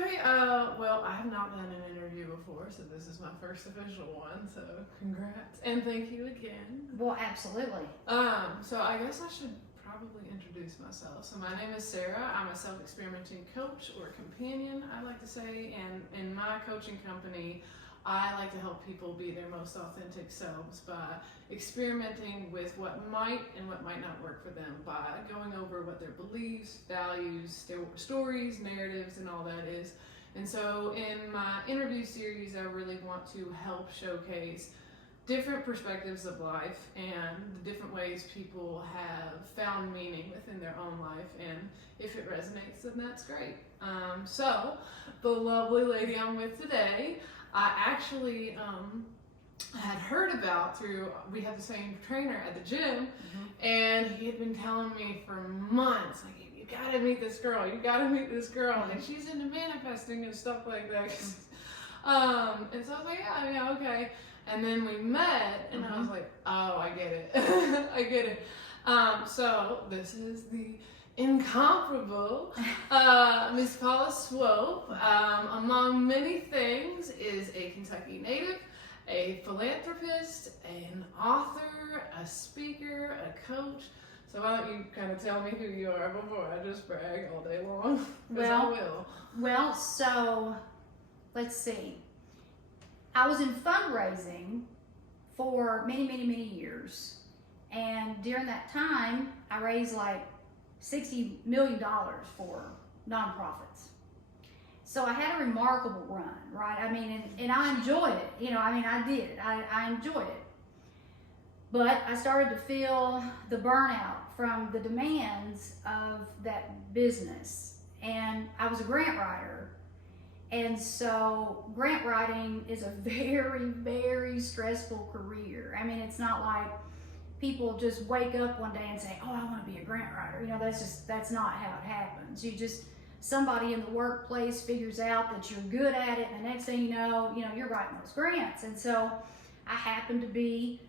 Okay, well, I have not done an interview before, so this is my first official one, so congrats. And thank you again. Well, absolutely. So I guess I should probably introduce myself. So my name is Sarah. I'm a self-experimenting coach or companion, I like to say, and in my coaching company, I like to help people be their most authentic selves by experimenting with what might and what might not work for them, by going over what their beliefs, values, stories, narratives, and all that is. And so in my interview series, I really want to help showcase different perspectives of life and the different ways people have found meaning within their own life. And if it resonates, then that's great. So the lovely lady I'm with today, I actually had heard about we have the same trainer at the gym, and he had been telling me for months, like, you gotta meet this girl, you gotta meet this girl, and she's into manifesting and stuff like that. And so I was like, yeah, okay. And then we met, and I was like, oh, I get it. I get it. So this is the incomparable Miss Paula Swope, among many things, is a Kentucky native, a philanthropist, an author, a speaker, a coach. So why don't you kind of tell me who you are before I just brag all day long? I will. Well, so let's see. I was in fundraising for many, many, many years, and during that time, I raised like $60 million for nonprofits. So I had a remarkable run, right? I mean, and I enjoyed it. I did. I enjoyed it. But I started to feel the burnout from the demands of that business. And I was a grant writer. And so grant writing is a very, very stressful career. I mean, it's not like people just wake up one day and say, oh, I want to be a grant writer. That's not how it happens. Somebody in the workplace figures out that you're good at it, and the next thing you know, you're writing those grants. And so I happened to be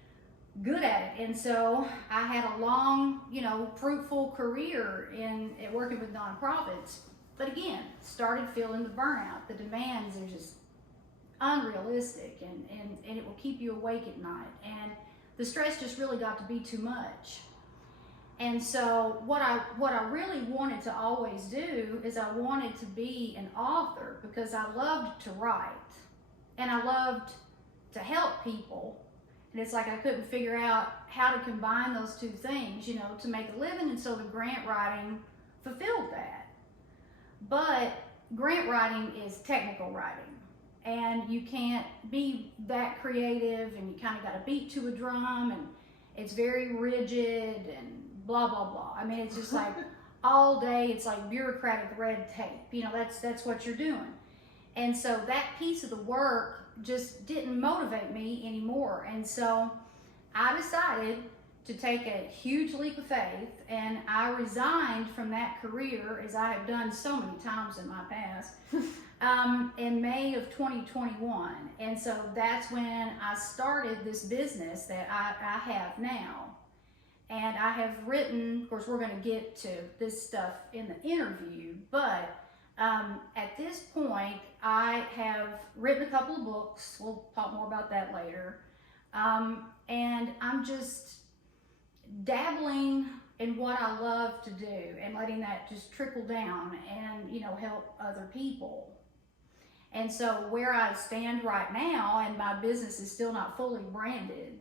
good at it. And so I had a long, fruitful career at working with nonprofits. But again, started feeling the burnout. The demands are just unrealistic, and it will keep you awake at night. And the stress just really got to be too much. And so what I really wanted to always do is I wanted to be an author, because I loved to write and I loved to help people. And it's like I couldn't figure out how to combine those two things, to make a living. And so the grant writing fulfilled that. But grant writing is technical writing, and you can't be that creative, and you kind of got to beat to a drum, and it's very rigid and blah, blah, blah. I mean, it's just like all day, it's like bureaucratic red tape. That's what you're doing. And so that piece of the work just didn't motivate me anymore. And so I decided to take a huge leap of faith, and I resigned from that career, as I have done so many times in my past, in May of 2021. And so that's when I started this business that I have now. And I have written, of course, we're going to get to this stuff in the interview, but at this point, I have written a couple of books. We'll talk more about that later. And I'm just dabbling in what I love to do and letting that just trickle down and, help other people. And so where I stand right now, and my business is still not fully branded,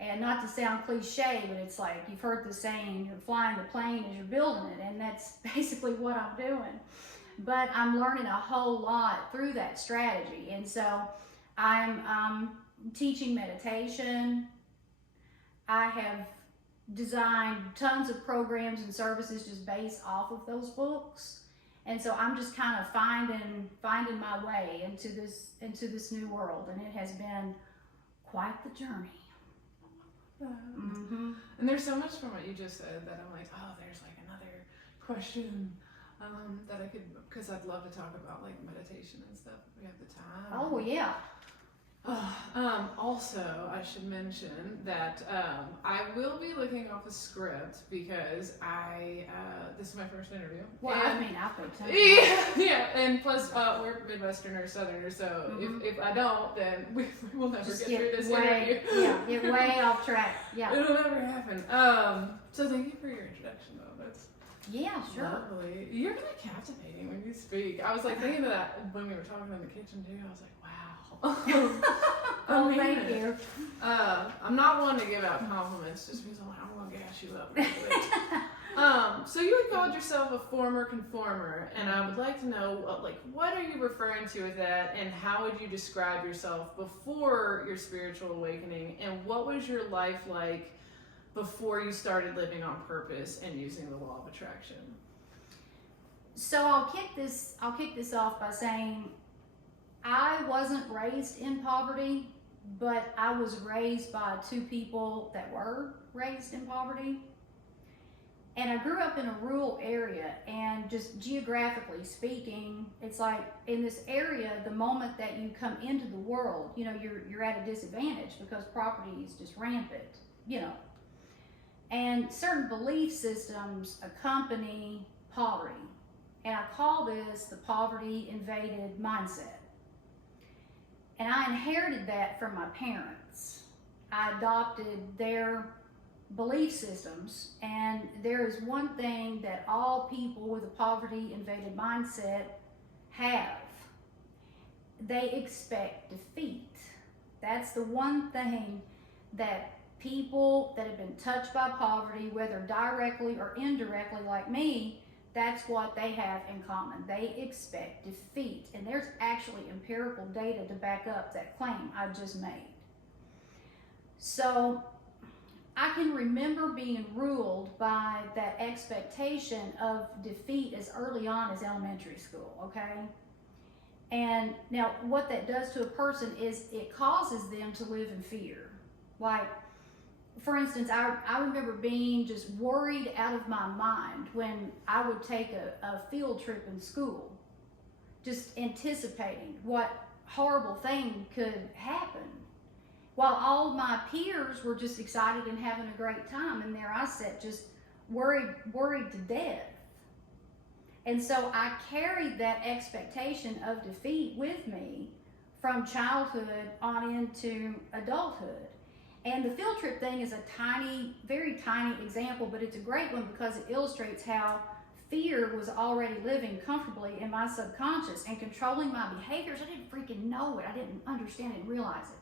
and not to sound cliche, but it's like you've heard the saying, you're flying the plane as you're building it, and that's basically what I'm doing. But I'm learning a whole lot through that strategy. And so I'm teaching meditation. I have designed tons of programs and services just based off of those books. And so I'm just kind of finding my way into this new world, and it has been quite the journey. And there's so much from what you just said that I'm like, oh, there's like another question that I could, because I'd love to talk about like meditation and stuff if we have the time. Oh, yeah. Also, I should mention that I will be looking off a script because this is my first interview. Well, and, I mean, I'll pay attention. yeah, and plus we're Midwesterners, Southerners, so if I don't, then we will never Just get through this way, interview. Yeah, get way off track. Yeah. It'll never happen. So thank you for your introduction, though. That's Yeah, sure. lovely. You're really captivating when you speak. I was like thinking of that when we were talking in the kitchen too. I was like, wow. Oh, thank you. I'm not one to give out compliments just because I'm like, I'm gonna gas you up real quick. So you had called yourself a former conformer, and I would like to know, what are you referring to with that, and how would you describe yourself before your spiritual awakening, and what was your life like before you started living on purpose and using the law of attraction? So I'll kick this off by saying I wasn't raised in poverty, but I was raised by two people that were raised in poverty. And I grew up in a rural area, and just geographically speaking, it's like in this area, the moment that you come into the world, you're at a disadvantage because property is just rampant, And certain belief systems accompany poverty. And I call this the poverty invaded mindset. And I inherited that from my parents. I adopted their belief systems, and there is one thing that all people with a poverty invaded mindset have. They expect defeat. That's the one thing that people that have been touched by poverty, whether directly or indirectly like me, that's what they have in common. They expect defeat. And there's actually empirical data to back up that claim I just made. So I can remember being ruled by that expectation of defeat as early on as elementary school, okay? And now what that does to a person is it causes them to live in fear. Like, for instance, I remember being just worried out of my mind when I would take a field trip in school, just anticipating what horrible thing could happen. While all my peers were just excited and having a great time, and there I sat just worried to death. And so I carried that expectation of defeat with me from childhood on into adulthood. And the field trip thing is a tiny, very tiny example, but it's a great one because it illustrates how fear was already living comfortably in my subconscious and controlling my behaviors. I didn't freaking know it. I didn't understand it and realize it.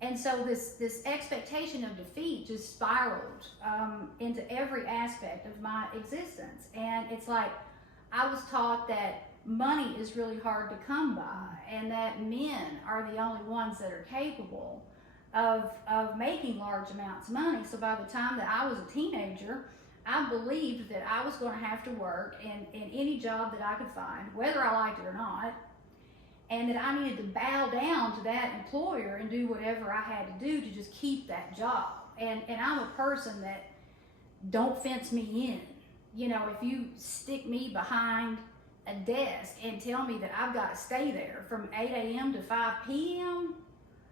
And so this expectation of defeat just spiraled into every aspect of my existence. And it's like I was taught that money is really hard to come by and that men are the only ones that are capable of making large amounts of money. So by the time that I was a teenager, I believed that I was going to have to work in any job that I could find, whether I liked it or not, and that I needed to bow down to that employer and do whatever I had to do to just keep that job. And I'm a person that don't fence me in. If you stick me behind a desk and tell me that I've got to stay there from 8 a.m. to 5 p.m.,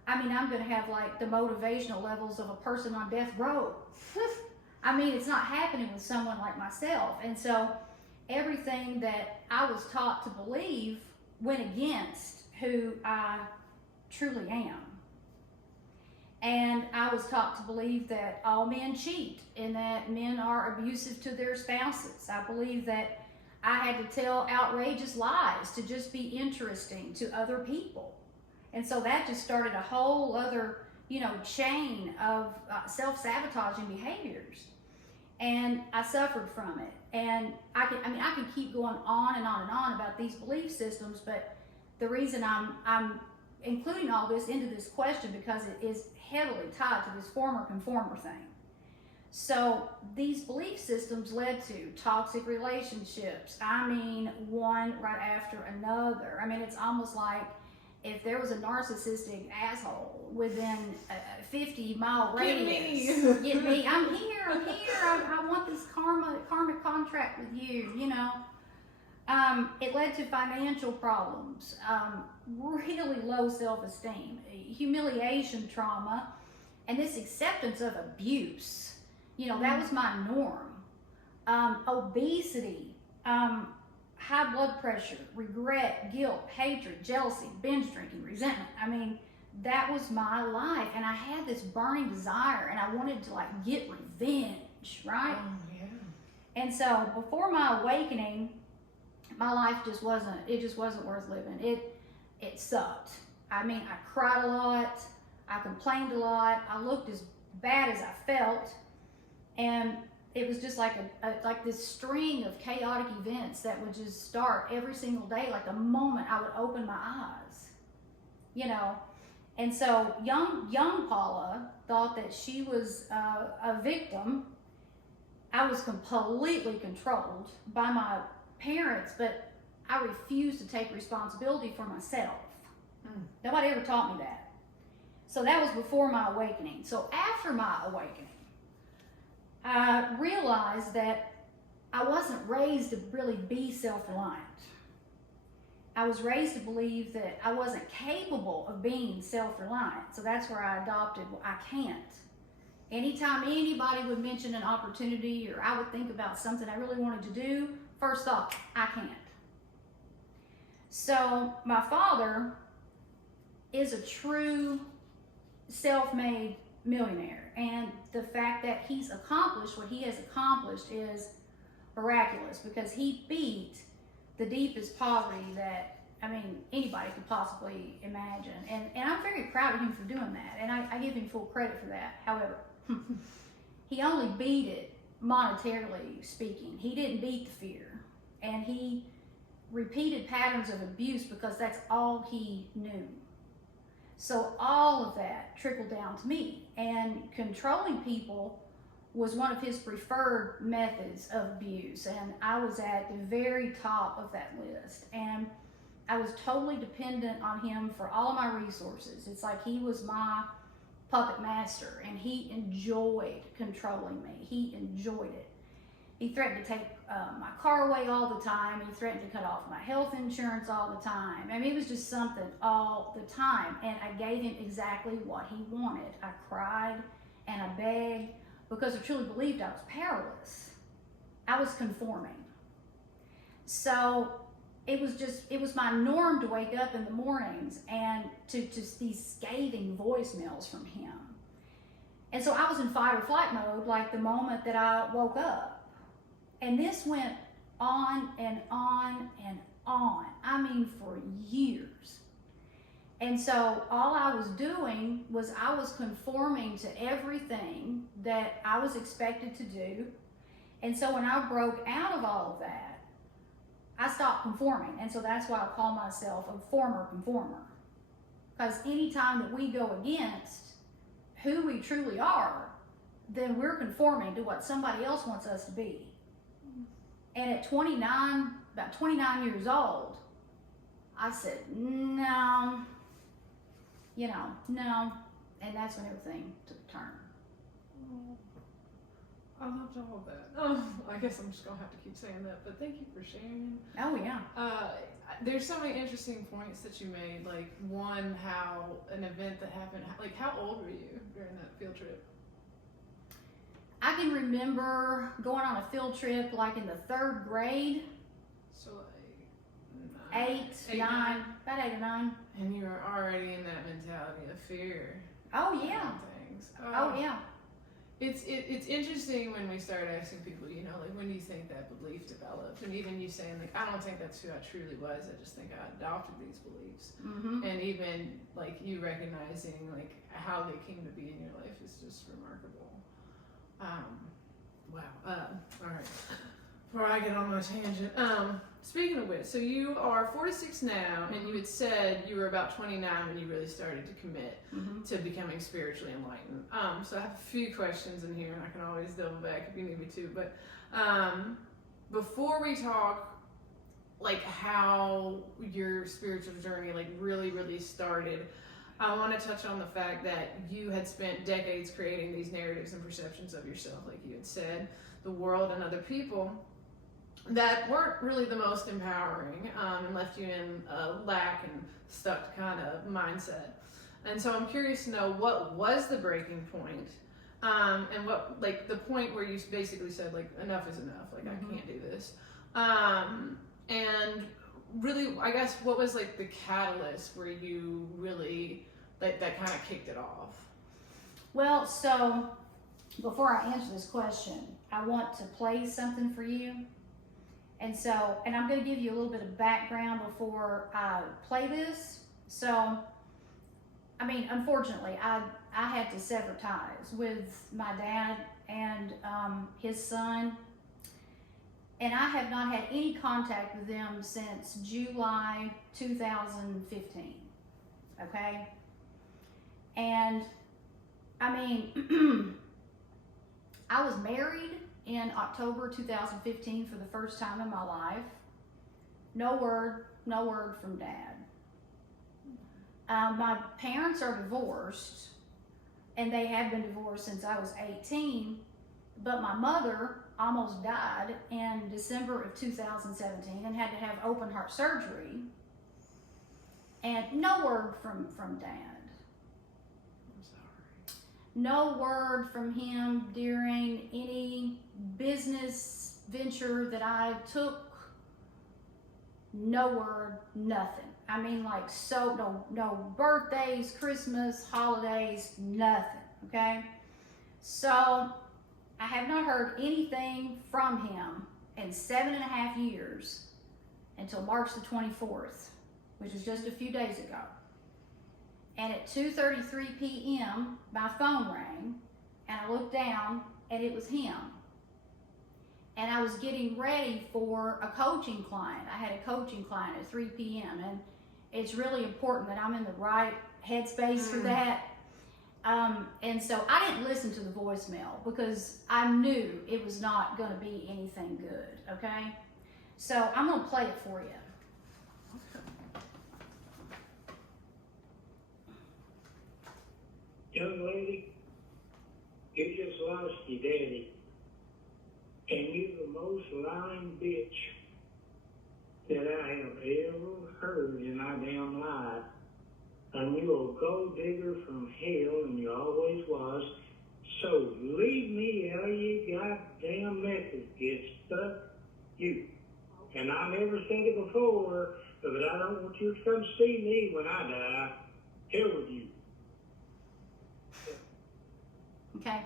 I'm going to have like the motivational levels of a person on death row. It's not happening with someone like myself. And so everything that I was taught to believe went against who I truly am. And I was taught to believe that all men cheat and that men are abusive to their spouses. I believe that I had to tell outrageous lies to just be interesting to other people. And so that just started a whole other, chain of self-sabotaging behaviors. And I suffered from it. And I can keep going on and on and on about these belief systems, but the reason I'm including all this into this question because it is heavily tied to this former conformer thing. So these belief systems led to toxic relationships. One right after another. It's almost like if there was a narcissistic asshole within a 50-mile radius, get me. I'm here. I want this karmic contract with you. It led to financial problems, really low self-esteem, humiliation, trauma, and this acceptance of abuse. You know, that was my norm. Obesity, high blood pressure, regret, guilt, hatred, jealousy, binge drinking, resentment. I mean, that was my life, and I had this burning desire, and I wanted to like get revenge, right? Oh, yeah. And so before my awakening, my life just wasn't worth living. It sucked. I mean, I cried a lot, I complained a lot, I looked as bad as I felt, and it was just like like this string of chaotic events that would just start every single day, like the moment I would open my eyes, you know. And so young Paula thought that she was a victim. I was completely controlled by my parents, but I refused to take responsibility for myself. Nobody ever taught me that. So that was before my awakening. So after my awakening, I realized that I wasn't raised to really be self-reliant. I was raised to believe that I wasn't capable of being self-reliant. So that's where I adopted, well, I can't. Anytime anybody would mention an opportunity or I would think about something I really wanted to do, first thought, I can't. So my father is a true self-made millionaire, and the fact that he's accomplished what he has accomplished is miraculous, because he beat the deepest poverty that, I mean, anybody could possibly imagine, and I'm very proud of him for doing that, and I give him full credit for that. However, he only beat it monetarily speaking. He didn't beat the fear, and he repeated patterns of abuse because that's all he knew. So all of that trickled down to me, and controlling people was one of his preferred methods of abuse, and I was at the very top of that list, and I was totally dependent on him for all of my resources. It's like he was my puppet master, and he enjoyed controlling me. He enjoyed it. He threatened to take my car away all the time. He threatened to cut off my health insurance all the time. I mean, it was just something all the time. And I gave him exactly what he wanted. I cried and I begged because I truly believed I was powerless. I was conforming. So it was my norm to wake up in the mornings and to these scathing voicemails from him. And so I was in fight or flight mode like the moment that I woke up. And this went on and on and on. I mean, for years. And so all I was doing was I was conforming to everything that I was expected to do. And so when I broke out of all of that, I stopped conforming. And so that's why I call myself a former conformer. Because anytime that we go against who we truly are, then we're conforming to what somebody else wants us to be. And at about 29 years old, I said, no, no. And that's when everything took a turn. Oh, I loved all of that. Oh, I guess I'm just going to have to keep saying that, but thank you for sharing. Oh, yeah. There's so many interesting points that you made. Like, one, how an event that happened, like, how old were you during that field trip? I can remember going on a field trip like in the 3rd grade. So like about 8 or 9. And you were already in that mentality of fear. Oh yeah. Things. Oh yeah. It's interesting when we start asking people, like, when do you think that belief developed? And even you saying, like, I don't think that's who I truly was. I just think I adopted these beliefs. Mm-hmm. And even like you recognizing like how they came to be in your life is just remarkable. Wow. All right. Before I get on my tangent, speaking of which, so you are 46 now, and you had said you were about 29 when you really started to commit to becoming spiritually enlightened. So I have a few questions in here, and I can always double back if you need me to. But before we talk, like how your spiritual journey like really started, I want to touch on the fact that you had spent decades creating these narratives and perceptions of yourself, like you had said, the world and other people. that weren't really the most empowering, and left you in a lack and stuck kind of mindset. And so I'm curious to know, what was the breaking point, and what, like, the point where you basically said, like, enough is enough, like, I can't do this. And really, I guess, what was, like, the catalyst where you really, that kind of kicked it off? Well, so before I answer this question, I want to play something for you. And I'm going to give you a little bit of background before I play this. So, I mean, unfortunately, I had to sever ties with my dad and his son. And I have not had any contact with them since July 2015. Okay? And, I mean, I was married in October 2015 for the first time in my life. No word from Dad. My parents are divorced, and they have been divorced since I was 18, but my mother almost died in December of 2017 and had to have open heart surgery, and no word from Dad. No word from him during any business venture that I took. No word, nothing. I mean, like, so no birthdays, Christmas, holidays, nothing, okay? So I have not heard anything from him in 7.5 years until March the 24th, which was just a few days ago. And at 2:33 p.m., my phone rang, and I looked down, and it was him. And I was getting ready for a coaching client. I had a coaching client at 3 p.m., and it's really important that I'm in the right headspace for that. And so I didn't listen to the voicemail because I knew it was not going to be anything good, okay? So I'm going to play it for you. Young lady, you just lost your daddy, and you're the most lying bitch that I have ever heard in my damn life. And you're a gold digger from hell, and you always was. So leave me out of your goddamn message. Get stuck, you. And I never said it before, but I don't want you to come see me when I die. Hell with you. Okay,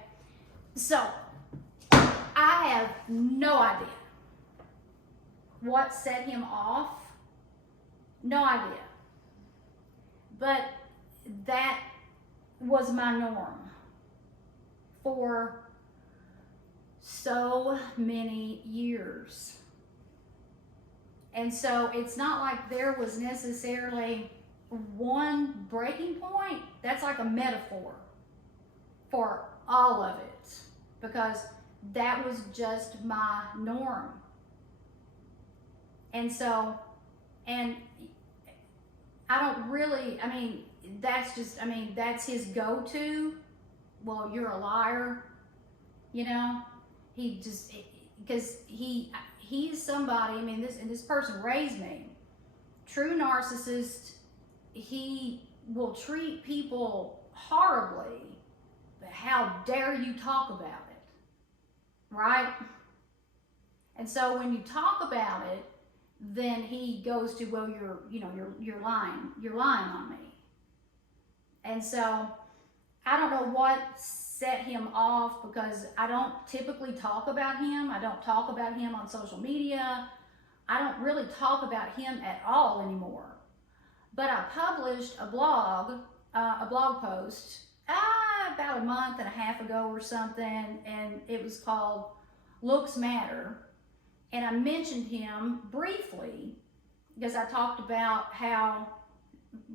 so I have no idea what set him off. No idea. But that was my norm for so many years. And so it's not like there was necessarily one breaking point. That's like a metaphor for all of it, because that was just my norm. And so, and I don't really, I mean, that's just, I mean, that's his go-to. Well, you're a liar, you know? He just, because he's somebody, I mean, this person raised me. True narcissist, he will treat people horribly, but how dare you talk about it, right? And so when you talk about it, then he goes to, well, you're lying on me. And so I don't know what set him off, because I don't typically talk about him. I don't talk about him on social media. I don't really talk about him at all anymore. But I published a blog post about a month and a half ago or something, and it was called Looks Matter. And I mentioned him briefly because I talked about how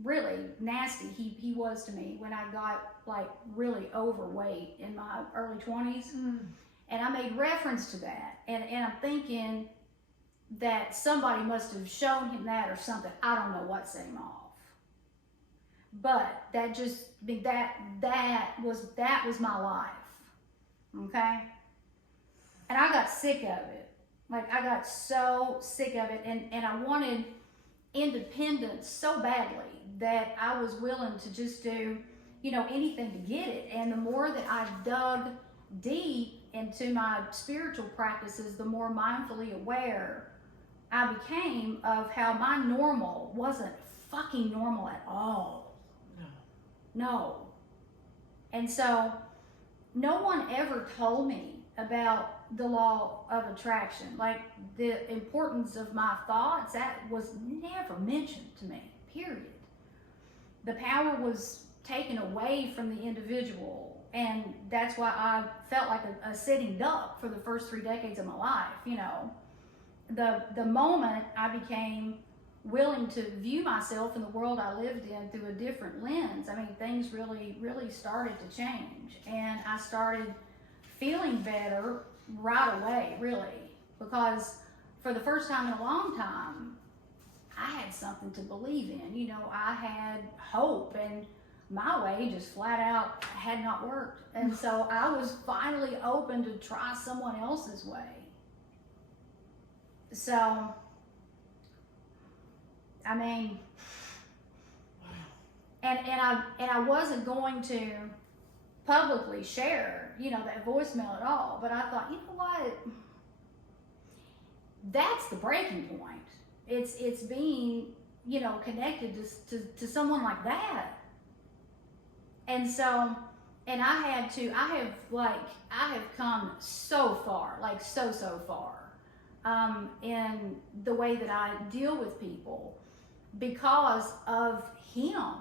really nasty he was to me when I got like really overweight in my early 20s. And I made reference to that. And I'm thinking that somebody must have shown him that or something. I don't know what set him off. But that was my life. Okay? And I got sick of it. Like, I got so sick of it, and I wanted independence so badly that I was willing to just do, anything to get it. And the more that I dug deep into my spiritual practices, the more mindfully aware I became of how my normal wasn't fucking normal at all. No. And so no one ever told me about the law of attraction. Like, the importance of my thoughts, that was never mentioned to me, period. The power was taken away from the individual, and that's why I felt like a sitting duck for the first 3 decades of my life. The moment I became willing to view myself in the world I lived in through a different lens, I mean, things really, really started to change. And I started feeling better right away, really, because for the first time in a long time, I had something to believe in. I had hope, and my way just flat out had not worked. And so I was finally open to try someone else's way. So, I mean, and I wasn't going to publicly share, that voicemail at all. But I thought, you know what? That's the breaking point. It's being, connected to someone like that. And so, and I have come so far, like so far, in the way that I deal with people because of him.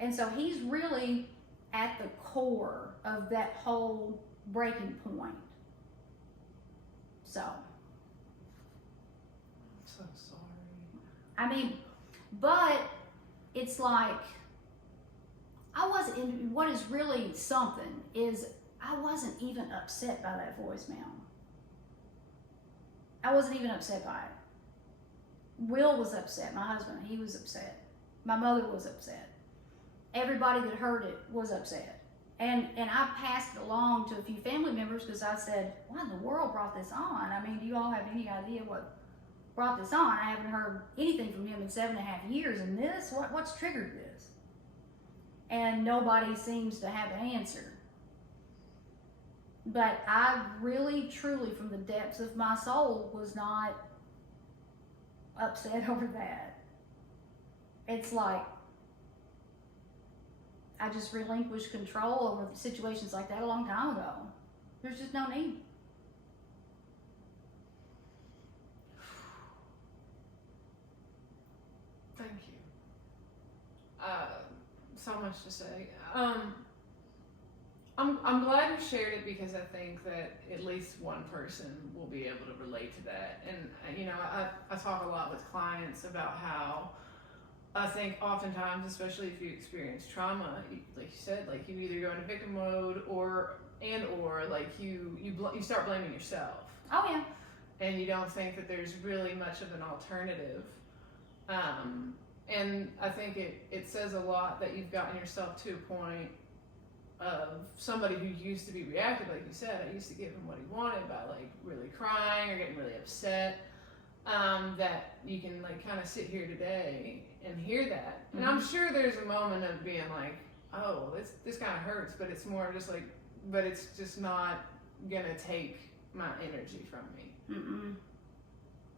And so he's really at the core of that whole breaking point. So. I'm so sorry. I mean, but it's like, what is really something is I wasn't even upset by that voicemail. I wasn't even upset by it. Will was upset, my husband, he was upset. My mother was upset. Everybody that heard it was upset. And I passed it along to a few family members because I said, what in the world brought this on? I mean, do you all have any idea what brought this on? I haven't heard anything from him in 7.5 years, and what's triggered this? And nobody seems to have an answer. But I really, truly, from the depths of my soul, was not upset over that. It's like, I just relinquished control over situations like that a long time ago. There's just no need. Thank you. So much to say. I'm glad you shared it because I think that at least one person will be able to relate to that. And I talk a lot with clients about how I think oftentimes, especially if you experience trauma, like you said, like you either go into victim mode or like you start blaming yourself. Oh yeah. And you don't think that there's really much of an alternative. And I think it says a lot that you've gotten yourself to a point of somebody who used to be reactive, like you said. I used to give him what he wanted by like really crying or getting really upset. That you can like kind of sit here today and hear that. And I'm sure there's a moment of being like, oh, this kind of hurts, but it's more just like, but it's just not gonna take my energy from me. Mm-mm.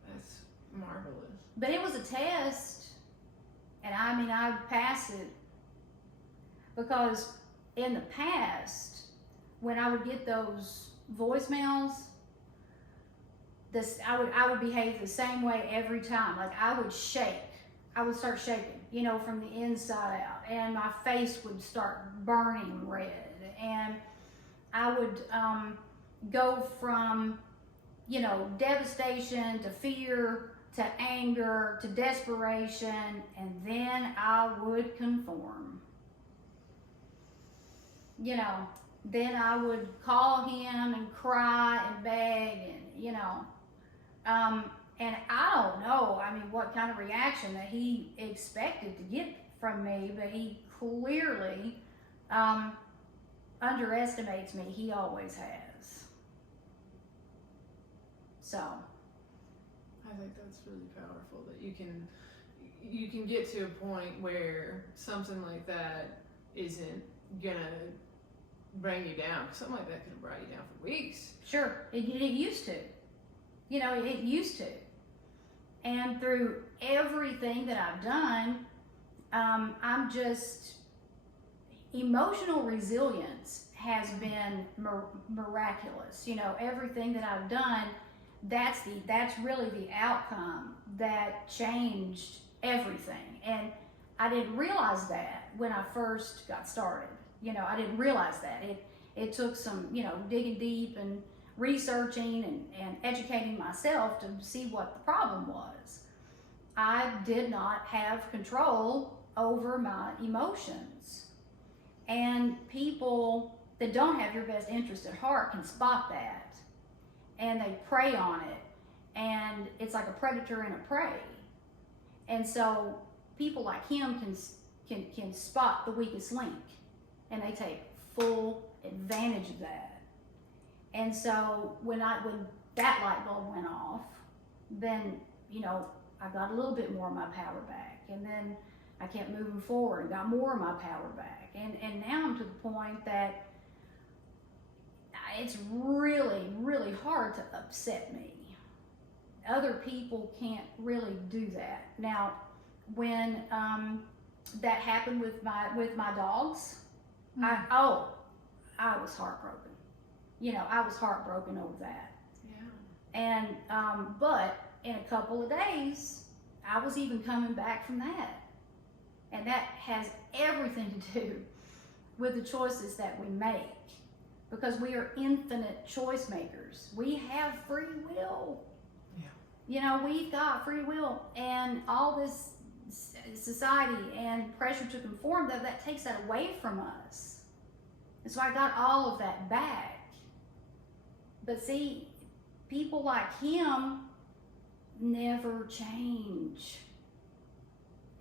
That's marvelous. But it was a test, and I passed it because in the past, when I would get those voicemails, I would behave the same way every time. Like I would shake. I would start shaking, from the inside out, and my face would start burning red, and I would go from, devastation to fear to anger to desperation, and then I would conform. Then I would call him and cry and beg, and and I don't know, what kind of reaction that he expected to get from me, but he clearly underestimates me. He always has. So, I think that's really powerful that you can get to a point where something like that isn't gonna bring you down. Something like that could have brought you down for weeks. sure, it used to. You know, it used to. And through everything that I've done, I'm just, emotional resilience has been miraculous. You know, everything that I've done, that's really the outcome that changed everything. And I didn't realize that when I first got started. You know, I didn't realize that. It took some, you know, digging deep and researching and educating myself to see what the problem was. I did not have control over my emotions. And people that don't have your best interest at heart can spot that. And they prey on it. And it's like a predator and a prey. And so people like him can spot the weakest link. And they take full advantage of that. And so when that light bulb went off, then, you know, I got a little bit more of my power back. And then I kept moving forward and got more of my power back. And now I'm to the point that it's really, really hard to upset me. Other people can't really do that. Now, when that happened with my dogs, I was heartbroken. You know, I was heartbroken over that. Yeah. And but in a couple of days, I was even coming back from that. And that has everything to do with the choices that we make, because we are infinite choice makers. We have free will. Yeah. You know, we've got free will, and all this society and pressure to conform, that takes that away from us. And so I got all of that back. But see, people like him never change.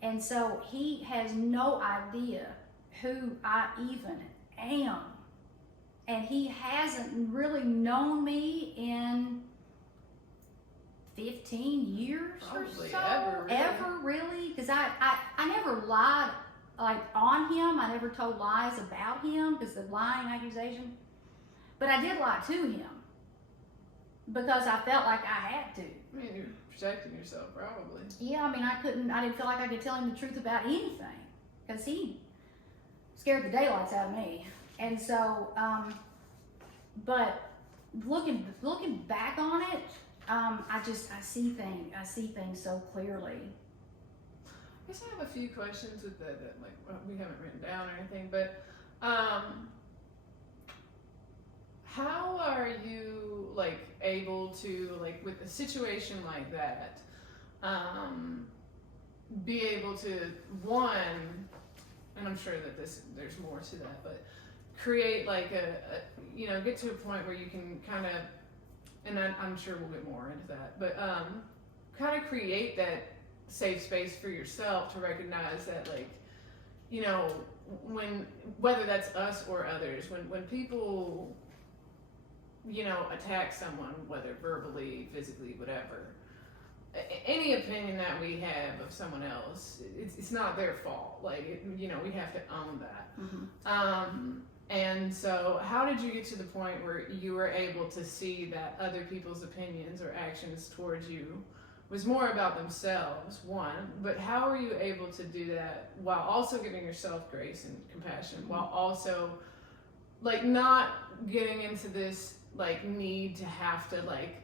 And so he has no idea who I even am. And he hasn't really known me in 15 years Probably or so. ever, really. Ever, really? Because I never lied like on him. I never told lies about him because of the lying accusation. But I did lie to him because I felt like I had to. I mean, you're protecting yourself, probably. Yeah, I mean, I didn't feel like I could tell him the truth about anything because he scared the daylights out of me. And so, but looking back on it, I see things so clearly. I guess I have a few questions with that like we haven't written down or anything, but how are you like able to, like with a situation like that, be able to, one, and I'm sure that there's more to that, but create like get to a point where you can kind of, and I'm sure we'll get more into that, but kind of create that safe space for yourself to recognize that, like, you know, when, whether that's us or others, when people, you know, attack someone, whether verbally, physically, whatever, any opinion that we have of someone else, it's not their fault. Like, you know, we have to own that. Mm-hmm. And so how did you get to the point where you were able to see that other people's opinions or actions towards you was more about themselves, one, but how are you able to do that while also giving yourself grace and compassion, while also, like, not getting into this, like, need to have to, like,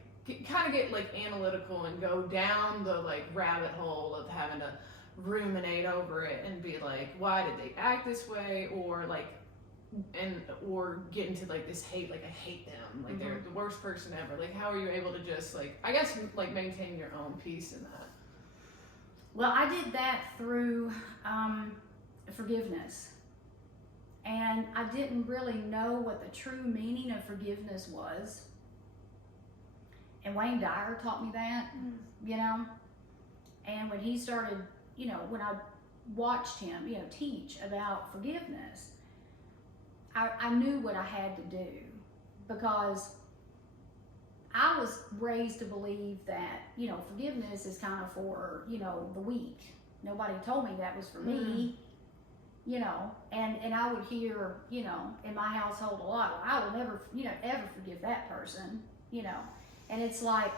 kind of get, like, analytical and go down the, like, rabbit hole of having to ruminate over it and be like, why did they act this way, or, like, or get into, like, this hate, like, I hate them, like, they're the worst person ever. Like, how are you able to just, like, I guess, like, maintain your own peace in that? Well, I did that through forgiveness. And I didn't really know what the true meaning of forgiveness was. And Wayne Dyer taught me that, you know. And when he started, you know, when I watched him, you know, teach about forgiveness, I knew what I had to do, because I was raised to believe that, you know, forgiveness is kind of for, you know, the weak. Nobody told me that was for me, you know, and I would hear, you know, in my household a lot, I will never, you know, ever forgive that person, you know. And it's like,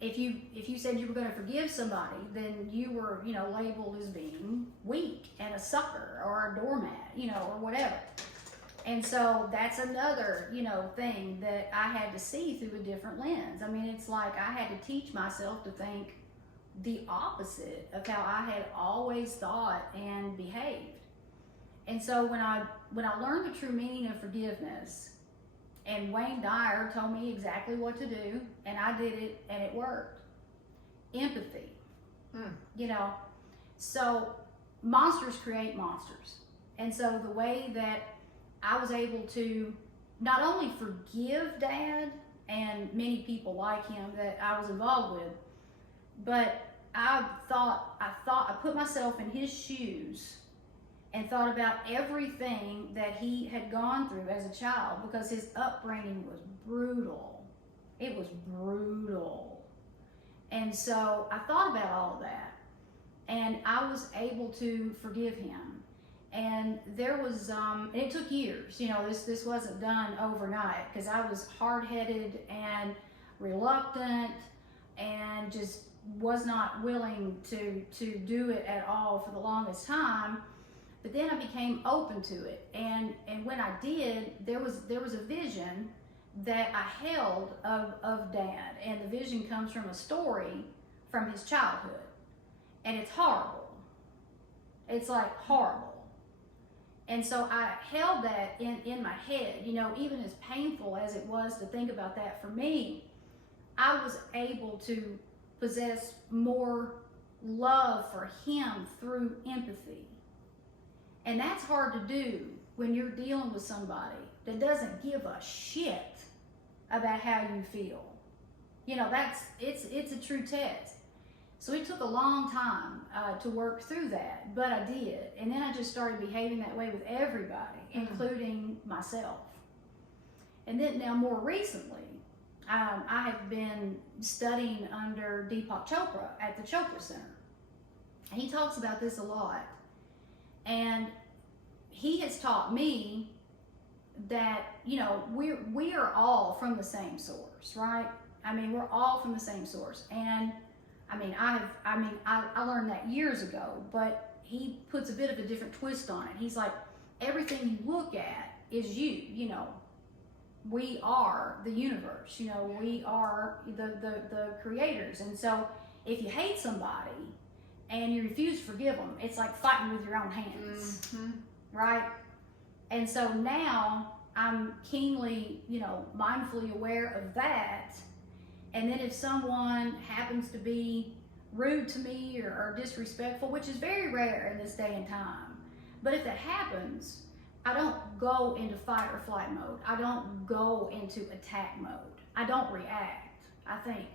if you said you were going to forgive somebody, then you were, you know, labeled as being weak and a sucker or a doormat, you know, or whatever. And so that's another, you know, thing that I had to see through a different lens. I mean, it's like I had to teach myself to think the opposite of how I had always thought and behaved. And so when I learned the true meaning of forgiveness, and Wayne Dyer told me exactly what to do, and I did it, and it worked. Empathy, you know. So monsters create monsters. And so the way that I was able to not only forgive Dad and many people like him that I was involved with, but I put myself in his shoes and thought about everything that he had gone through as a child, because his upbringing was brutal. It was brutal. And so I thought about all of that, and I was able to forgive him. And there was, and it took years, you know, this wasn't done overnight, because I was hard-headed and reluctant and just was not willing to do it at all for the longest time. But then I became open to it, and when I did, there was a vision that I held of Dad, and the vision comes from a story from his childhood, and it's horrible. It's like horrible. And so I held that in my head, you know, even as painful as it was to think about that for me, I was able to possess more love for him through empathy. And that's hard to do when you're dealing with somebody that doesn't give a shit about how you feel. You know, it's a true test. So it took a long time to work through that, but I did. And then I just started behaving that way with everybody, including myself. And then now more recently, I have been studying under Deepak Chopra at the Chopra Center. He talks about this a lot. And he has taught me that, you know, we are all from the same source, right? I mean, we're all from the same source. And I learned that years ago, but he puts a bit of a different twist on it. He's like, everything you look at is you know. We are the universe, you know, we are the creators. And so if you hate somebody and you refuse to forgive them, it's like fighting with your own hands, right? And so now I'm keenly, you know, mindfully aware of that. And then if someone happens to be rude to me or disrespectful, which is very rare in this day and time, but if that happens, I don't go into fight or flight mode. I don't go into attack mode. I don't react. I think,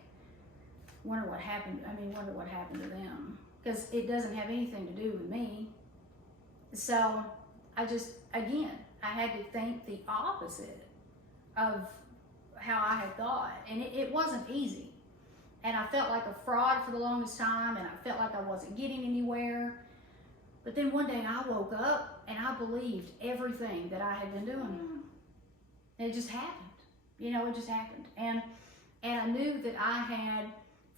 wonder what happened to them, because it doesn't have anything to do with me. So I just, again, I had to think the opposite of how I had thought, and it wasn't easy. And I felt like a fraud for the longest time, and I felt like I wasn't getting anywhere. But then one day I woke up and I believed everything that I had been doing. And it just happened. You know, it just happened. And I knew that I had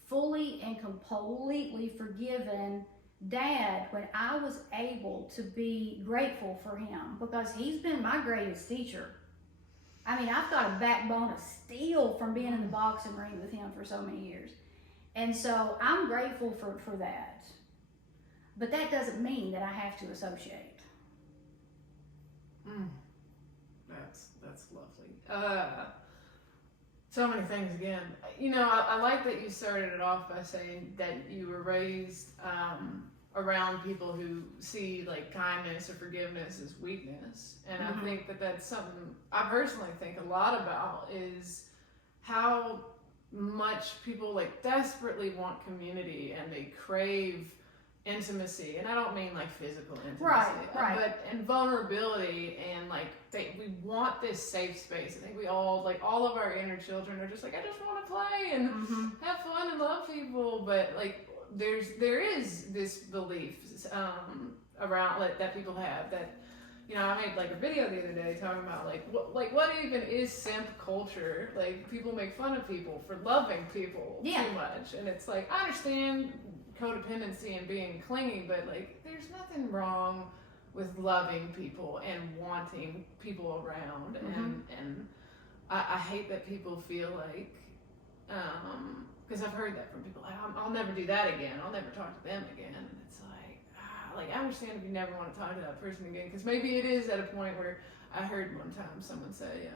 fully and completely forgiven Dad when I was able to be grateful for him, because he's been my greatest teacher. I mean, I've got a backbone of steel from being in the boxing ring with him for so many years. And so I'm grateful for that. But that doesn't mean that I have to associate. That's lovely. So many things again. You know, I like that you started it off by saying that you were raised around people who see like kindness or forgiveness as weakness. And I think that that's something I personally think a lot about, is how much people like desperately want community and they crave intimacy, and I don't mean like physical intimacy, Right. but and vulnerability, and like we want this safe space. I think we all, like all of our inner children are just like, I just want to play and have fun and love people, but like there is this belief around like that people have that, you know, I made like a video the other day talking about what even is simp culture. Like people make fun of people for loving people too much, and it's like, I understand codependency and being clingy, but like there's nothing wrong with loving people and wanting people around. And I hate that people feel like, because I've heard that from people, like, I'll never do that again, I'll never talk to them again. And it's like I understand if you never want to talk to that person again, because maybe it is at a point where, I heard one time someone say,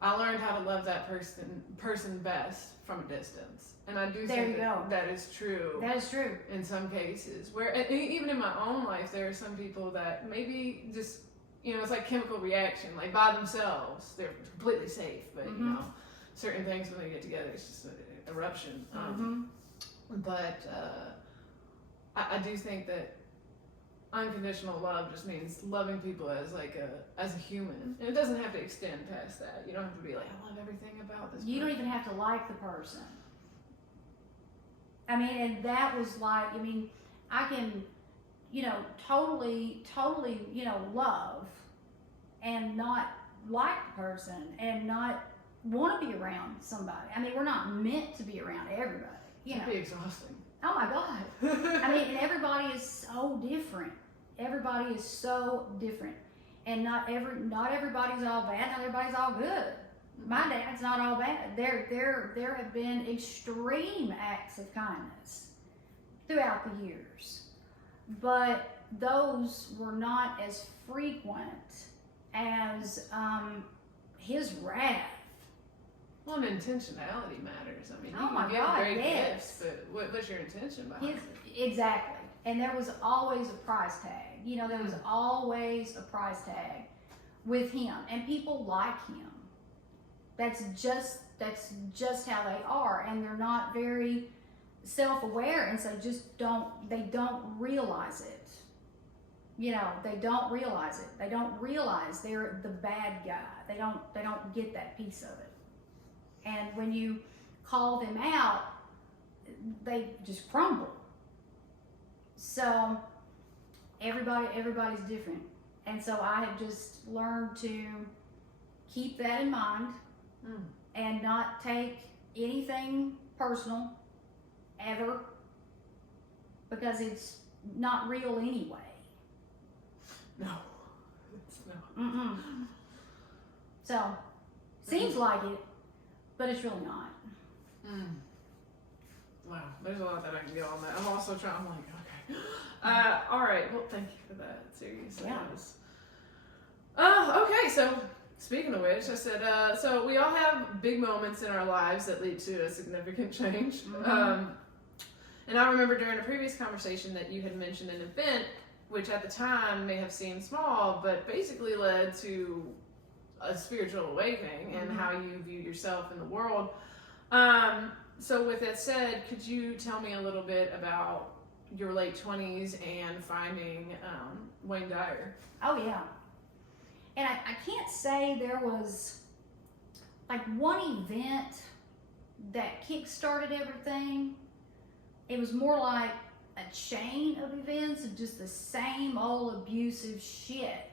I learned how to love that person best from a distance. And I do think that is true. That is true. In some cases, where even in my own life, there are some people that maybe just, you know, it's like chemical reaction, like by themselves, they're completely safe, but you know, certain things when they get together, it's just an eruption. But I do think that unconditional love just means loving people as as a human, and it doesn't have to extend past that. You don't have to be like, I love everything about this person. You don't even have to like the person. I mean, and that was like, I mean, I can, you know, totally, you know, love and not like the person and not want to be around somebody. I mean, we're not meant to be around everybody. You know, it'd be exhausting. Oh my God. I mean, and everybody is so different. Everybody is so different. And not everybody's all bad, not everybody's all good. My dad's not all bad. There have been extreme acts of kindness throughout the years. But those were not as frequent as his wrath. Well, and intentionality matters. I mean, Oh my you can God, give great yes. gifts, but what's your intention behind it? Exactly. And there was always a price tag. You know, there was always a price tag with him. And people like him. That's just how they are. And they're not very self-aware, and so they don't realize it. You know, they don't realize it. They don't realize they're the bad guy. They don't get that piece of it. And when you call them out, they just crumble. So everybody's different. And so I have just learned to keep that in mind and not take anything personal ever, because it's not real anyway. No, it's not. So, seems like it, but it's really not. Wow, there's a lot that I can get on that. I'm also trying, I'm like, okay. All right, well, thank you for that. Seriously. Yeah. Okay, so speaking of which, I said, so we all have big moments in our lives that lead to a significant change. And I remember during a previous conversation that you had mentioned an event, which at the time may have seemed small, but basically led to a spiritual awakening and how you view yourself in the world. So with that said, could you tell me a little bit about your late 20s and finding Wayne Dyer? Oh yeah. And I can't say there was like one event that kick-started everything. It was more like a chain of events of just the same old abusive shit.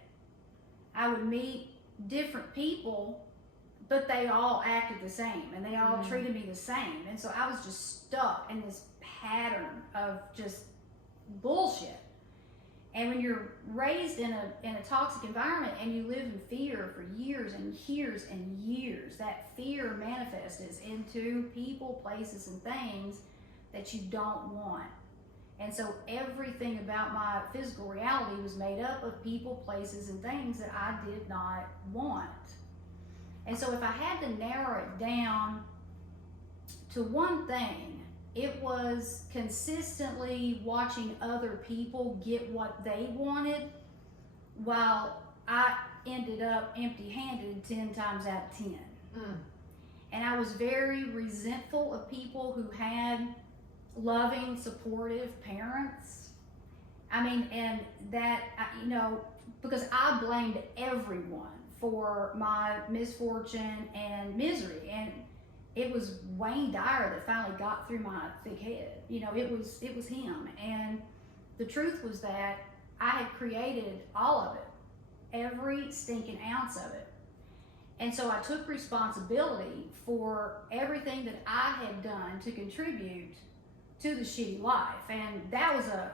I would meet different people, but they all acted the same and they all treated me the same. And so I was just stuck in this pattern of just bullshit. And when you're raised in a toxic environment and you live in fear for years and years and years, that fear manifests into people, places, and things that you don't want. And so everything about my physical reality was made up of people, places, and things that I did not want. And so if I had to narrow it down to one thing, it was consistently watching other people get what they wanted while I ended up empty-handed 10 times out of 10. And I was very resentful of people who had loving, supportive parents. I mean, and that, you know, because I blamed everyone for my misfortune and misery, and it was Wayne Dyer that finally got through my thick head. You know, it was him. And the truth was that I had created all of it, every stinking ounce of it. And so I took responsibility for everything that I had done to contribute to the shitty life. And that was a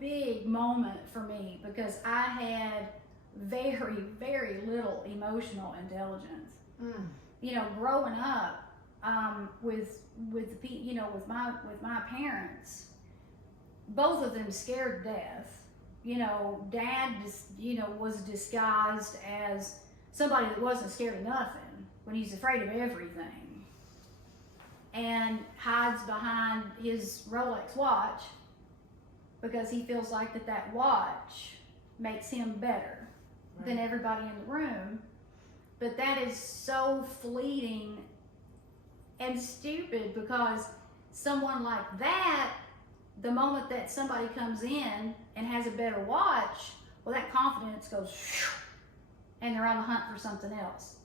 big moment for me, because I had very, very little emotional intelligence. You know, growing up with my parents, both of them scared to death. You know, Dad just, you know, was disguised as somebody that wasn't scared of nothing when he's afraid of everything, and hides behind his Rolex watch because he feels like that watch makes him better than everybody in the room. But that is so fleeting and stupid, because someone like that, the moment that somebody comes in and has a better watch, well, that confidence goes and they're on the hunt for something else.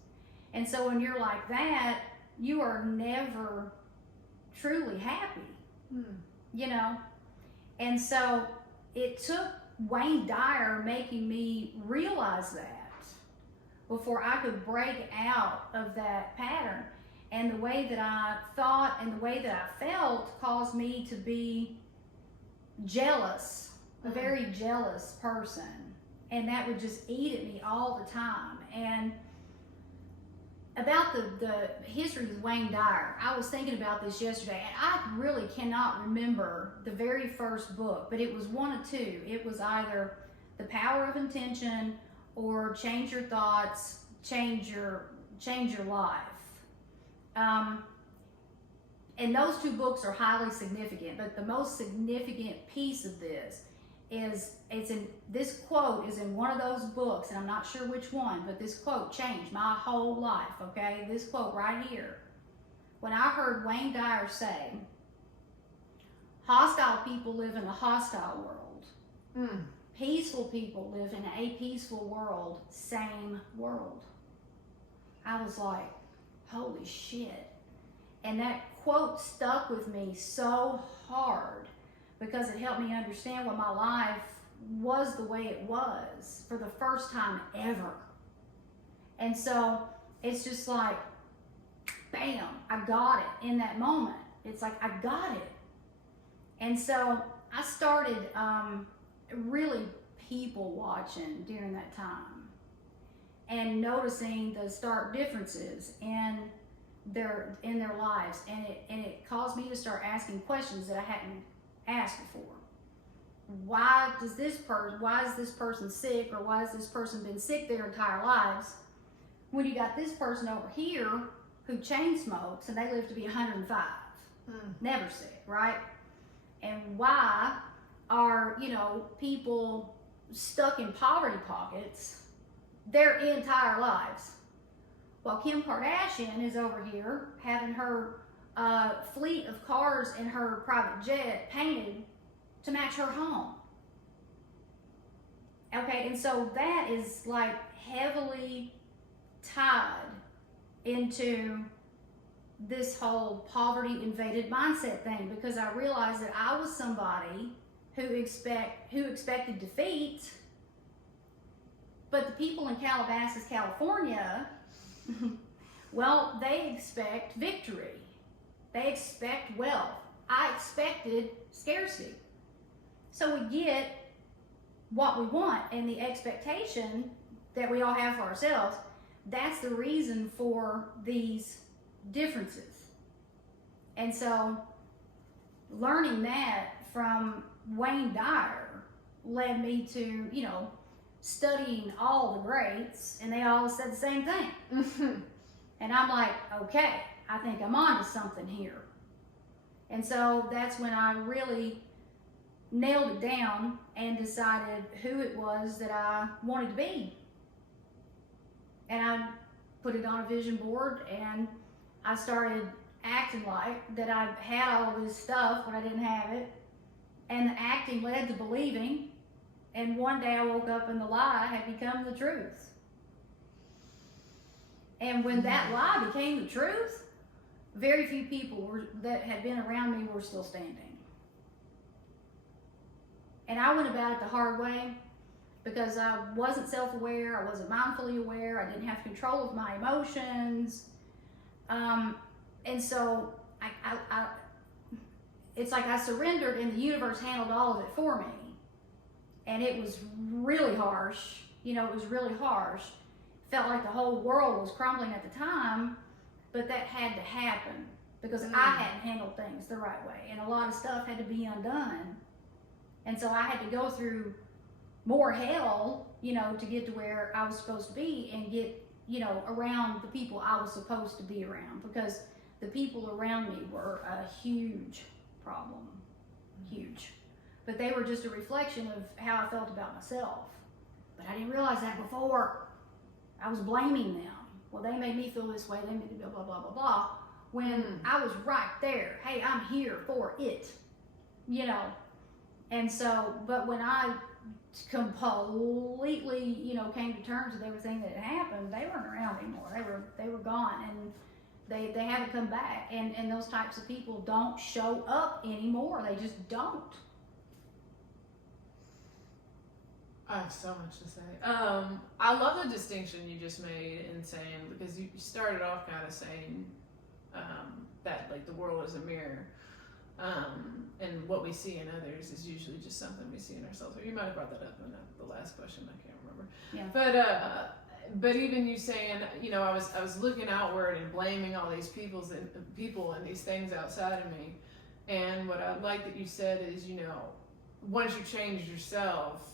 And so when you're like that, you are never truly happy, you know? And so it took Wayne Dyer making me realize that before I could break out of that pattern. And the way that I thought and the way that I felt caused me to be jealous, a very jealous person. And that would just eat at me all the time. And about the history of Wayne Dyer, I was thinking about this yesterday, and I really cannot remember the very first book, but it was one of two. It was either The Power of Intention or Change Your Thoughts, Change Your Life. And those two books are highly significant, but the most significant piece of this is this quote is in one of those books, and I'm not sure which one, but this quote changed my whole life, okay? This quote right here. When I heard Wayne Dyer say, hostile people live in a hostile world. Peaceful people live in a peaceful world, same world. I was like, holy shit. And that quote stuck with me so hard, because it helped me understand why my life was the way it was for the first time ever. And so it's just like, bam, I got it in that moment. It's like, I got it. And so I started really people watching during that time and noticing the stark differences in their lives. And it caused me to start asking questions that I hadn't asked before. Why is this person sick, or why has this person been sick their entire lives, when you got this person over here who chain smokes and they live to be 105, never sick, right? And why are, you know, people stuck in poverty pockets their entire lives, while Kim Kardashian is over here having her fleet of cars in her private jet painted to match her home. Okay, and so that is like heavily tied into this whole poverty invaded mindset thing, because I realized that I was somebody who expected defeat, but the people in Calabasas, California, well, they expect victory. They expect wealth. I expected scarcity. So we get what we want, and the expectation that we all have for ourselves, that's the reason for these differences. And so learning that from Wayne Dyer led me to, you know, studying all the greats, and they all said the same thing. And I'm like, okay, I think I'm onto something here. And so that's when I really nailed it down and decided who it was that I wanted to be. And I put it on a vision board, and I started acting like that I had all this stuff when I didn't have it, and the acting led to believing, and one day I woke up and the lie had become the truth. And when that lie became the truth, very few people that had been around me were still standing. And I went about it the hard way because I wasn't self-aware, I wasn't mindfully aware, I didn't have control of my emotions. And so it's like I surrendered and the universe handled all of it for me. And it was really harsh. It was really harsh. Felt like the whole world was crumbling at the time, but that had to happen because I hadn't handled things the right way. And a lot of stuff had to be undone. And so I had to go through more hell, to get to where I was supposed to be and get, around the people I was supposed to be around, because the people around me were a huge problem, huge. But they were just a reflection of how I felt about myself. But I didn't realize that before. I was blaming them. Well, they made me feel this way, they made me blah, blah, blah, blah, blah. When I was right there, hey, I'm here for it, And so, but when I completely, came to terms with everything that had happened, they weren't around anymore. They were gone, and they haven't come back. And those types of people don't show up anymore. They just don't. I have so much to say. I love the distinction you just made in saying, because you started off kind of saying that like the world is a mirror, and what we see in others is usually just something we see in ourselves. Or you might have brought that up in the last question. I can't remember. Yeah. But even you saying, I was looking outward and blaming all these people and these things outside of me, and what I like that you said is, once you changed yourself,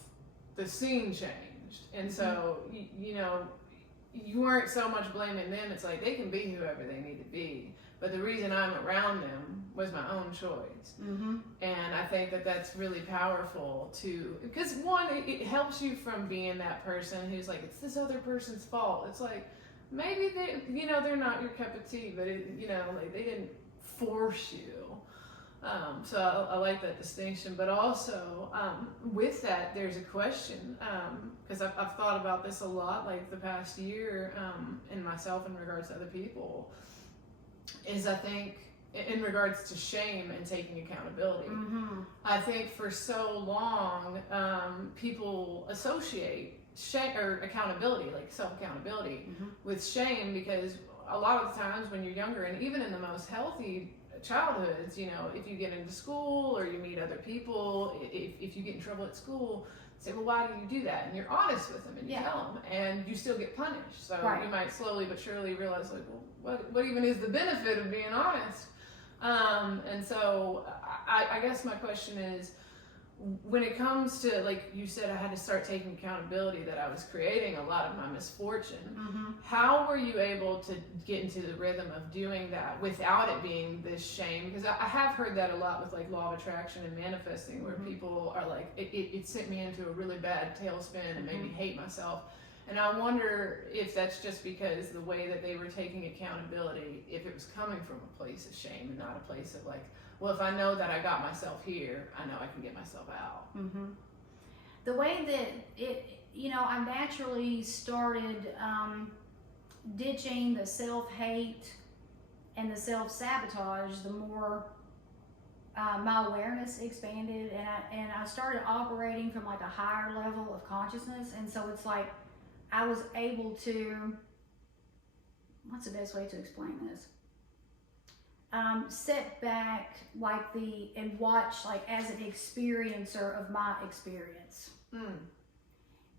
the scene changed. And so, you weren't so much blaming them. It's like they can be whoever they need to be. But the reason I'm around them was my own choice. Mm-hmm. And I think that that's really powerful too. Because one, it helps you from being that person who's like, it's this other person's fault. It's like, maybe they're not your cup of tea, but like they didn't force you. So I like that distinction, but also with that, there's a question, because I've thought about this a lot, like the past year, in myself in regards to other people, is I think in regards to shame and taking accountability. Mm-hmm. I think for so long, people associate shame or accountability, like self-accountability, with shame, because a lot of the times when you're younger, and even in the most healthy childhoods, if you get into school or you meet other people, if you get in trouble at school, say, well, why do you do that? And you're honest with them and you tell them, and you still get punished. So you might slowly but surely realize, like, well, what even is the benefit of being honest? And so I guess my question is, when it comes to, like you said, I had to start taking accountability that I was creating a lot of my misfortune. How were you able to get into the rhythm of doing that without it being this shame? Because I have heard that a lot with like law of attraction and manifesting, where people are like, it sent me into a really bad tailspin and made me hate myself. And I wonder if that's just because the way that they were taking accountability, if it was coming from a place of shame and not a place of like, well, if I know that I got myself here, I know I can get myself out. The way that I naturally started ditching the self-hate and the self-sabotage, the more my awareness expanded, and I started operating from like a higher level of consciousness. And so it's like I was able to, what's the best way to explain this? Sit back and watch like as an experiencer of my experience.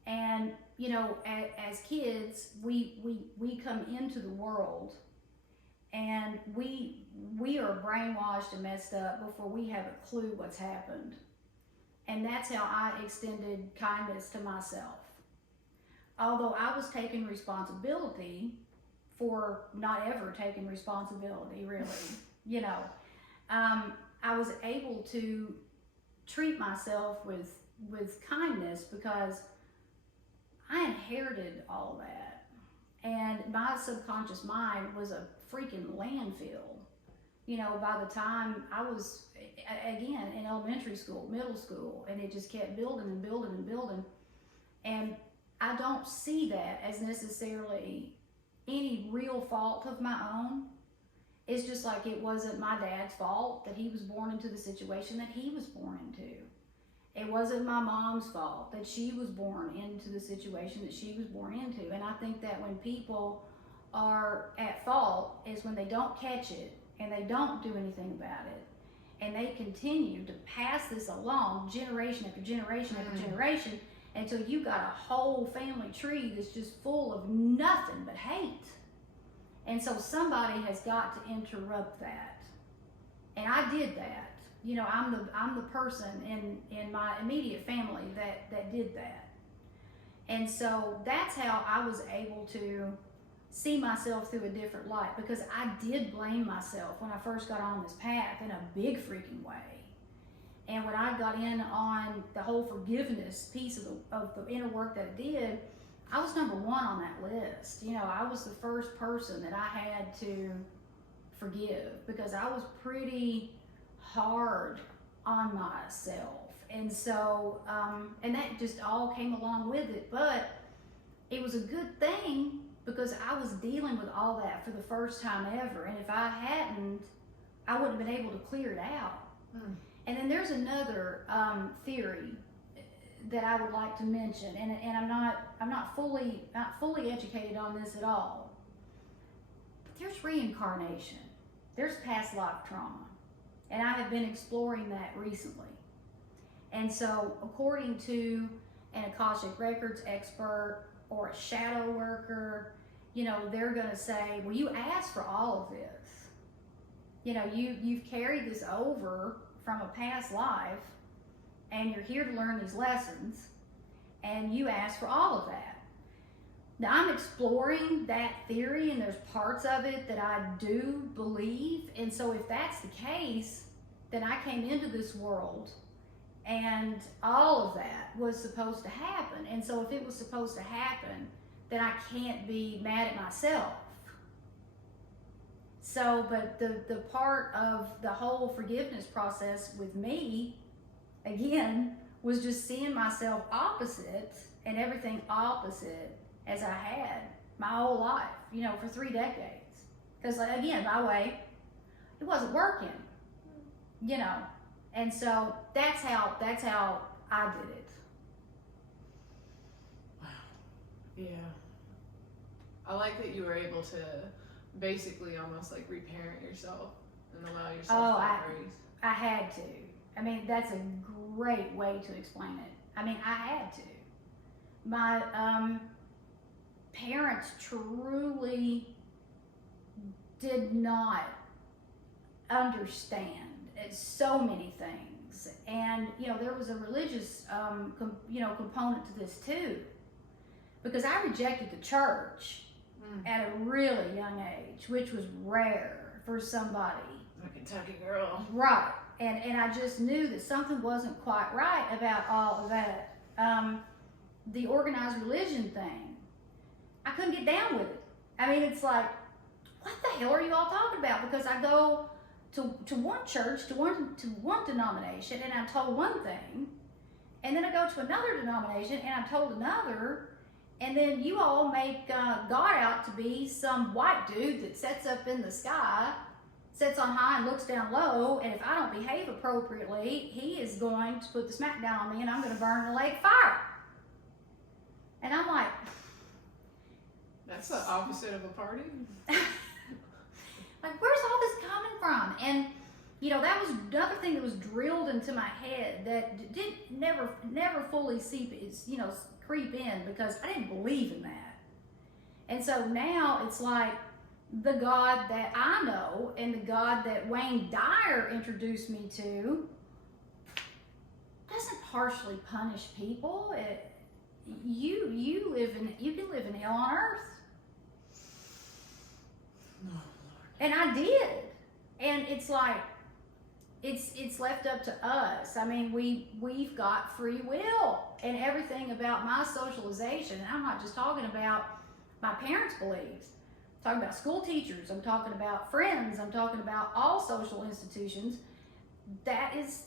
And as kids, we come into the world, and we are brainwashed and messed up before we have a clue what's happened. And that's how I extended kindness to myself. Although I was taking responsibility for not ever taking responsibility, really, I was able to treat myself with kindness because I inherited all that. And my subconscious mind was a freaking landfill you know, by the time I was, again, in elementary school, middle school, and it just kept building and building and building. And I don't see that as necessarily any real fault of my own. It's just like it wasn't my dad's fault that he was born into the situation that he was born into. It wasn't my mom's fault that she was born into the situation that she was born into. And I think that when people are at fault is when they don't catch it and they don't do anything about it. And they continue to pass this along generation after generation after generation until you got a whole family tree that's just full of nothing but hate. And so somebody has got to interrupt that. And I did that. You know, I'm the person in my immediate family that did that. And so that's how I was able to see myself through a different light, because I did blame myself when I first got on this path in a big freaking way. And when I got in on the whole forgiveness piece of the inner work that I did, I was number one on that list. You know, I was the first person that I had to forgive because I was pretty hard on myself. And so, and that just all came along with it. But it was a good thing because I was dealing with all that for the first time ever. And if I hadn't, I wouldn't have been able to clear it out. And then there's another theory that I would like to mention, and I'm not fully educated on this at all. But there's reincarnation. There's past life trauma. And I have been exploring that recently. And so according to an Akashic Records expert or a shadow worker, you know, they're going to say, well, you asked for all of this. You know, you've carried this over from a past life, and you're here to learn these lessons, and you asked for all of that. Now, I'm exploring that theory, and there's parts of it that I do believe. And so if that's the case, then I came into this world and all of that was supposed to happen. And so if it was supposed to happen, then I can't be mad at myself. So, but the part of the whole forgiveness process with me, again, was just seeing myself opposite and everything opposite as I had my whole life, you know, for 3 decades. Because, like, again, my way, it wasn't working, you know. And so that's how I did it. Wow. Yeah. I like that you were able to basically almost like reparent yourself and allow yourself grace. I had to. I mean, that's a great way to explain it. I mean, I had to. My parents truly did not understand so many things. And, you know, there was a religious, component to this too. Because I rejected the church at a really young age, which was rare for somebody. A Kentucky girl. Right. And I just knew that something wasn't quite right about all of that. The organized religion thing, I couldn't get down with it. I mean, it's like, what the hell are you all talking about? Because I go to one church, to one denomination, and I'm told one thing, and then I go to another denomination, and I'm told another, and then you all make God out to be some white dude that sits up in the sky, sits on high and looks down low, and if I don't behave appropriately, he is going to put the smack down on me, and I'm going to burn in a lake of fire. And I'm like, that's the opposite of a party. Like, where's all this coming from? And, you know, that was another thing that was drilled into my head that did never fully creep in, because I didn't believe in that. And so now it's like the God that I know and the God that Wayne Dyer introduced me to doesn't harshly punish people. You can live in hell on earth. Oh, Lord. And I did. And it's like, it's left up to us. I mean, we've got free will, and everything about my socialization, and I'm not just talking about my parents' beliefs. talking about school teachers, I'm talking about friends, I'm talking about all social institutions. That is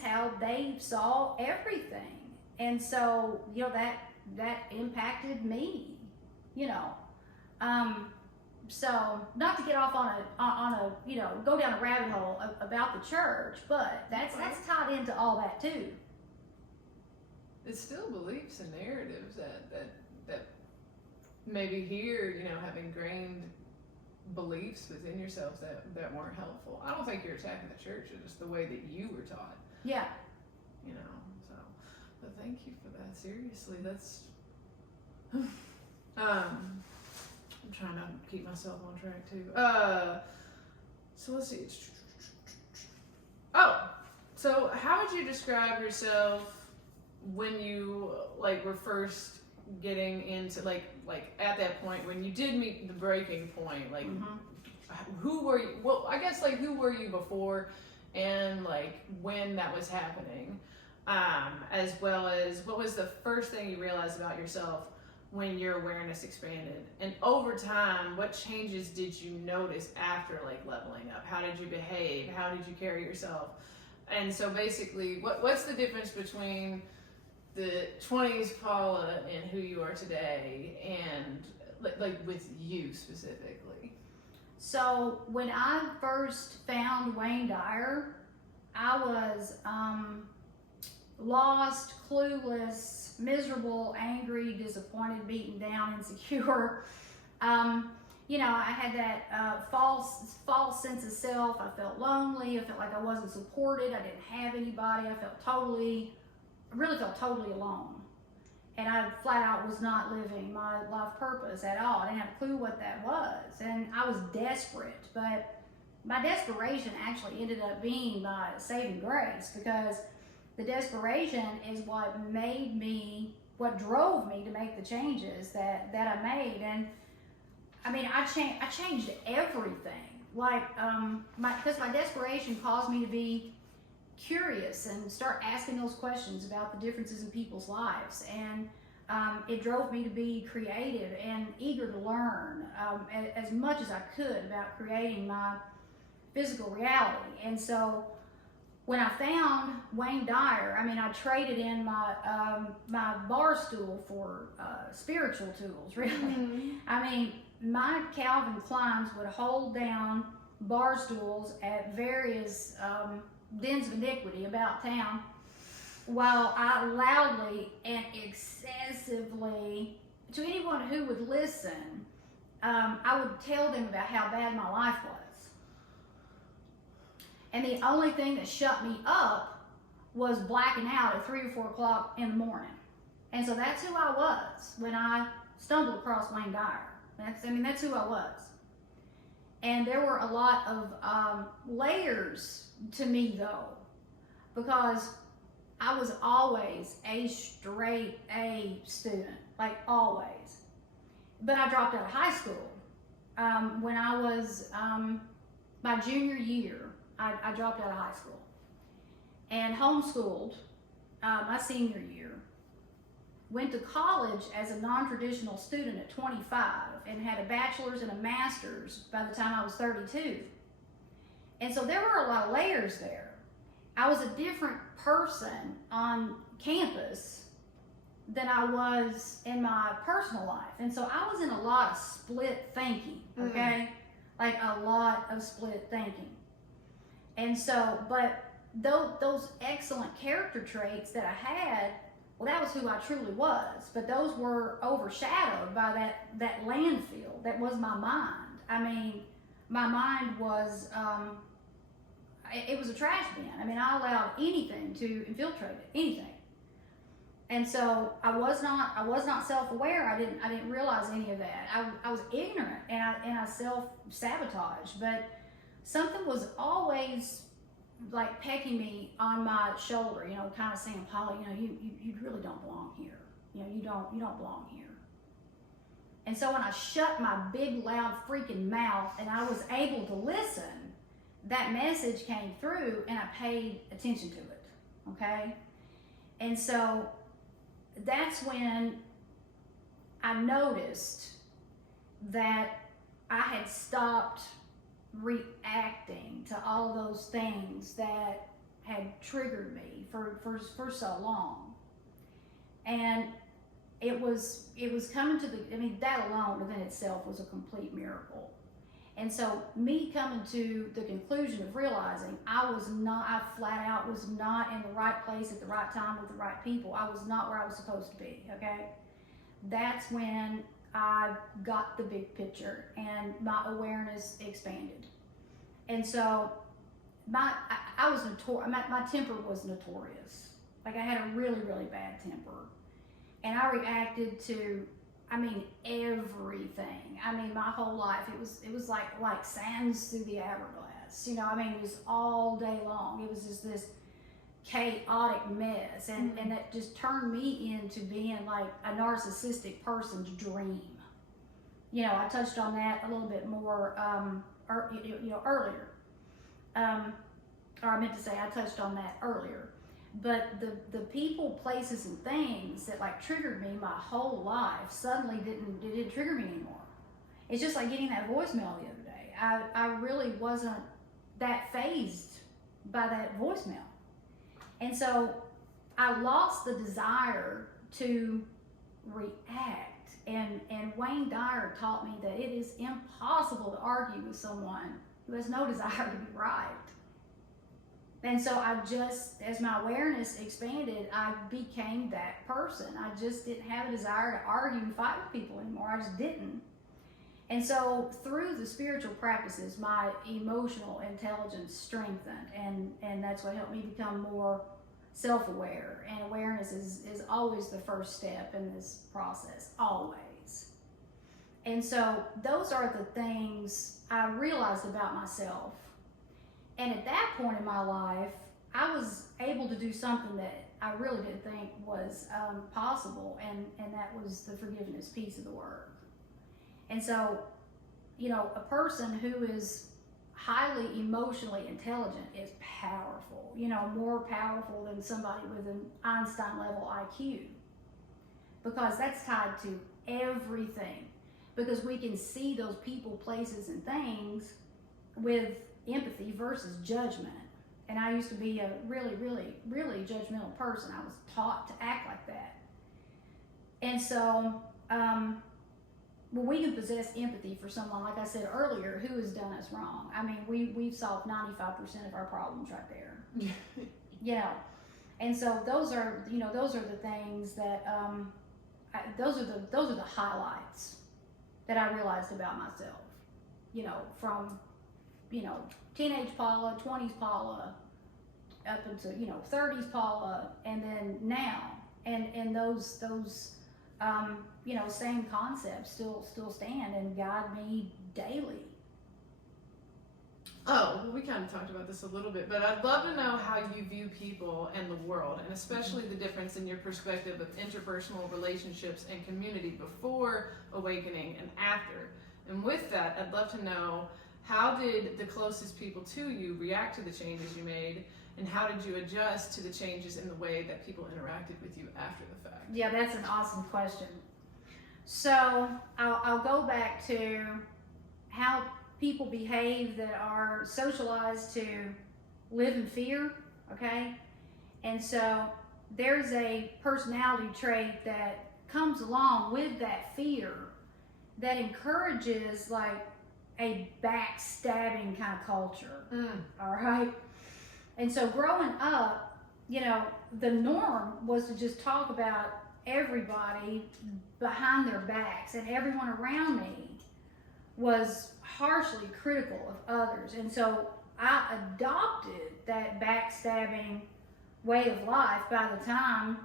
how they saw everything. And so, you know, that impacted me, you know. So not to get off on a you know, go down a rabbit hole about the church, but that's tied into all that too. It's still beliefs and narratives that maybe here, you know, have ingrained beliefs within yourselves that weren't helpful. I don't think you're attacking the church, it's just the way that you were taught. Yeah. You know, so, but thank you for that. Seriously, that's, I'm trying to keep myself on track too. So let's see. Oh, so how would you describe yourself when you like were first getting into like at that point when you did meet the breaking point? Like, who were you? Well, I guess like who were you before, and like when that was happening, as well as what was the first thing you realized about yourself when your awareness expanded, and over time, what changes did you notice after like leveling up? How did you behave? How did you carry yourself? And so basically, what's the difference between the 20s Paula and who you are today, and like with you specifically? So when I first found Wayne Dyer, I was lost, clueless, miserable, angry, disappointed, beaten down, insecure. You know, I had that false sense of self. I felt lonely. I felt like I wasn't supported. I didn't have anybody. I really felt totally alone. And I flat out was not living my life purpose at all. I didn't have a clue what that was. And I was desperate, but my desperation actually ended up being my saving grace, because the desperation is what drove me to make the changes that I made. And I mean, I changed everything. Like, because my desperation caused me to be curious and start asking those questions about the differences in people's lives. And it drove me to be creative and eager to learn as much as I could about creating my physical reality. And so when I found Wayne Dyer, I mean, I traded in my bar stool for spiritual tools, really. Mm-hmm. I mean, my Calvin Kleins would hold down bar stools at various dens of iniquity about town, while I loudly and excessively, to anyone who would listen, I would tell them about how bad my life was. And the only thing that shut me up was blacking out at 3 or 4 o'clock in the morning. And so that's who I was when I stumbled across Wayne Dyer. That's who I was. And there were a lot of layers to me, though, because I was always a straight A student, like always. But I dropped out of high school. When I was my junior year, I dropped out of high school and homeschooled my senior year. Went to college as a non-traditional student at 25 and had a bachelor's and a master's by the time I was 32. And so there were a lot of layers there. I was a different person on campus than I was in my personal life. And so I was in a lot of split thinking, okay? Like a lot of split thinking. And so, but those excellent character traits that I had, well, that was who I truly was. But those were overshadowed by that landfill that was my mind. I mean, my mind was, it was a trash bin. I mean, I allowed anything to infiltrate it, anything. And so I was not self-aware. I didn't realize any of that. I was ignorant, and I self-sabotaged. But something was always like pecking me on my shoulder, you know, kind of saying, Paula, you know, you really don't belong here. You know, you don't belong here. And so when I shut my big, loud, freaking mouth and I was able to listen, that message came through and I paid attention to it, okay? And so that's when I noticed that I had stopped reacting to all those things that had triggered me for so long. And it was coming to that alone within itself was a complete miracle. And so me coming to the conclusion of realizing I flat out was not in the right place at the right time with the right people. I was not where I was supposed to be, okay? That's when I got the big picture and my awareness expanded. And so my temper was notorious. Like, I had a really, really bad temper. And I reacted to, everything. My whole life, it was like sands through the hourglass. It was all day long. It was just this chaotic mess. And that just turned me into being like a narcissistic person's dream. I touched on that a little bit more earlier. Or I meant to say I touched on that earlier. But the people, places, and things that like triggered me my whole life suddenly didn't trigger me anymore. It's just like getting that voicemail the other day. I really wasn't that fazed by that voicemail. And so I lost the desire to react. And Wayne Dyer taught me that it is impossible to argue with someone who has no desire to be right. And so as my awareness expanded, I became that person. I just didn't have a desire to argue and fight with people anymore. I just didn't. And so through the spiritual practices, my emotional intelligence strengthened, and that's what helped me become more self-aware. And awareness is always the first step in this process, always. And so those are the things I realized about myself. And at that point in my life, I was able to do something that I really didn't think was possible, and that was the forgiveness piece of the work. And so, a person who is highly emotionally intelligent is powerful, more powerful than somebody with an Einstein level IQ, because that's tied to everything, because we can see those people, places, and things with empathy versus judgment. And I used to be a really, really, really judgmental person. I was taught to act like that. And so, we can possess empathy for someone, like I said earlier, who has done us wrong. We've solved 95% of our problems right there. And so those are the things that, those are the highlights that I realized about myself, from teenage Paula, 20s Paula, up into 30s Paula, and then now, and those same concepts still stand and guide me daily. Oh, well, we kind of talked about this a little bit, but I'd love to know how you view people and the world, and especially the difference in your perspective of interpersonal relationships and community before awakening and after. And with that, I'd love to know, how did the closest people to you react to the changes you made, and how did you adjust to the changes in the way that people interacted with you after the fact? Yeah, that's an awesome question. So I'll go back to how people behave that are socialized to live in fear, okay? And so there's a personality trait that comes along with that fear that encourages like a backstabbing kind of culture, all right? And so growing up, the norm was to just talk about everybody behind their backs, and everyone around me was harshly critical of others. And so I adopted that backstabbing way of life by the time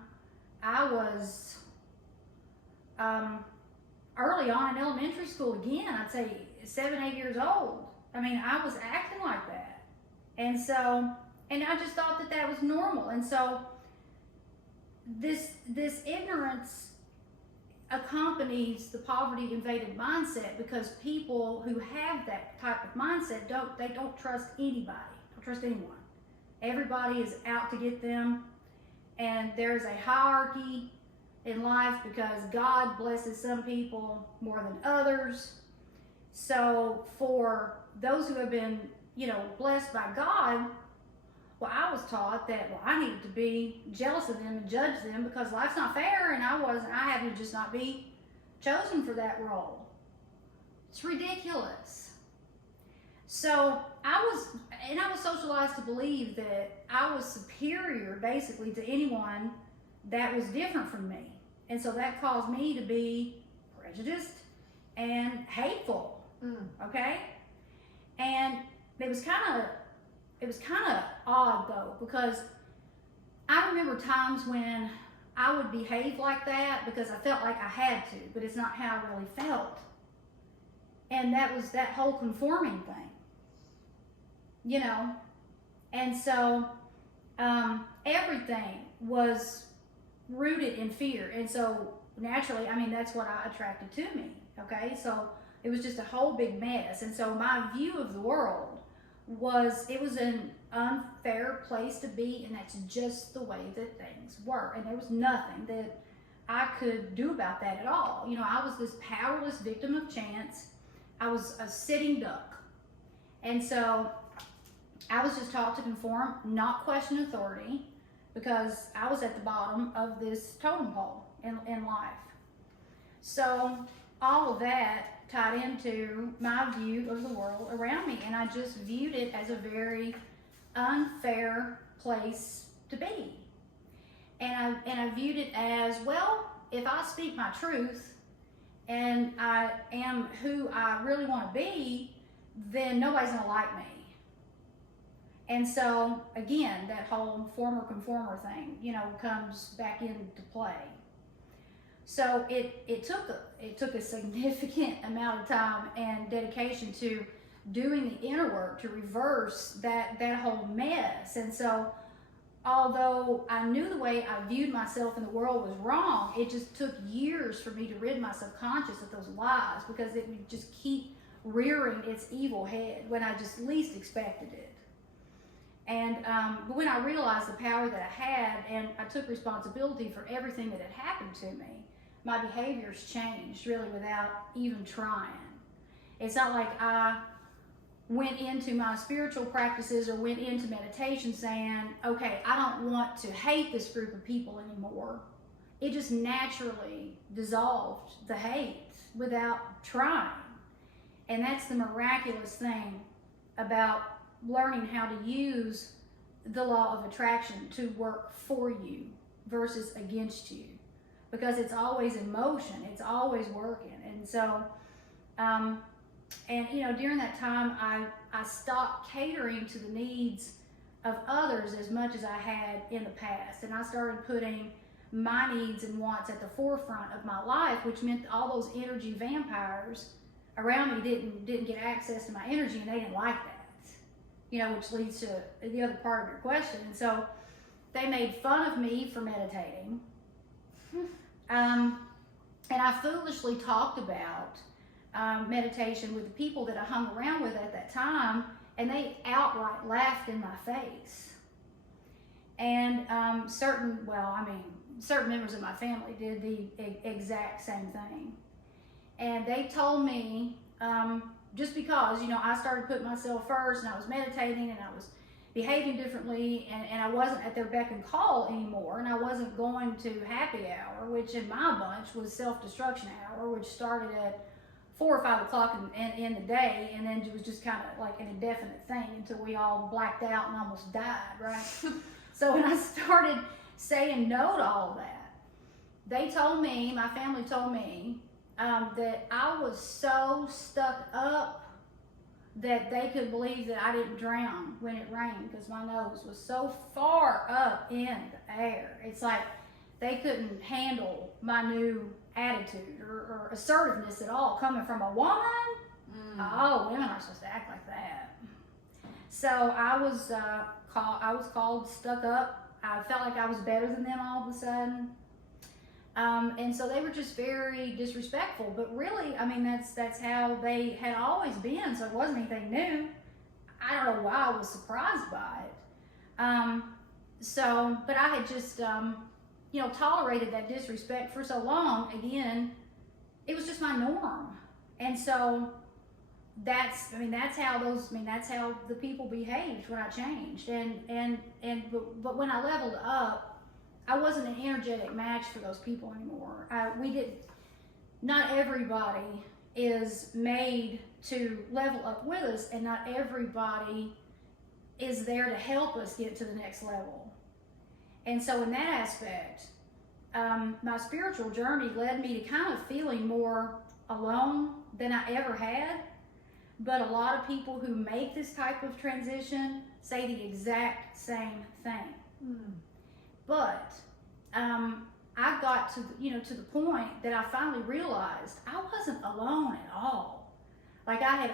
I was early on in elementary school. Again, I'd say 7, 8 years old. I was acting like that. And so, and I just thought that was normal. And so this ignorance accompanies the poverty invaded mindset, because people who have that type of mindset don't trust anybody, don't trust anyone. Everybody is out to get them, and there's a hierarchy in life because God blesses some people more than others. So for those who have been, blessed by God, well, I was taught that, well, I needed to be jealous of them and judge them because life's not fair, and I had to just not be chosen for that role. It's ridiculous. So I was socialized to believe that I was superior basically to anyone that was different from me. And so that caused me to be prejudiced and hateful. Okay? And it was kind of odd though, because I remember times when I would behave like that because I felt like I had to, but it's not how I really felt. And that was that whole conforming thing, And so everything was rooted in fear. And so naturally, that's what I attracted to me, okay? So it was just a whole big mess. And so my view of the world it was an unfair place to be, and that's just the way that things were. And there was nothing that I could do about that at all. I was this powerless victim of chance. I was a sitting duck. And so I was just taught to conform, not question authority, because I was at the bottom of this totem pole in life. So all of that tied into my view of the world around me, and I just viewed it as a very unfair place to be. And I viewed it as, well, if I speak my truth and I am who I really want to be, then nobody's going to like me. And so, again, that whole former-conformer thing, comes back into play. So it took a significant amount of time and dedication to doing the inner work to reverse that whole mess. And so, although I knew the way I viewed myself in the world was wrong, it just took years for me to rid my subconscious of those lies, because it would just keep rearing its evil head when I just least expected it. And but when I realized the power that I had, and I took responsibility for everything that had happened to me, my behaviors changed really without even trying. It's not like I went into my spiritual practices or went into meditation saying, okay, I don't want to hate this group of people anymore. It just naturally dissolved the hate without trying. And that's the miraculous thing about learning how to use the law of attraction to work for you versus against you, because it's always in motion, it's always working. And so during that time I stopped catering to the needs of others as much as I had in the past, and I started putting my needs and wants at the forefront of my life, which meant all those energy vampires around me didn't get access to my energy, and they didn't like that. Which leads to the other part of your question. And so they made fun of me for meditating. And I foolishly talked about meditation with the people that I hung around with at that time, and they outright laughed in my face. And certain members of my family did the exact same thing. And they told me, just because, I started putting myself first, and I was meditating, and I was behaving differently, and I wasn't at their beck and call anymore, and I wasn't going to happy hour, which in my bunch was self-destruction hour, which started at 4 or 5 o'clock in the day, and then it was just kind of like an indefinite thing until we all blacked out and almost died, right? So when I started saying no to all that, they told me, my family told me, that I was so stuck up that they could believe that I didn't drown when it rained, because my nose was so far up in the air. It's like they couldn't handle my new attitude or assertiveness at all coming from a woman. Oh, women aren't supposed to act like that. So I was called stuck up. I felt like I was better than them all of a sudden. And so they were just very disrespectful, but really, that's how they had always been, so it wasn't anything new. I don't know why I was surprised by it. But I had just, tolerated that disrespect for so long. Again, it was just my norm. And so that's how the people behaved when I changed. But when I leveled up, I wasn't an energetic match for those people anymore. Not everybody is made to level up with us, and not everybody is there to help us get to the next level. And so in that aspect, my spiritual journey led me to kind of feeling more alone than I ever had. But a lot of people who make this type of transition say the exact same thing. But I got to the point that I finally realized I wasn't alone at all. Like I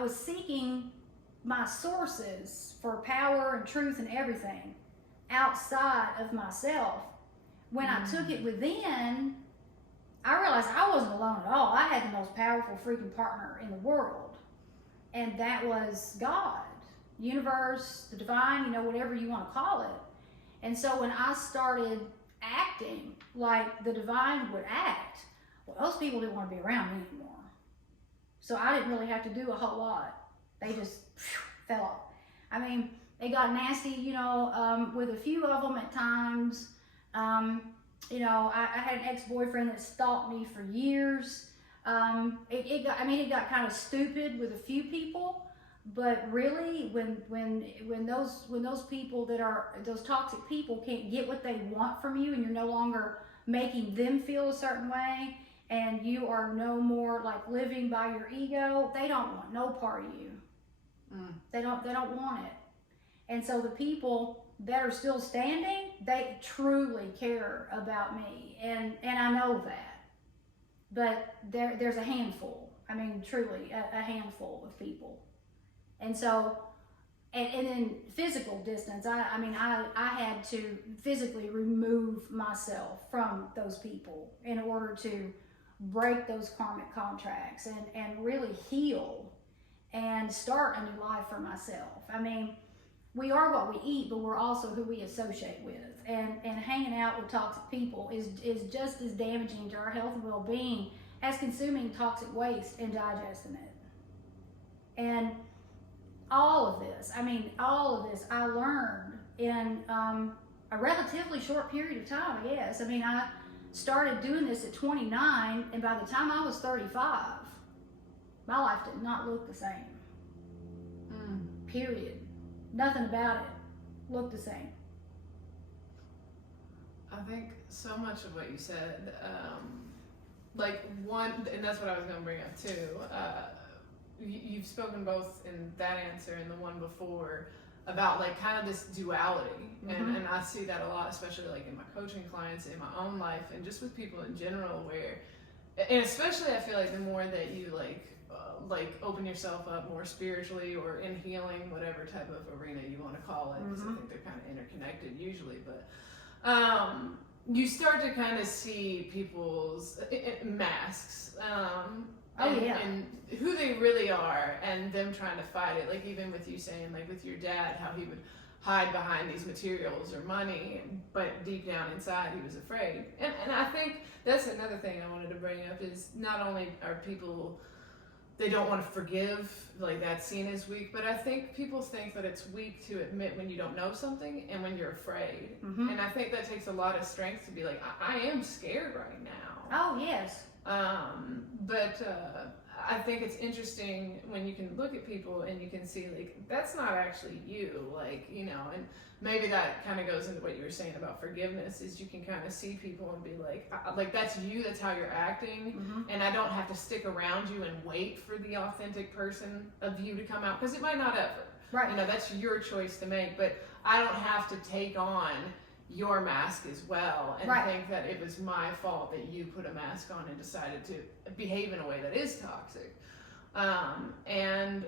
was seeking my sources for power and truth and everything outside of myself. When I took it within, I realized I wasn't alone at all. I had the most powerful freaking partner in the world. And that was God, universe, the divine, whatever you want to call it. And so when I started acting like the divine would act, well, those people didn't want to be around me anymore. So I didn't really have to do a whole lot. They just fell off. I mean, it got nasty, with a few of them at times. I had an ex-boyfriend that stalked me for years. It got kind of stupid with a few people, but really when those people those toxic people can't get what they want from you, and you're no longer making them feel a certain way, and you are no more like living by your ego, they don't want no part of you. They don't want it. And so the people that are still standing, they truly care about me, and I know that. But there's a handful. I mean, truly a handful of people. And so, and then physical distance. I had to physically remove myself from those people in order to break those karmic contracts and really heal and start a new life for myself. I mean, we are what we eat, but we're also who we associate with. And hanging out with toxic people is just as damaging to our health and well-being as consuming toxic waste and digesting it. And all of this I learned in a relatively short period of time, I guess. I mean, I started doing this at 29, and by the time I was 35, my life did not look the same. Period. Nothing about it looked the same. I think so much of what you said, and that's what I was going to bring up too. You've spoken both in that answer and the one before about like kind of this duality, and I see that a lot, especially like in my coaching clients, in my own life, and just with people in general. And especially I feel like the more that you like open yourself up more spiritually or in healing, whatever type of arena you want to call it, because I think they're kind of interconnected usually, but you start to kind of see people's masks and who they really are, and them trying to fight it. Like even with you saying, like with your dad, how he would hide behind these materials or money, but deep down inside he was afraid. And I think that's another thing I wanted to bring up, is not only are people, they don't want to forgive, like that's seen as weak, but I think people think that it's weak to admit when you don't know something and when you're afraid. And I think that takes a lot of strength to be like, I am scared right now. Oh, yes. But I think it's interesting when you can look at people and you can see like, that's not actually you, like, and maybe that kind of goes into what you were saying about forgiveness, is you can kind of see people and be like that's you, that's how you're acting, and I don't have to stick around you and wait for the authentic person of you to come out, because it might not ever. Right. That's your choice to make, but I don't have to take on your mask as well and think that it was my fault that you put a mask on and decided to behave in a way that is toxic. And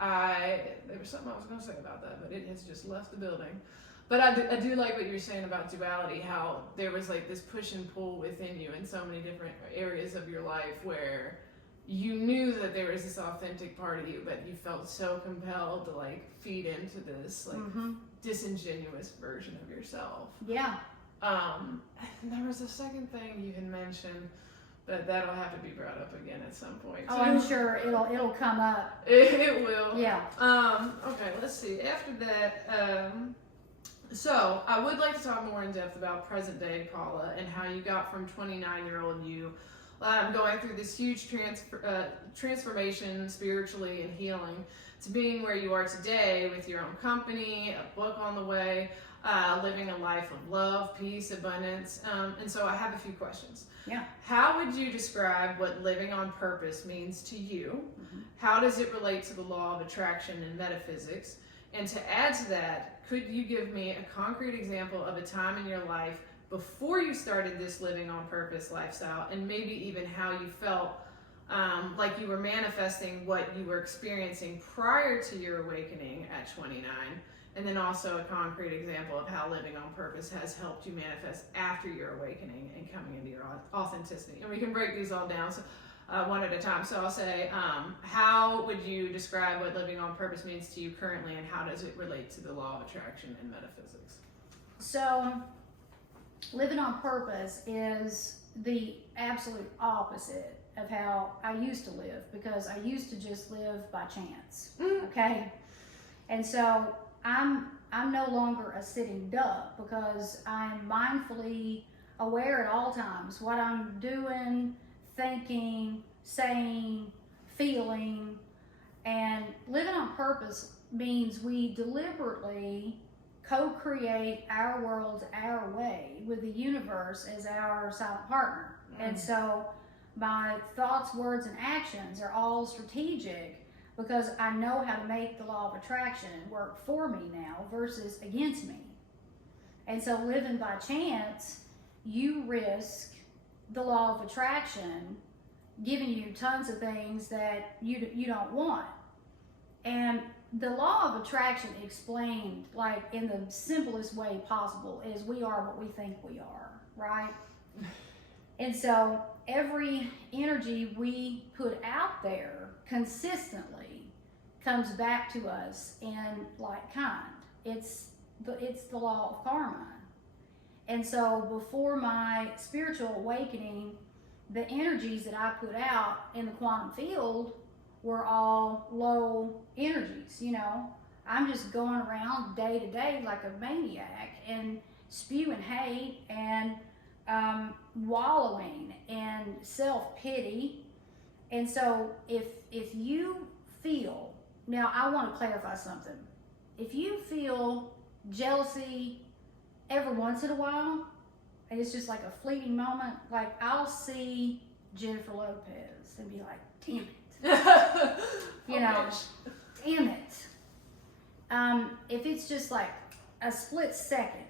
there was something I was going to say about that, but it has just left the building. But I do like what you're saying about duality, how there was like this push and pull within you in so many different areas of your life where you knew that there was this authentic part of you, but you felt so compelled to like feed into this like disingenuous version of yourself. Yeah. And there was a second thing you had mentioned But that'll have to be brought up again at some point. Oh, I'm sure it'll come up. It will. Yeah. Okay, let's see. After that, so I would like to talk more in depth about present day Paula and how you got from 29-year-old you going through this huge transformation spiritually and healing to being where you are today with your own company, a book on the way, living a life of love, peace, abundance. And so I have a few questions. Yeah. How would you describe what living on purpose means to you? Mm-hmm. How does it relate to the law of attraction and metaphysics? And to add to that, could you give me a concrete example of a time in your life before you started this living on purpose lifestyle, and maybe even how you felt like you were manifesting what you were experiencing prior to your awakening at 29? And then also a concrete example of how living on purpose has helped you manifest after your awakening and coming into your authenticity. And we can break these all down one at a time. So I'll say, how would you describe what living on purpose means to you currently, and how does it relate to the law of attraction and metaphysics? So, living on purpose is the absolute opposite of how I used to live, because I used to just live by chance. Okay? And so I'm no longer a sitting duck, because I'm mindfully aware at all times what I'm doing, thinking, saying, feeling. And living on purpose means we deliberately co-create our worlds our way with the universe as our silent partner. And so my thoughts, words, and actions are all strategic, because I know how to make the law of attraction work for me now versus against me. And so living by chance, you risk the law of attraction giving you tons of things that you don't want. And the law of attraction explained, like, in the simplest way possible, is we are what we think we are, right? And so every energy we put out there consistently comes back to us in like kind. It's the law of karma. And so before my spiritual awakening, the energies that I put out in the quantum field were all low energies, you know. I'm just going around day to day like a maniac and spewing hate and wallowing in self-pity. And so if you feel, now I want to clarify something. If you feel jealousy every once in a while, and it's just like a fleeting moment, like I'll see Jennifer Lopez and be like, damn it. You know, damn it. If it's just like a split second,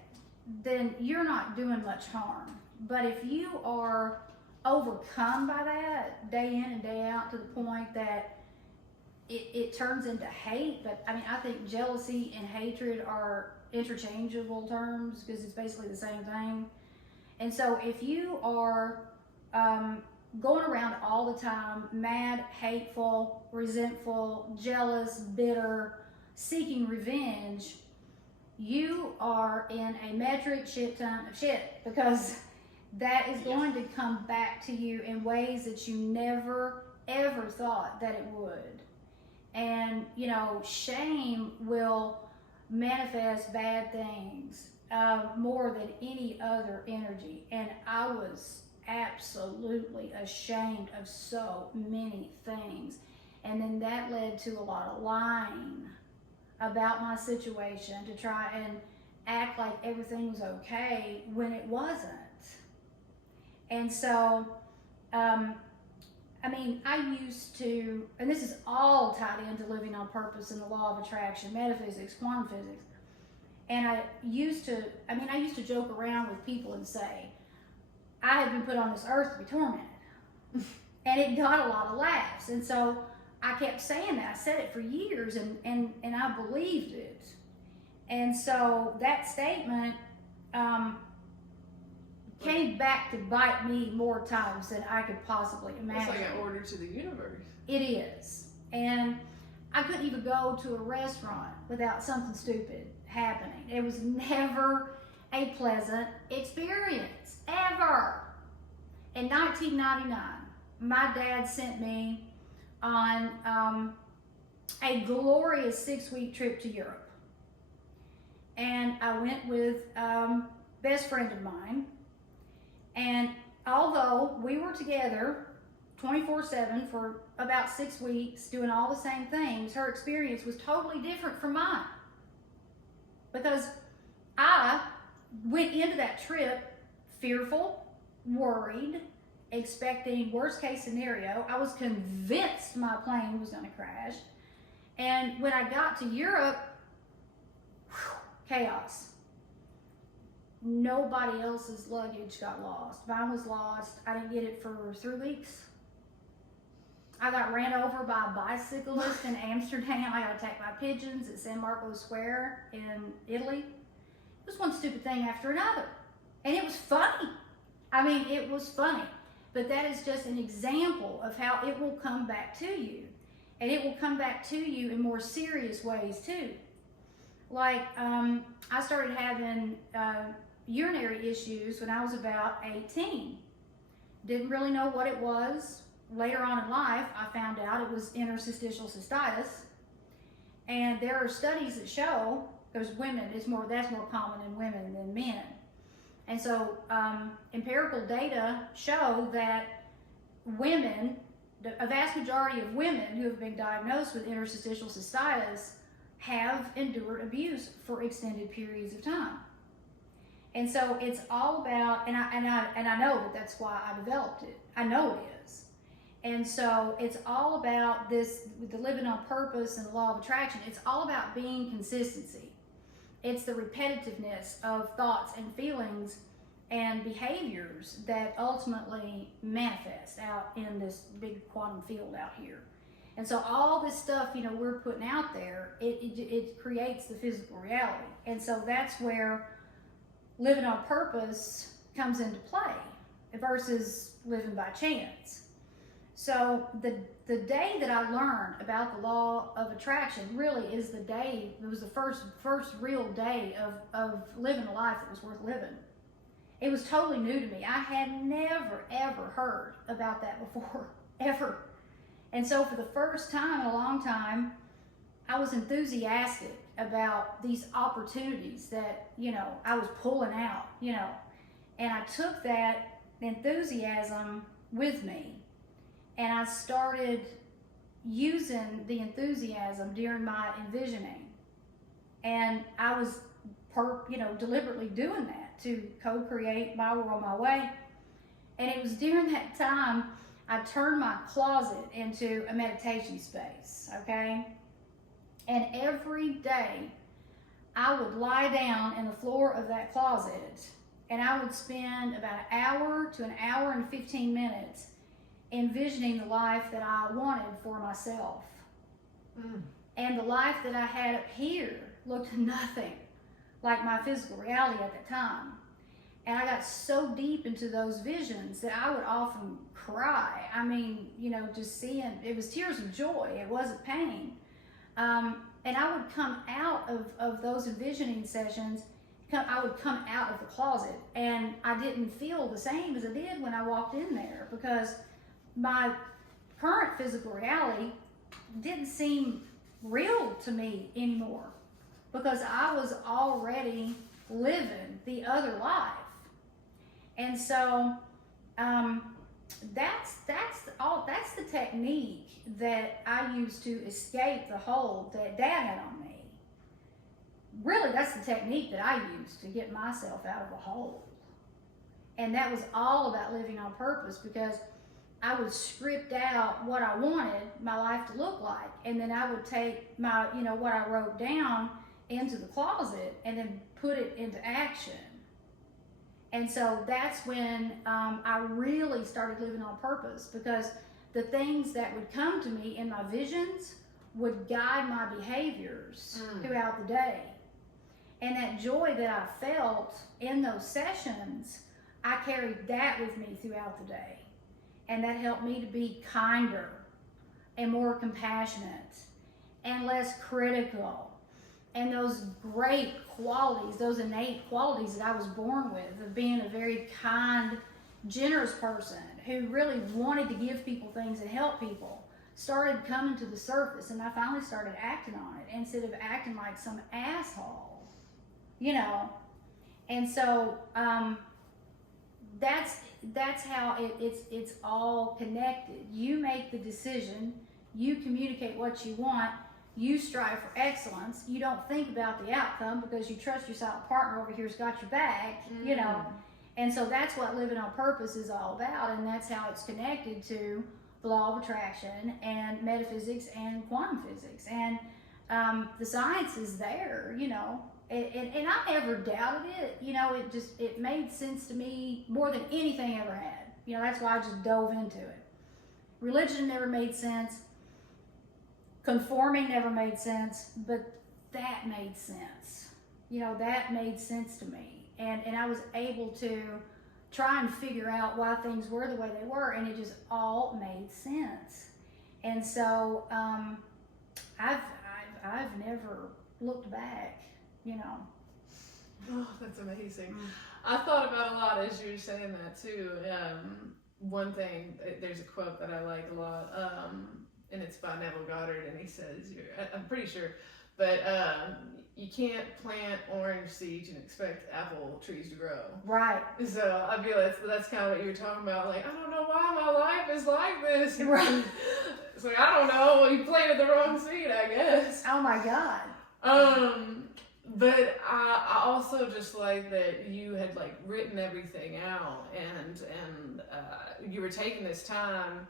then you're not doing much harm. But if you are overcome by that day in and day out to the point that it turns into hate, but I mean, I think jealousy and hatred are interchangeable terms because it's basically the same thing. And so if you are going around all the time, mad, hateful, resentful, jealous, bitter, seeking revenge, you are in a metric shit ton of shit, because that is going to come back to you in ways that you never, ever thought that it would. And, you know, shame will manifest bad things more than any other energy. And I was absolutely ashamed of so many things. And then that led to a lot of lying about my situation to try and act like everything was okay when it wasn't. And so, I mean, I used to, and this is all tied into living on purpose and the law of attraction, metaphysics, quantum physics. And I used to joke around with people and say, I have been put on this earth to be tormented. And it got a lot of laughs. And so I kept saying that. I said it for years, and I believed it. And so that statement came back to bite me more times than I could possibly imagine. It's like an order to the universe. It is. And I couldn't even go to a restaurant without something stupid happening. It was never a pleasant experience, ever. In 1999, my dad sent me on a glorious 6-week trip to Europe. And I went with best friend of mine. And although we were together 24/7 for about 6 weeks doing all the same things, her experience was totally different from mine. Because I went into that trip fearful, worried, expecting worst case scenario. I was convinced my plane was going to crash. And when I got to Europe, chaos. Nobody else's luggage got lost. Mine was lost. I didn't get it for 3 weeks. I got ran over by a bicyclist in Amsterdam. I got to take my pigeons at San Marco Square in Italy. It was one stupid thing after another. And it was funny. I mean, it was funny. But that is just an example of how it will come back to you. And it will come back to you in more serious ways too. Like, I started having urinary issues when I was about 18. Didn't really know what it was. Later on in life, I found out it was interstitial cystitis. And there are studies that show, there's women, that's more common in women than men. And so empirical data show that women, a vast majority of women who have been diagnosed with interstitial cystitis have endured abuse for extended periods of time. And so it's all about, and I know that that's why I developed it. I know it is. And so it's all about this, with the living on purpose and the law of attraction, it's all about being consistency. It's the repetitiveness of thoughts and feelings and behaviors that ultimately manifest out in this big quantum field out here. And so all this stuff, we're putting out there, it creates the physical reality. And so that's where living on purpose comes into play versus living by chance. So the day that I learned about the law of attraction really is the day, it was the first real day of living a life that was worth living. It was totally new to me. I had never, ever heard about that before, ever. And so for the first time in a long time, I was enthusiastic about these opportunities that, I was pulling out, and I took that enthusiasm with me. And I started using the enthusiasm during my envisioning. And I was, deliberately doing that to co-create my world my way. And it was during that time I turned my closet into a meditation space, okay? And every day I would lie down in the floor of that closet and I would spend about an hour to an hour and 15 minutes envisioning the life that I wanted for myself. And the life that I had up here looked nothing like my physical reality at that time. And I got so deep into those visions that I would often cry. I mean, just seeing, it was tears of joy, it wasn't pain. And I would come out of those envisioning sessions, I would come out of the closet and I didn't feel the same as I did when I walked in there, because my current physical reality didn't seem real to me anymore, because I was already living the other life. And so that's the technique that I used to escape the hold that Dad had on me. Really, that's the technique that I used to get myself out of the hole. And that was all about living on purpose, because I would script out what I wanted my life to look like, and then I would take my, what I wrote down into the closet and then put it into action. And so that's when I really started living on purpose, because the things that would come to me in my visions would guide my behaviors throughout the day. And that joy that I felt in those sessions, I carried that with me throughout the day. And that helped me to be kinder and more compassionate and less critical. And those great qualities, those innate qualities that I was born with, of being a very kind, generous person who really wanted to give people things and help people started coming to the surface, and I finally started acting on it instead of acting like some asshole, you know. And so that's how it's all connected. You make the decision, you communicate what you want, you strive for excellence. You don't think about the outcome because you trust your silent partner over here's got your back, you know. And so that's what living on purpose is all about, and that's how it's connected to the law of attraction and metaphysics and quantum physics. And the science is there, you know. And I never doubted it, you know. It made sense to me more than anything I ever had. You know, that's why I just dove into it. Religion never made sense. Conforming never made sense, but that made sense. You know, that made sense to me. And I was able to try and figure out why things were the way they were, and it just all made sense. And so I've never looked back, you know. Oh, that's amazing. I thought about a lot as you were saying that too. One thing, there's a quote that I like a lot, and it's by Neville Goddard, and he says, I'm pretty sure, but you can't plant orange seeds and expect apple trees to grow. Right. So I feel that's kind of what you were talking about. Like, I don't know why my life is like this. Right. It's like, I don't know. You planted the wrong seed, I guess. Oh my God. But I also just like that you had like written everything out, and you were taking this time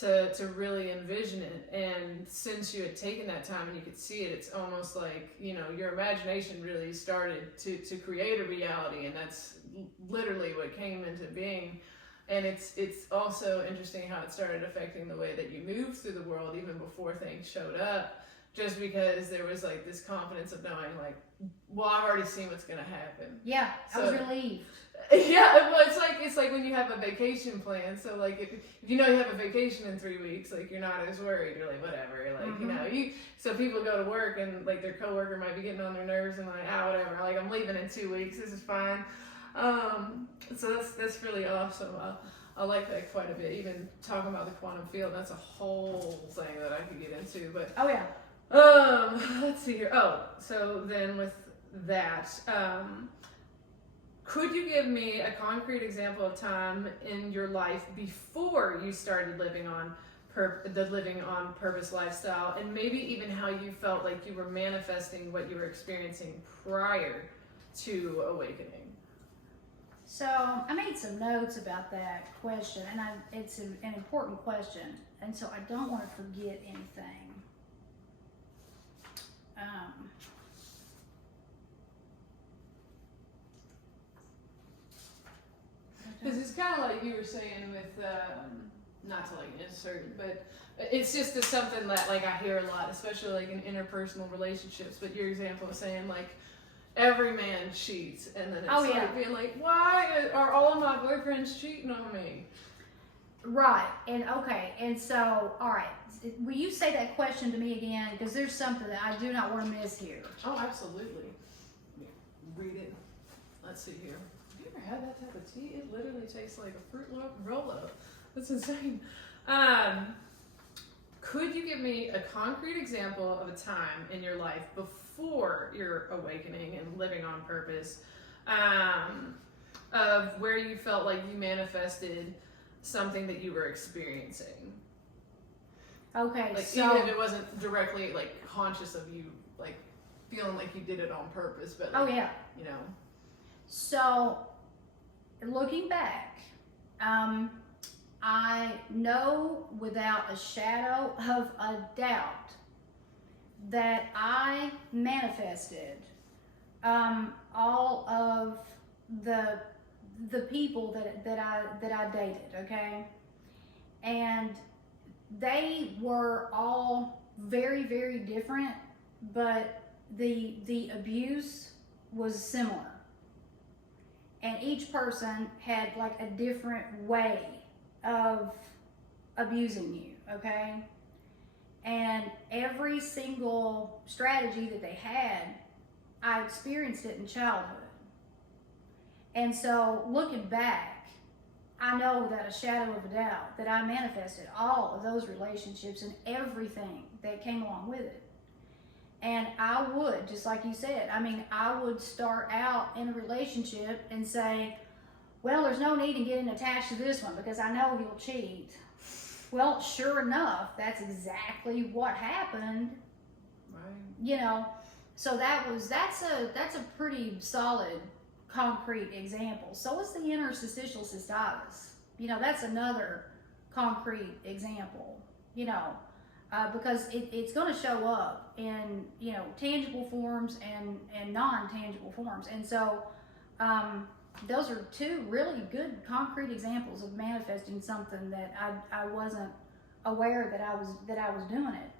to really envision it. And since you had taken that time and you could see it, it's almost like, you know, your imagination really started to create a reality, and that's literally what came into being. And it's also interesting how it started affecting the way that you moved through the world even before things showed up, just because there was like this confidence of knowing like, well, I've already seen what's gonna happen. Yeah, I was relieved. Yeah, well, it's like when you have a vacation plan. So like if you know you have a vacation in 3 weeks, like you're not as worried. You're like, whatever. Like you know, so people go to work and like their coworker might be getting on their nerves and like, whatever. Like I'm leaving in 2 weeks. This is fine. So that's really awesome. I like that quite a bit. Even talking about the quantum field, that's a whole thing that I could get into. But oh yeah. Let's see here. Oh, so then with that, could you give me a concrete example of time in your life before you started living on the living on purpose lifestyle, and maybe even how you felt like you were manifesting what you were experiencing prior to awakening? So I made some notes about that question, and it's an important question, and so I don't want to forget anything. Because it's kind of like you were saying with, not to like insert, but it's just something that like I hear a lot, especially like in interpersonal relationships. But your example of saying like every man cheats, and then it's like being like, why are all of my boyfriends cheating on me? Right, and okay, and so all right, will you say that question to me again? Because there's something that I do not want to miss here. Oh, absolutely. Read it. Let's see here. Have you ever had that type of tea? It literally tastes like a Fruit Loop roll-up. That's insane. Could you give me a concrete example of a time in your life before your awakening and living on purpose, of where you felt like you manifested something that you were experiencing? Okay, like, so even if it wasn't directly like conscious of you, like feeling like you did it on purpose, but like, you know. So looking back, I know without a shadow of a doubt that I manifested all of the people that I dated, okay? And they were all very, very different, but the abuse was similar. And each person had like a different way of abusing you, okay? And every single strategy that they had, I experienced it in childhood. And so looking back, I know without a shadow of a doubt that I manifested all of those relationships and everything that came along with it. And I would, just like you said, I mean, I would start out in a relationship and say, well, there's no need in getting attached to this one because I know he'll cheat. Well, sure enough, that's exactly what happened. Right. You know, so that's a pretty solid, concrete example. So is the interstitial cystitis. You know, that's another concrete example. You know, because it's going to show up in, you know, tangible forms and non-tangible forms. And so those are two really good concrete examples of manifesting something that I wasn't aware that I was doing it.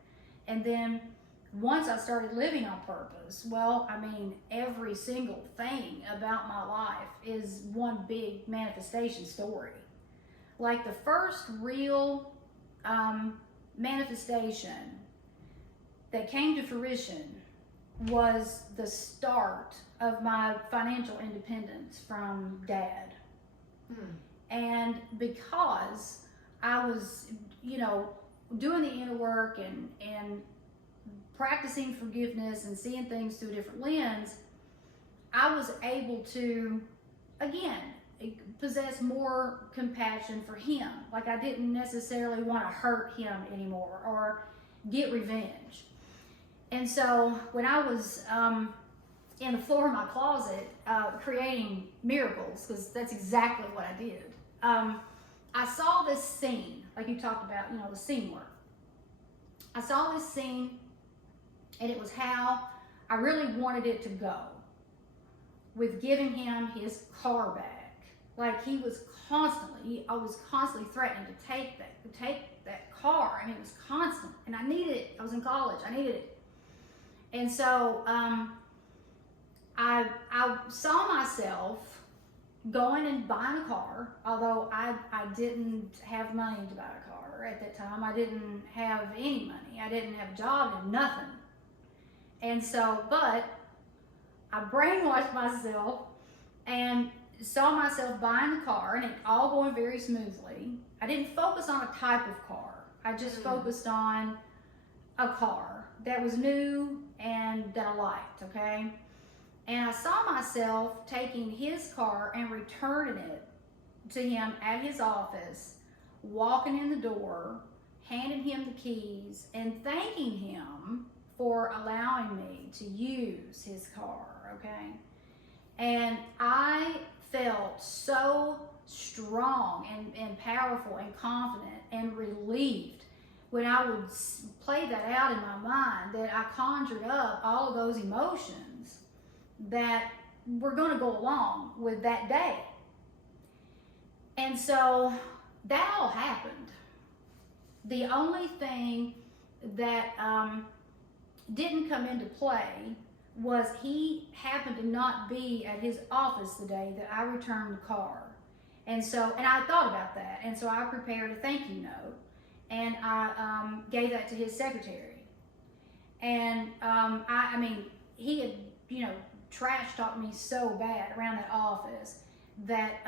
And then once I started living on purpose, well, I mean, every single thing about my life is one big manifestation story. Like the first real manifestation that came to fruition was the start of my financial independence from Dad. And because I was, you know, doing the inner work and practicing forgiveness and seeing things through a different lens, I was able to, again, possess more compassion for him. Like I didn't necessarily want to hurt him anymore or get revenge. And so when I was in the floor of my closet creating miracles, because that's exactly what I did, I saw this scene, like you talked about, you know, the scene work. I saw this scene, and it was how I really wanted it to go with giving him his car back. Like I was constantly threatening to take that car. I mean, it was constant, and I needed it. I was in college. I needed it. And so I saw myself going and buying a car, although I didn't have money to buy a car at that time. I didn't have any money. I didn't have a job and nothing. And so, but I brainwashed myself and saw myself buying the car and it all going very smoothly. I didn't focus on a type of car. I just focused on a car that was new and that I liked, okay? And I saw myself taking his car and returning it to him at his office, walking in the door, handing him the keys, and thanking him for allowing me to use his car, okay? And I felt so strong and powerful and confident and relieved when I would play that out in my mind, that I conjured up all of those emotions that were going to go along with that day. And so that all happened. The only thing that didn't come into play was he happened to not be at his office the day that I returned the car. And so, and I thought about that. And so I prepared a thank you note and I gave that to his secretary. And I mean, he had, you know, trash talked me so bad around that office that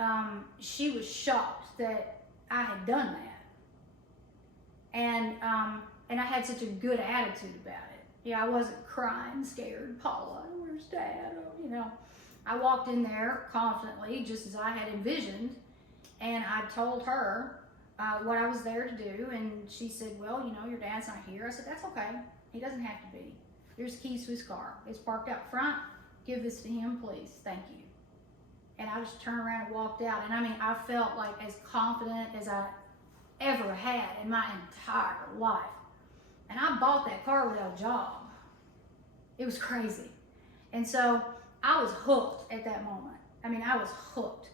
she was shocked that I had done that. And I had such a good attitude about it. Yeah, I wasn't crying, scared. Paula, where's Dad? Oh, you know, I walked in there confidently, just as I had envisioned, and I told her what I was there to do, and she said, well, you know, your dad's not here. I said, that's okay. He doesn't have to be. Here's the keys to his car. It's parked out front. Give this to him, please. Thank you. And I just turned around and walked out. And I mean, I felt like as confident as I ever had in my entire life. And I bought that car without a job. It was crazy. And so I was hooked at that moment. I mean, I was hooked.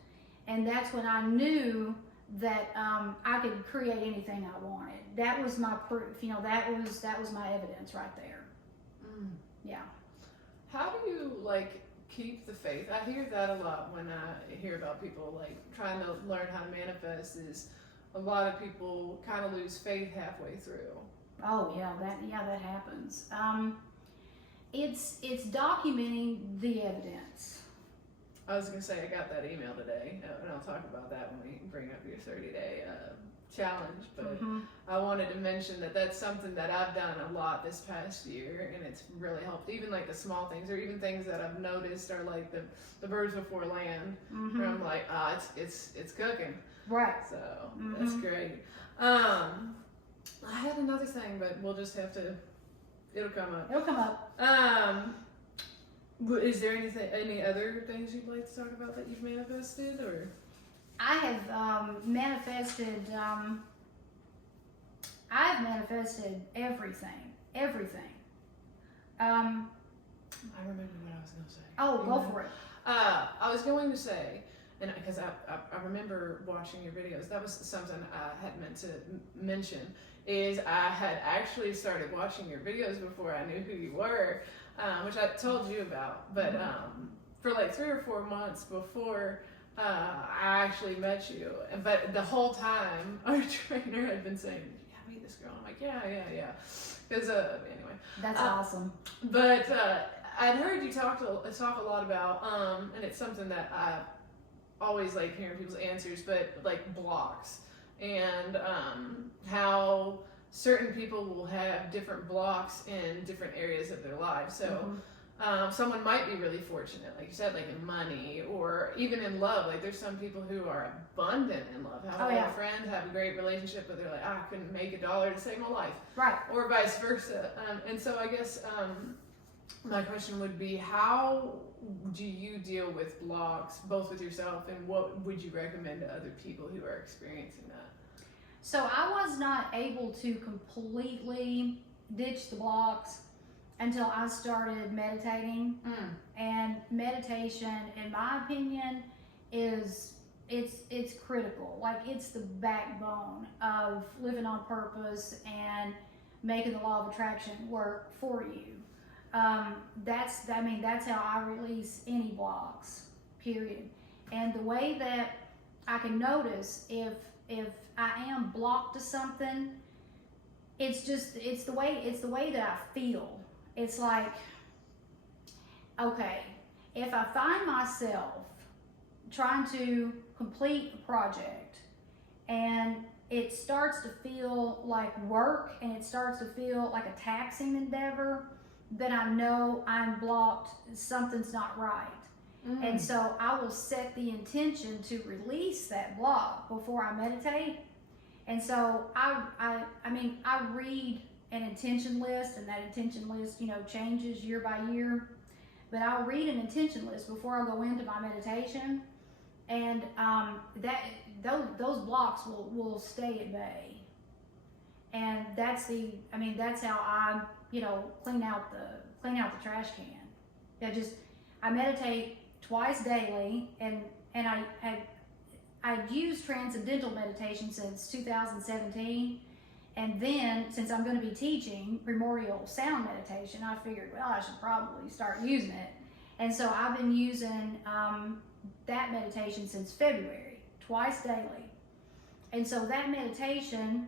And that's when I knew that I could create anything I wanted. That was my proof. You know, that was my evidence right there. Yeah. How do you like keep the faith? I hear that a lot when I hear about people like trying to learn how to manifest. Is a lot of people kind of lose faith halfway through. Oh yeah, that happens. It's documenting the evidence. I was gonna say I got that email today, and I'll talk about that when we bring up your 30-day challenge. But I wanted to mention that that's something that I've done a lot this past year, and it's really helped. Even like the small things, or even things that I've noticed are like the birds before land, where I'm like, it's cooking. Right. So that's great. I had another thing, but we'll just have to. It'll come up. It'll come up. Is there any other things you'd like to talk about that you've manifested, or? I have manifested. I've manifested everything. Everything. I remember what I was going to say. Oh, go for it. I was going to say, and because I remember watching your videos, that was something I had meant to mention. Is I had actually started watching your videos before I knew who you were, which I told you about. But for like 3 or 4 months before I actually met you, but the whole time our trainer had been saying, "Yeah, meet this girl." I'm like, "Yeah." Because anyway, That's awesome. But I'd heard you talk a lot about, and it's something that I always like hearing people's answers, but like blocks. And how certain people will have different blocks in different areas of their lives. So someone might be really fortunate, like you said, like in money or even in love. Like there's some people who are abundant in love, have a lot of friends, have a great relationship, but they're like, I couldn't make $1 to save my life. Right. Or vice versa. And so I guess my question would be, how do you deal with blocks, both with yourself, and what would you recommend to other people who are experiencing that? So I was not able to completely ditch the blocks until I started meditating. And meditation, in my opinion, is it's critical. Like it's the backbone of living on purpose and making the law of attraction work for you. That's how I release any blocks, period. And the way that I can notice if I am blocked to something, it's the way that I feel. It's like, okay, if I find myself trying to complete a project and it starts to feel like work and it starts to feel like a taxing endeavor, then I know I'm blocked, something's not right. And so I will set the intention to release that block before I meditate. And so I read an intention list, and that intention list, changes year by year. But I'll read an intention list before I go into my meditation, and those blocks will stay at bay. And that's how I clean out the trash can. I meditate twice daily, and I've used transcendental meditation since 2017, and then since I'm going to be teaching primordial sound meditation, I figured, well, I should probably start using it. And so I've been using that meditation since February, twice daily. And so that meditation,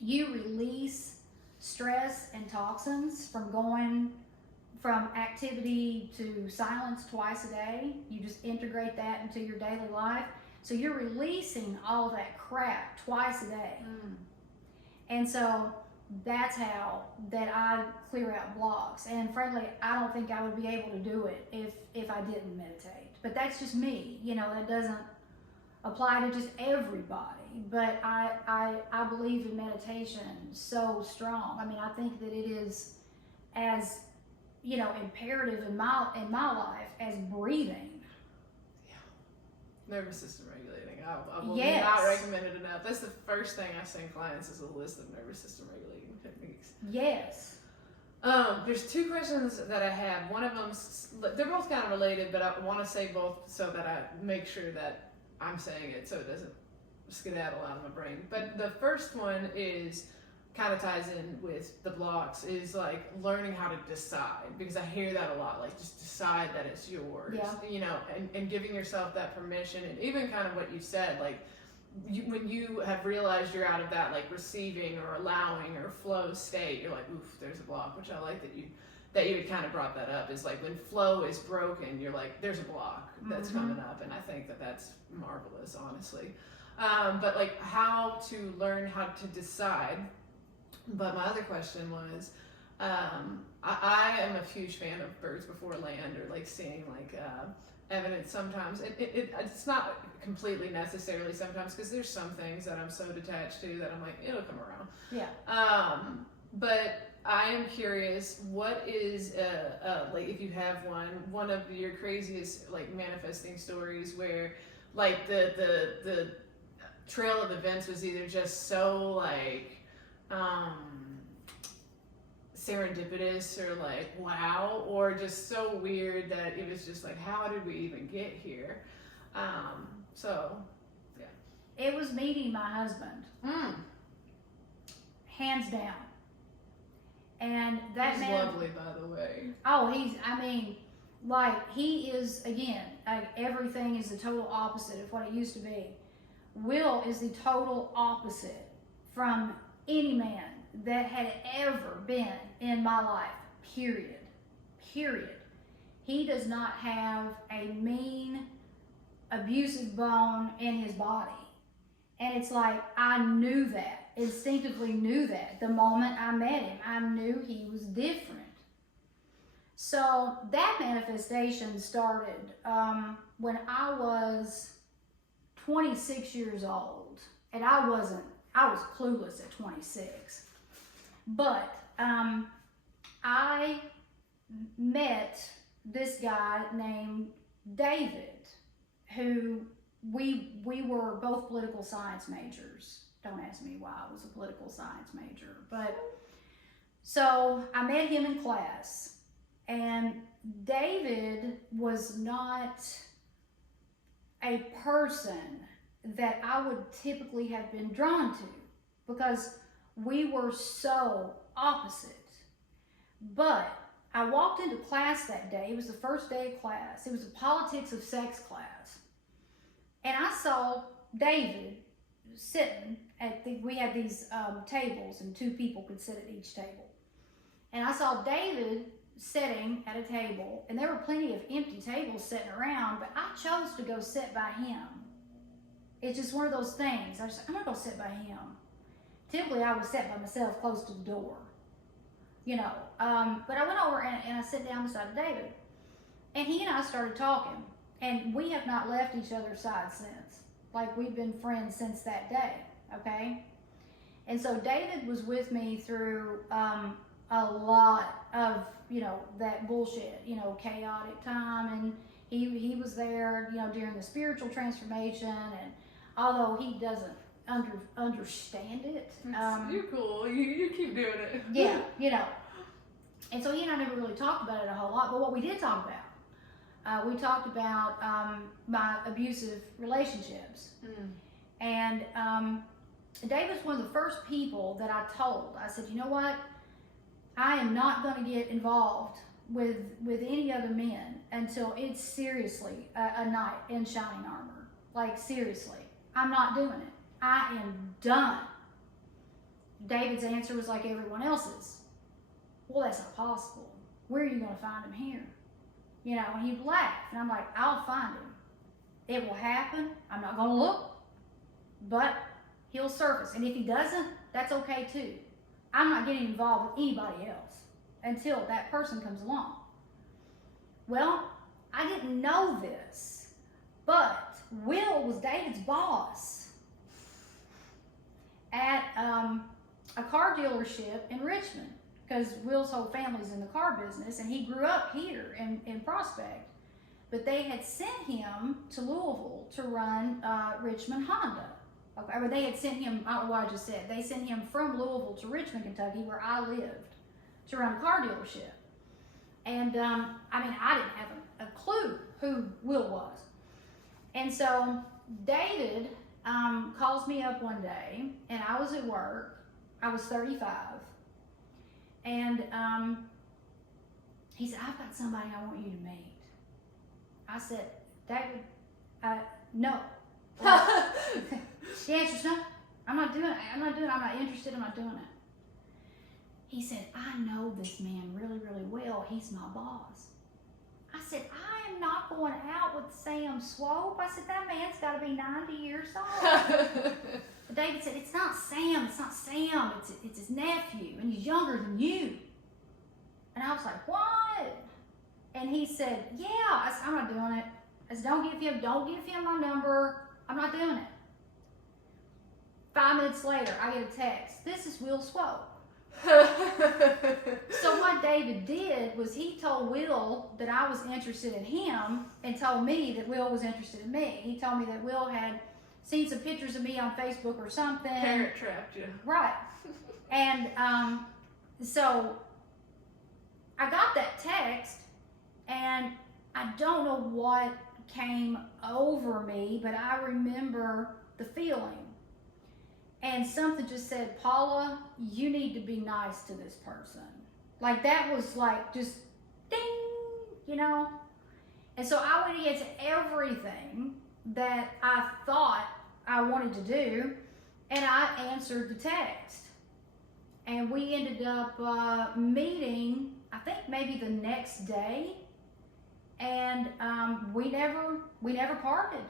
you release stress and toxins from going from activity to silence twice a day. You just integrate that into your daily life. So you're releasing all that crap twice a day. And so that's how that I clear out blocks. And frankly, I don't think I would be able to do it if I didn't meditate. But that's just me. That doesn't apply to just everybody. But I believe in meditation so strong. I think that it is as imperative in my life as breathing. Nervous system regulating. I will not recommend it enough. That's the first thing I send clients is a list of nervous system regulating techniques. Yes. There's 2 questions that I have. One of them, they're both kind of related, but I want to say both so that I make sure that I'm saying it so it doesn't skedaddle out of my brain. But the first one is kind of ties in with the blocks, is like learning how to decide, because I hear that a lot, like just decide that it's yours, and giving yourself that permission. And even kind of what you said, like when you have realized you're out of that like receiving or allowing or flow state, you're like, oof, there's a block, which I like that that you had kind of brought that up, is like when flow is broken, you're like, there's a block that's coming up, and I think that that's marvelous, honestly. But like how to learn how to decide. But my other question was, I am a huge fan of birds before land, or like seeing like evidence sometimes. It's not completely necessarily sometimes, because there's some things that I'm so detached to that I'm like, it'll come around. Yeah. But I am curious, what is like, if you have one of your craziest like manifesting stories where like the trail of events was either just so like serendipitous, or like wow, or just so weird that it was just like, how did we even get here? So yeah, It was meeting my husband, hands down. And that he's man, lovely, by the way. oh, he is, again, like everything is the total opposite of what it used to be. Will is the total opposite from any man that had ever been in my life, period. He does not have a mean, abusive bone in his body. And it's like, I knew that, instinctively knew that. The moment I met him, I knew he was different. So that manifestation started when I was 26 years old. And I was clueless at 26. But I met this guy named David, who we were both political science majors. Don't ask me why I was a political science major. But so I met him in class, and David was not a person that I would typically have been drawn to, because we were so opposite. But I walked into class that day. It was the first day of class. It was a politics of sex class. And I saw David sitting we had these tables, and 2 people could sit at each table. And I saw David sitting at a table, and there were plenty of empty tables sitting around, but I chose to go sit by him. It's just one of those things. I'm gonna go sit by him. Typically, I would sit by myself close to the door, you know. But I went over and I sat down beside David, and he and I started talking, and we have not left each other's side since. Like, we've been friends since that day, okay? And so David was with me through a lot of, you know, that bullshit, you know, chaotic time, and he was there, you know, during the spiritual transformation, and although he doesn't understand it. You're cool. You keep doing it. Yeah, you know. And so he and I never really talked about it a whole lot, but what we did talk about, we talked about my abusive relationships. And David's one of the first people that I told. I said, you know what? I am not going to get involved with any other men until it's seriously a knight in shining armor. Like, seriously. I'm not doing it. I am done. David's answer was like everyone else's. Well, that's not possible. Where are you going to find him here? You know, and he'd laugh. And I'm like, I'll find him. It will happen. I'm not going to look. But he'll surface. And if he doesn't, that's okay too. I'm not getting involved with anybody else until that person comes along. Well, I didn't know this, but Will was David's boss at a car dealership in Richmond, because Will's whole family's in the car business, and he grew up here in Prospect. But they had sent him to Louisville to run Richmond Honda. Okay, or they had sent him, I don't know what I just said, they sent him from Louisville to Richmond, Kentucky, where I lived, to run a car dealership. And I didn't have a clue who Will was. And so David calls me up one day, and I was at work. I was 35. And he said, I've got somebody I want you to meet. I said, David, no. The answer's no. I'm not doing it. I'm not interested. I'm not doing it. He said, I know this man really, really well. He's my boss. I said, I am not going out with Sam Swope. I said, that man's got to be 90 years old. But David said, it's not Sam. It's not Sam. It's his nephew, and he's younger than you. And I was like, what? And he said, yeah. I said, I'm not doing it. I said, don't give him my number. I'm not doing it. 5 minutes later, I get a text. This is Will Swope. So what David did was he told Will that I was interested in him and told me that Will was interested in me. He told me that Will had seen some pictures of me on Facebook or something. Parent trapped you. Right. And so I got that text, and I don't know what came over me, but I remember the feeling. And something just said, Paula, you need to be nice to this person. Like, that was like just ding, you know? And so I went against everything that I thought I wanted to do, and I answered the text. And we ended up meeting, I think maybe the next day, and we never parted.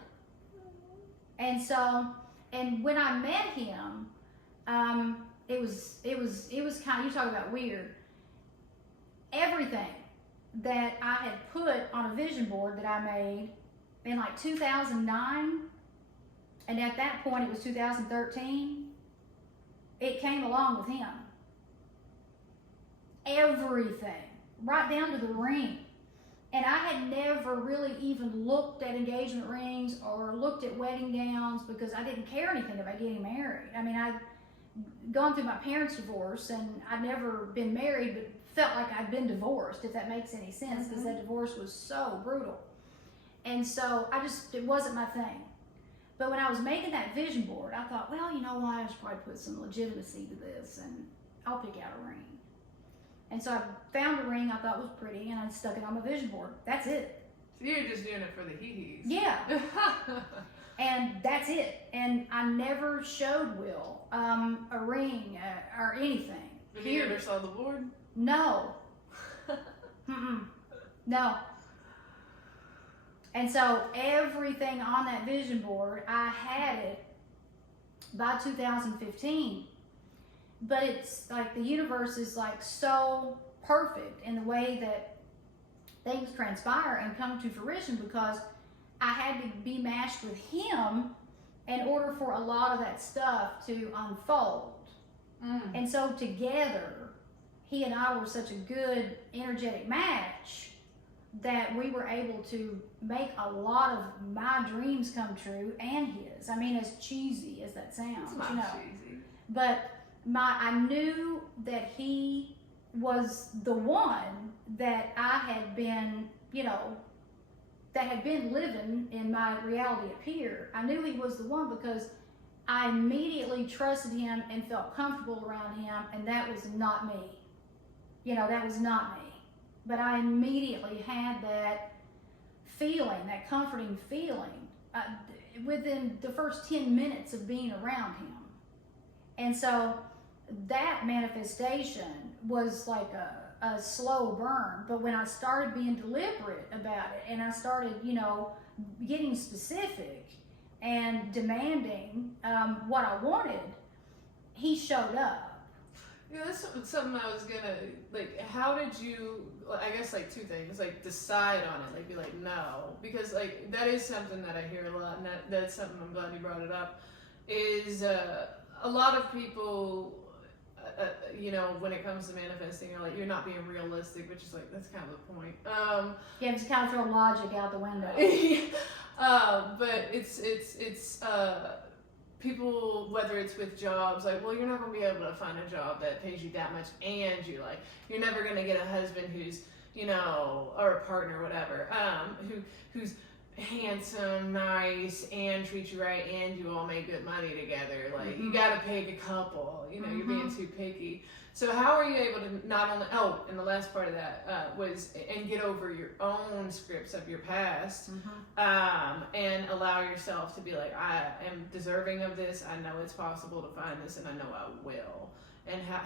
And so, and when I met him, it was kind of, you talk about weird. Everything that I had put on a vision board that I made in like 2009, and at that point it was 2013, it came along with him. Everything, right down to the ring. And I had never really even looked at engagement rings or looked at wedding gowns because I didn't care anything about getting married. I mean, I'd gone through my parents' divorce, and I'd never been married, but felt like I'd been divorced, if that makes any sense, because that divorce was so brutal. And so it wasn't my thing. But when I was making that vision board, I thought, well, you know what, I should probably put some legitimacy to this, and I'll pick out a ring. And so I found a ring I thought was pretty, and I stuck it on my vision board. That's it. So you're just doing it for the hee-hees. Yeah. And that's it. And I never showed Will a ring or anything. Have you ever saw the board? No. No. And so everything on that vision board, I had it by 2015. But it's like the universe is like so perfect in the way that things transpire and come to fruition, because I had to be matched with him in order for a lot of that stuff to unfold. And so together, he and I were such a good energetic match that we were able to make a lot of my dreams come true and his. I mean, as cheesy as that sounds, It's not you know. cheesy. But I knew that he was the one that I had been, you know, that had been living in my reality up here. I knew he was the one because I immediately trusted him and felt comfortable around him, and that was not me. You know, that was not me. But I immediately had that feeling, that comforting feeling, within the first 10 minutes of being around him. And so that manifestation was like a slow burn. But when I started being deliberate about it, and I started, you know, getting specific and demanding what I wanted, he showed up. Yeah, that's something I was gonna, like, how did you, I guess, like, two things, like, decide on it, like, be like, no, because, like, that is something that I hear a lot, and that's something I'm glad you brought it up, is a lot of people, you know, when it comes to manifesting, you're like, you're not being realistic, which is, like, that's kind of the point. Yeah, just kind of throw logic out the window. But it's people, whether it's with jobs, like, well, you're not going to be able to find a job that pays you that much, and you're never going to get a husband who's, you know, or a partner, whatever, who's handsome, nice, and treats you right, and you all make good money together. Like, you got to pick a couple, you know, you're being too picky. So how are you able to not only, and the last part of that was, and get over your own scripts of your past, and allow yourself to be like, I am deserving of this, I know it's possible to find this, and I know I will. And how,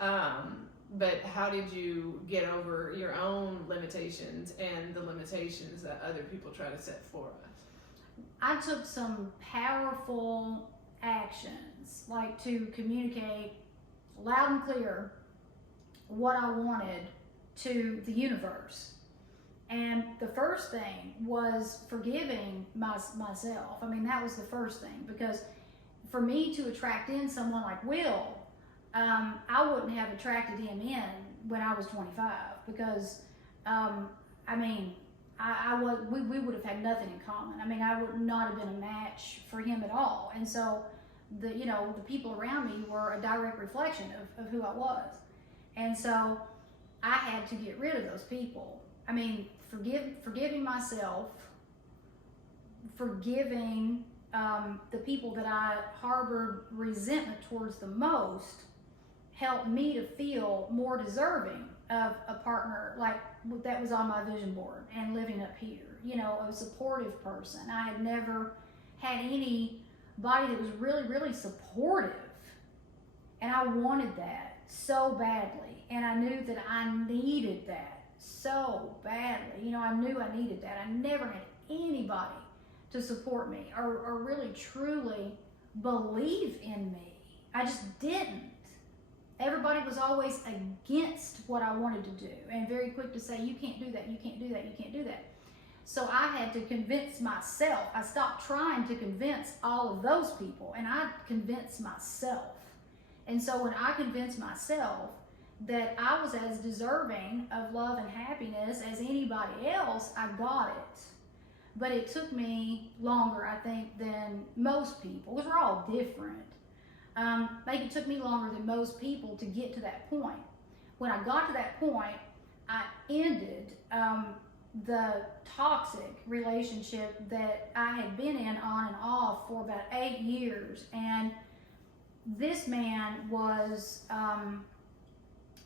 But how did you get over your own limitations and the limitations that other people try to set for us? I took some powerful actions, like to communicate loud and clear what I wanted to the universe. And the first thing was forgiving myself. I mean, that was the first thing, because for me to attract in someone like Will, I wouldn't have attracted him in when I was 25, because we would have had nothing in common. I mean, I would not have been a match for him at all. And so the people around me were a direct reflection of who I was. And so I had to get rid of those people. I mean, forgiving myself, forgiving the people that I harbored resentment towards the most, helped me to feel more deserving of a partner like that was on my vision board and living up here. A supportive person. I had never had anybody that was really, really supportive, and I wanted that so badly, and I knew that I needed that so badly. I knew I needed that. I never had anybody to support me or really truly believe in me. I just didn't. Everybody was always against what I wanted to do and very quick to say, you can't do that, you can't do that, you can't do that. So I had to convince myself. I stopped trying to convince all of those people, and I convinced myself. And so when I convinced myself that I was as deserving of love and happiness as anybody else, I got it. But it took me longer, I think, than most people, because we're all different. Maybe it took me longer than most people to get to that point. When I got to that point, I ended the toxic relationship that I had been in on and off for about 8 years. And this man was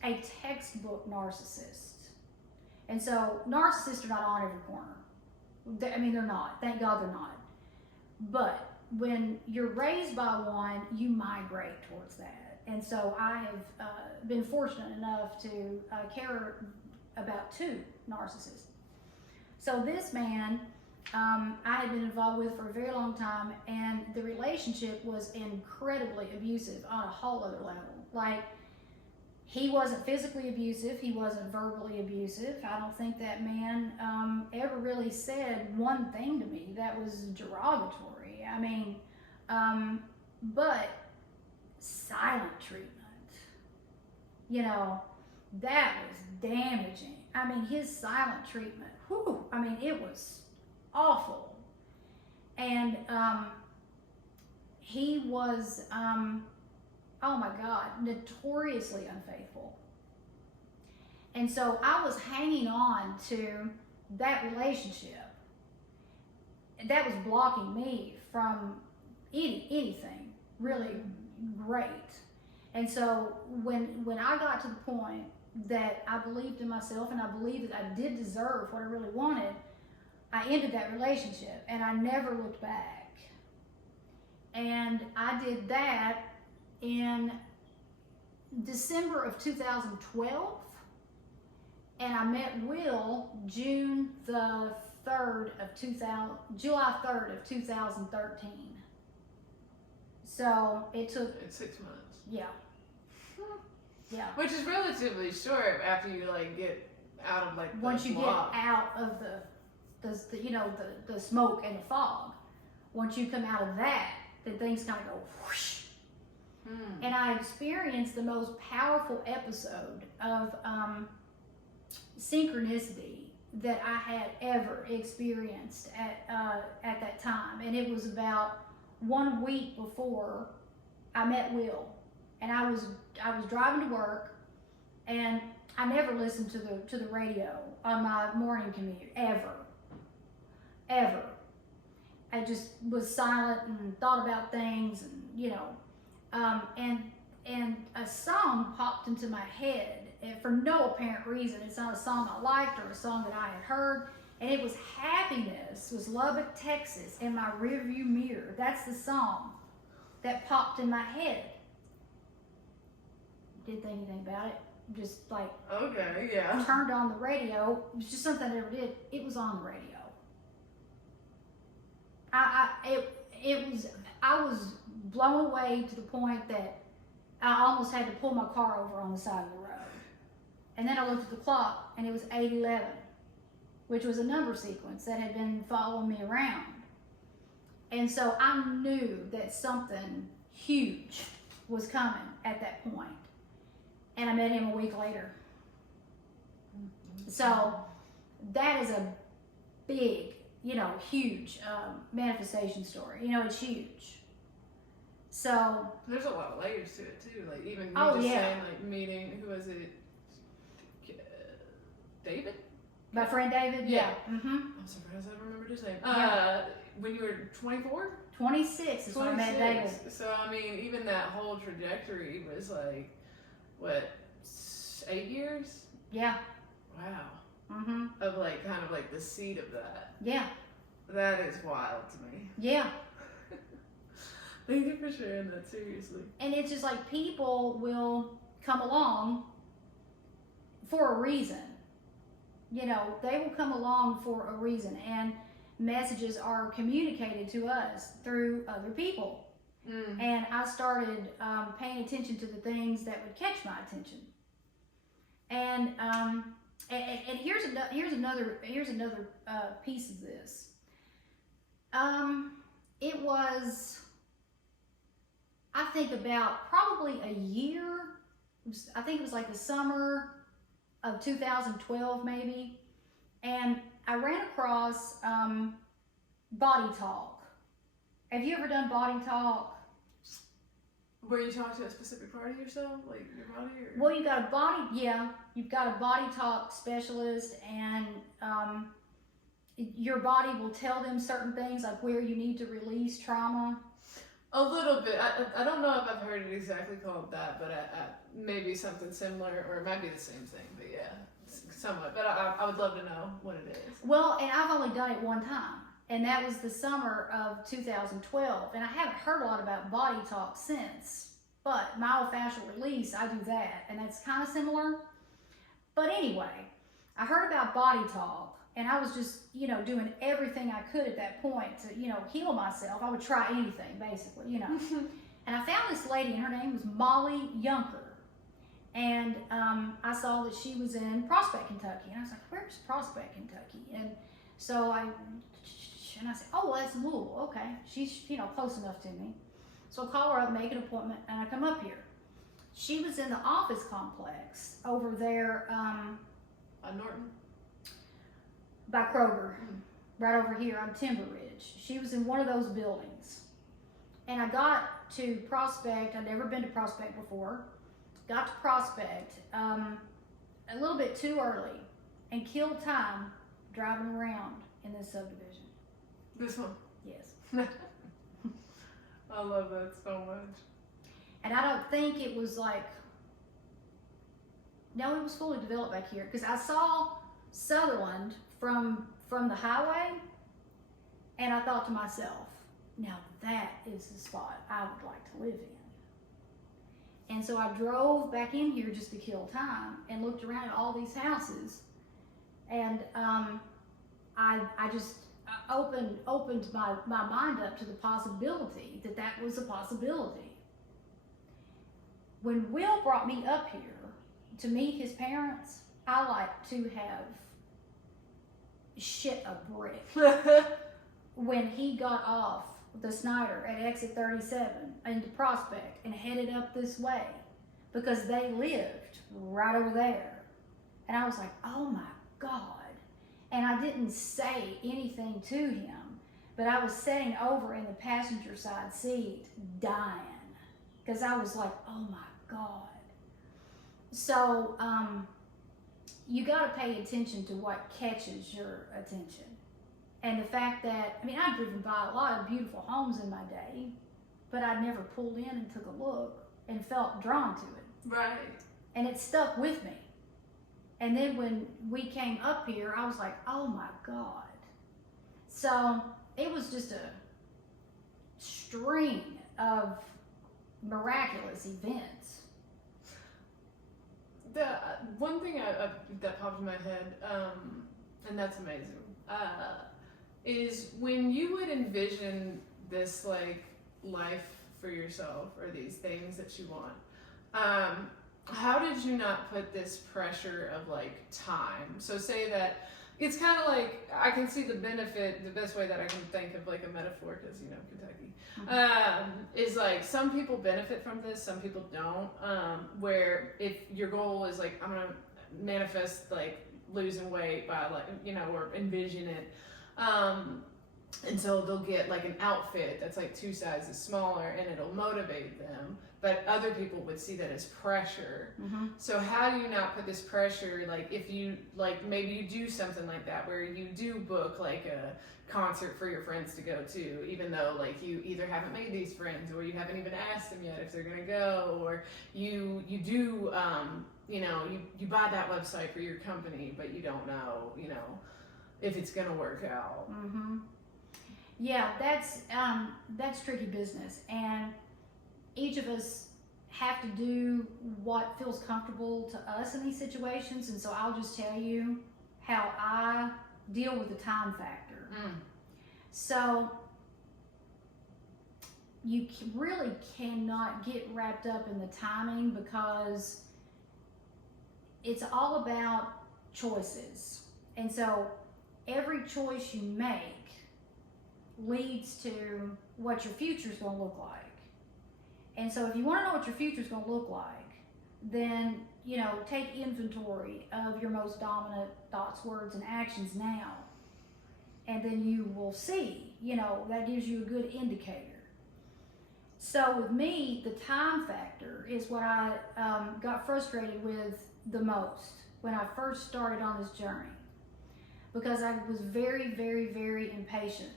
a textbook narcissist. And so narcissists are not on every corner. They're not. Thank God they're not. But when you're raised by one, you migrate towards that. And so I have been fortunate enough to care about 2 narcissists. So this man, I had been involved with for a very long time, and the relationship was incredibly abusive on a whole other level. Like, he wasn't physically abusive, he wasn't verbally abusive. I don't think that man ever really said one thing to me that was derogatory. But silent treatment, that was damaging. His silent treatment, it was awful. And he was, oh my God, notoriously unfaithful. And so I was hanging on to that relationship. That was blocking me from anything really great. And so when I got to the point that I believed in myself and I believed that I did deserve what I really wanted, I ended that relationship and I never looked back. And I did that in December of 2012, and I met Will July 3rd of 2013. So it's 6 months. Yeah. Yeah. Which is relatively short after you get out of the once you smog. get out of the smoke and the fog. Once you come out of that, then things kind of go whoosh. And I experienced the most powerful episode of synchronicity that I had ever experienced at that time. And it was about 1 week before I met Will. And I was driving to work, and I never listened to the radio on my morning commute, ever. I just was silent and thought about things, and and a song popped into my head for no apparent reason. It's not a song I liked or a song that I had heard, and it was Happiness, was Lubbock, Texas, in my rearview mirror. That's the song that popped in my head. didn't think anything about it. Just like Okay, yeah. turned on the radio. It was just something I never did. It was on the radio. I was blown away to the point that I almost had to pull my car over on the side of the road. And then I looked at the clock and it was 8:11, which was a number sequence that had been following me around. And so I knew that something huge was coming at that point. And I met him a week later. So that is a big, huge manifestation story. It's huge. So There's a lot of layers to it too. Like even you Oh, just yeah. saying like meeting, who was it? David? my friend David, Yeah. Mm-hmm. I'm surprised I remembered his name. Yeah. When you were 24? 26 is when I met David. So I mean, even that whole trajectory was like, what, 8 years? Yeah. Wow. Mm-hmm. Of like kind of like the seed of that. Yeah. That is wild to me. Yeah. Thank you for sharing that, seriously. And it's just like people will come along for a reason. They will come along for a reason, and messages are communicated to us through other people. Mm. And I started paying attention to the things that would catch my attention. And here's another piece of this. It was, I think, about probably a year. I think it was like the summer of 2012 maybe, and I ran across Body Talk. Have you ever done Body Talk? Where you talk to a specific part of yourself, like your body, or? Well, you've got a Body Talk specialist, and your body will tell them certain things, like where you need to release trauma. A little bit. I don't know if I've heard it exactly called that, but maybe something similar, or it might be the same thing, but yeah, somewhat. But I would love to know what it is. Well, and I've only done it one time, and that was the summer of 2012, and I haven't heard a lot about Body Talk since, but myofascial release, I do that, and that's kind of similar. But anyway, I heard about Body Talk, and I was just, doing everything I could at that point to, heal myself. I would try anything, basically, And I found this lady, and her name was Molly Yunker. And I saw that she was in Prospect, Kentucky. And I was like, where's Prospect, Kentucky? And so I said, oh, well, that's Louisville. Okay. She's, close enough to me. So I call her up, make an appointment, and I come up here. She was in the office complex over there. Norton? By Kroger, right over here on Timber Ridge. She was in one of those buildings. And I got to Prospect. I'd never been to Prospect before. Got to Prospect a little bit too early and killed time driving around in this subdivision. This one? Yes. I love that so much. And I don't think it was like, no, it was fully developed back here, because I saw Sutherland from the highway, and I thought to myself, now that is the spot I would like to live in. And so I drove back in here just to kill time and looked around at all these houses, and I just opened my mind up to the possibility that was a possibility. When Will brought me up here to meet his parents, I like to have shit a brick. When he got off the Snyder at exit 37 into Prospect and headed up this way, because they lived right over there. And I was like, oh my God. And I didn't say anything to him, but I was sitting over in the passenger side seat dying, because I was like, oh my God. So you got to pay attention to what catches your attention. And the fact that, I've driven by a lot of beautiful homes in my day, but I never pulled in and took a look and felt drawn to it. Right. And it stuck with me. And then when we came up here, I was like, oh my God. So it was just a string of miraculous events. The one thing that popped in my head, and that's amazing, is when you would envision this like life for yourself or these things that you want, how did you not put this pressure of like time? So say that it's kind of like, I can see the benefit, the best way that I can think of like a metaphor, because Kentucky, is like some people benefit from this, some people don't, where if your goal is like, I'm gonna manifest like losing weight by like, or envision it, and so they'll get like an outfit that's like 2 sizes smaller and it'll motivate them, but other people would see that as pressure. So how do you not put this pressure, like if you, like maybe you do something like that where you do book like a concert for your friends to go to, even though like you either haven't made these friends or you haven't even asked them yet if they're gonna go, or you do, you buy that website for your company, but you don't know, if it's gonna work out. Yeah, that's tricky business, and each of us have to do what feels comfortable to us in these situations. And so I'll just tell you how I deal with the time factor. So you really cannot get wrapped up in the timing, because it's all about choices. And so every choice you make leads to what your future is going to look like. And so if you want to know what your future is going to look like, then, take inventory of your most dominant thoughts, words, and actions now. And then you will see, that gives you a good indicator. So with me, the time factor is what I got frustrated with the most when I first started on this journey, because I was very, very, very impatient.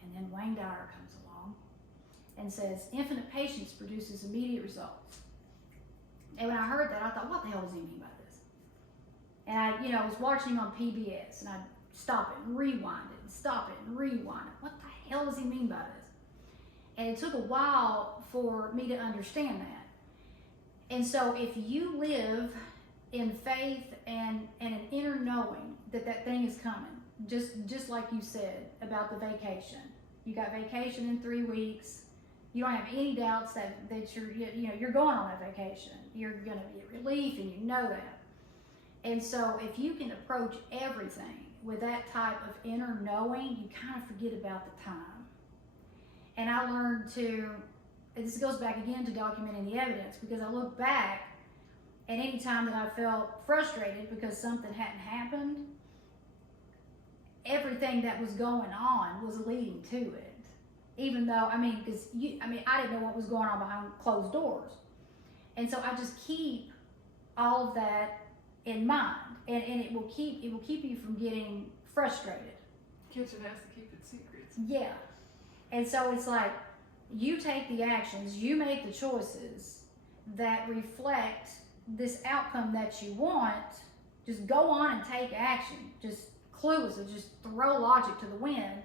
And then Wayne Dyer comes along and says, infinite patience produces immediate results. And when I heard that, I thought, what the hell does he mean by this? And I was watching him on PBS, and I'd stop it and rewind it, and stop it and rewind it. What the hell does he mean by this? And it took a while for me to understand that. And so if you live in faith and an inner knowing that thing is coming, just like you said about the vacation. You got vacation in 3 weeks. You don't have any doubts that you're going on that vacation. You're going to be at relief, and you know that. And so if you can approach everything with that type of inner knowing, you kind of forget about the time. And I learned to, and this goes back again to documenting the evidence, because I look back, and any time that I felt frustrated because something hadn't happened, everything that was going on was leading to it. Even though, I didn't know what was going on behind closed doors. And so I just keep all of that in mind, and it will keep you from getting frustrated. Kitchen has to keep its secrets. Yeah. And so it's like, you take the actions, you make the choices that reflect this outcome that you want. Just go on and take action. Just clueless, just throw logic to the wind.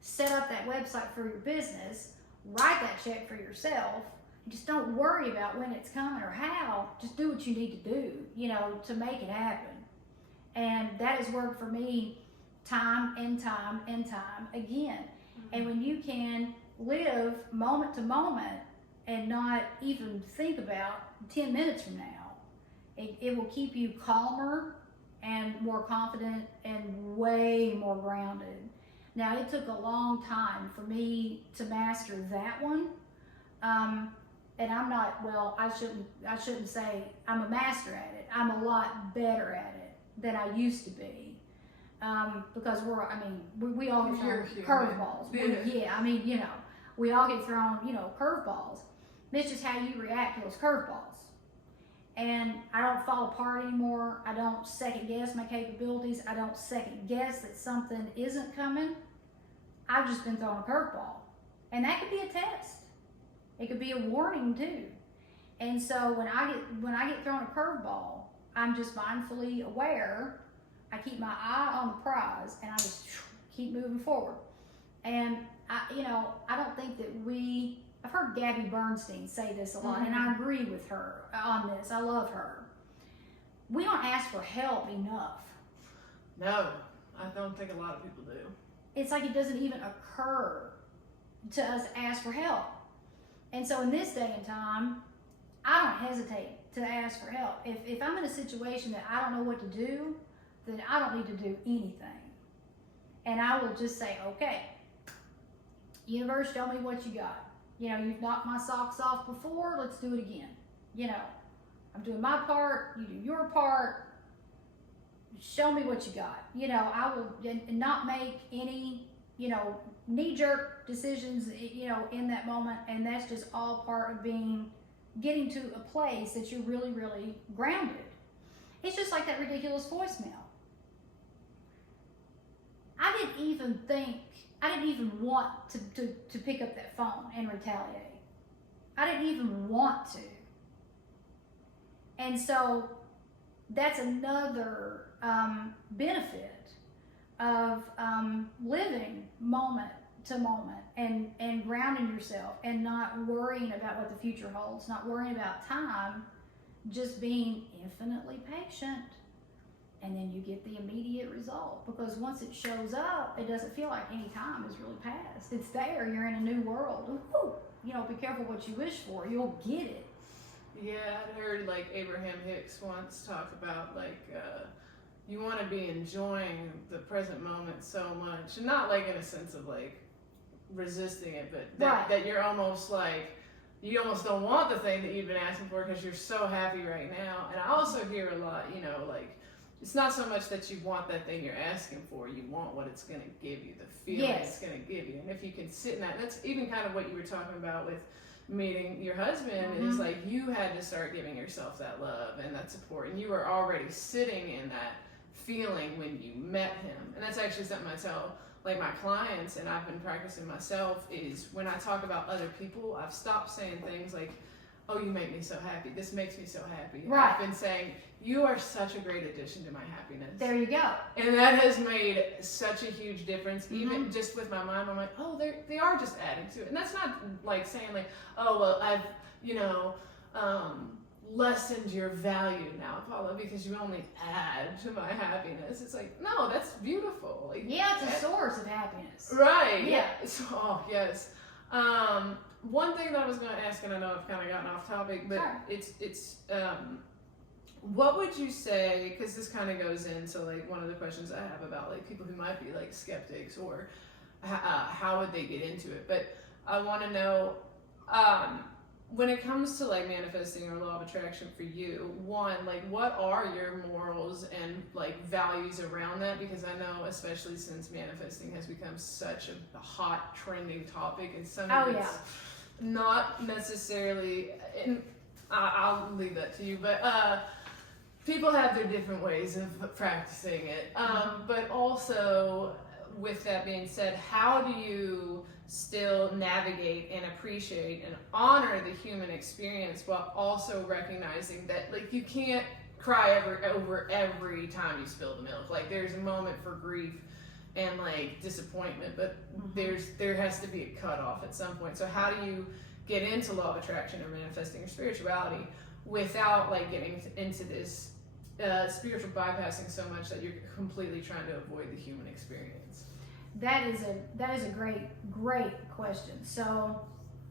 Set up that website for your business. Write that check for yourself. Just don't worry about when it's coming or how. Just do what you need to do, to make it happen. And that has worked for me time and time and time again. And when you can live moment to moment and not even think about 10 minutes from now, it will keep you calmer and more confident and way more grounded. Now, it took a long time for me to master that one. And I'm not, I shouldn't say I'm a master at it. I'm a lot better at it than I used to be. Because we all get thrown curveballs. We all get thrown, curveballs. It's just how you react to those curveballs. And I don't fall apart anymore. I don't second guess my capabilities. I don't second guess that something isn't coming. I've just been thrown a curveball. And that could be a test. It could be a warning too. And so when I get thrown a curveball, I'm just mindfully aware. I keep my eye on the prize, and I just keep moving forward. And I don't think that I've heard Gabby Bernstein say this a lot, and I agree with her on this. I love her. we don't ask for help enough. No, I don't think a lot of people do. It's like it doesn't even occur to us to ask for help. And so in this day and time, I don't hesitate to ask for help. If I'm in a situation that I don't know what to do, then I don't need to do anything. And I will just say, okay, universe, show me what you got. You know, you've knocked my socks off before, let's do it again. You know, I'm doing my part, you do your part, show me what you got. You know, I will and not make any, you know, knee-jerk decisions, you know, in that moment. And that's just all part of getting to a place that you're really, really grounded. It's just like that ridiculous voicemail. I didn't even want to pick up that phone and retaliate. I didn't even want to. And so that's another benefit of living moment to moment and grounding yourself and not worrying about what the future holds, not worrying about time, just being infinitely patient. And then you get the immediate result, because once it shows up, it doesn't feel like any time has really passed. It's there. You're in a new world. Ooh, you know, be careful what you wish for. You'll get it. Yeah, I'd heard like Abraham Hicks once talk about like you want to be enjoying the present moment so much, and not like in a sense of like resisting it, but that you're almost like you almost don't want the thing that you've been asking for because you're so happy right now. And I also hear a lot, you know, like it's not so much that you want that thing you're asking for, you want what it's going to give you, the feeling it's going to give you. And if you can sit in that, that's even kind of what you were talking about with meeting your husband, is like you had to start giving yourself that love and that support, and you were already sitting in that feeling when you met him. And that's actually something I tell like my clients, and I've been practicing myself, is when I talk about other people, I've stopped saying things like, oh, you make me so happy, this makes me so happy. Right. I've been saying, you are such a great addition to my happiness. There you go. And that has made such a huge difference. Even just with my mom, I'm like, oh, they are just adding to it. And that's not like saying like, oh, well, I've, you know, lessened your value now, Paula, because you only add to my happiness. It's like, no, that's beautiful. Like, Yeah, it's a source of happiness. Right. Yeah. So, oh, yes. One thing that I was going to ask, and I know I've kind of gotten off topic, but Sure. it's what would you say, because this kind of goes into like one of the questions I have about like people who might be like skeptics, or how would they get into it, but I want to know when it comes to like manifesting or law of attraction for you, one, like what are your morals and like values around that? Because I know, especially since manifesting has become such a hot trending topic, and some of it's not necessarily, and I'll leave that to you, but people have their different ways of practicing it. But also, with that being said, how do you still navigate and appreciate and honor the human experience while also recognizing that like you can't cry over every time you spill the milk? Like there's a moment for grief and like disappointment, but there has to be a cutoff at some point. So how do you get into law of attraction or manifesting your spirituality without like getting into this spiritual bypassing so much that you're completely trying to avoid the human experience? That is a great question. So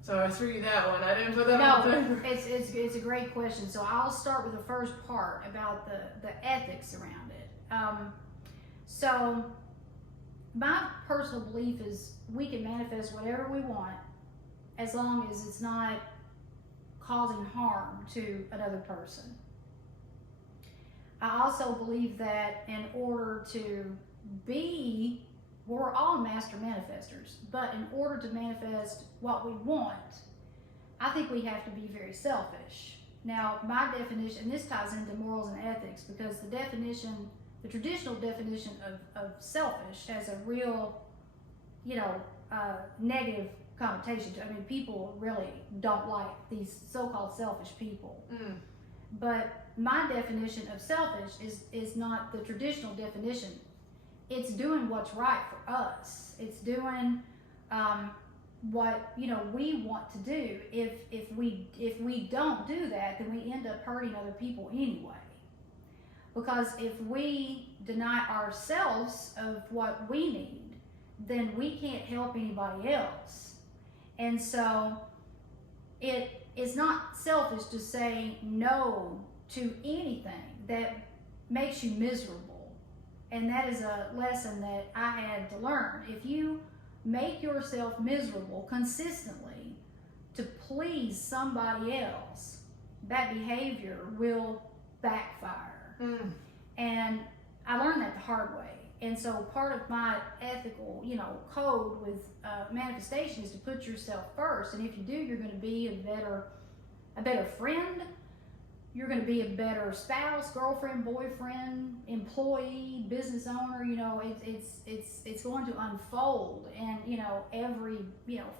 I threw you that one. I didn't put that on the paper. It's a great question. So I'll start with the first part about the ethics around it. So my personal belief is we can manifest whatever we want as long as it's not causing harm to another person. I also believe that in order to be, we're all master manifestors, but in order to manifest what we want, I think we have to be very selfish. Now, my definition, and this ties into morals and ethics, because the traditional definition of selfish has a real, negative connotation. I mean, people really don't like these so-called selfish people. But my definition of selfish is not the traditional definition. It's doing what's right for us. It's doing what we want to do. If we don't do that, then we end up hurting other people anyway. Because if we deny ourselves of what we need, then we can't help anybody else. And so it is not selfish to say no to anything that makes you miserable. And that is a lesson that I had to learn. If you make yourself miserable consistently to please somebody else, that behavior will backfire. And I learned that the hard way. And so part of my ethical, code with manifestation is to put yourself first. And if you do, you're going to be a better friend. You're going to be a better spouse, girlfriend, boyfriend, employee, business owner. It's going to unfold, and every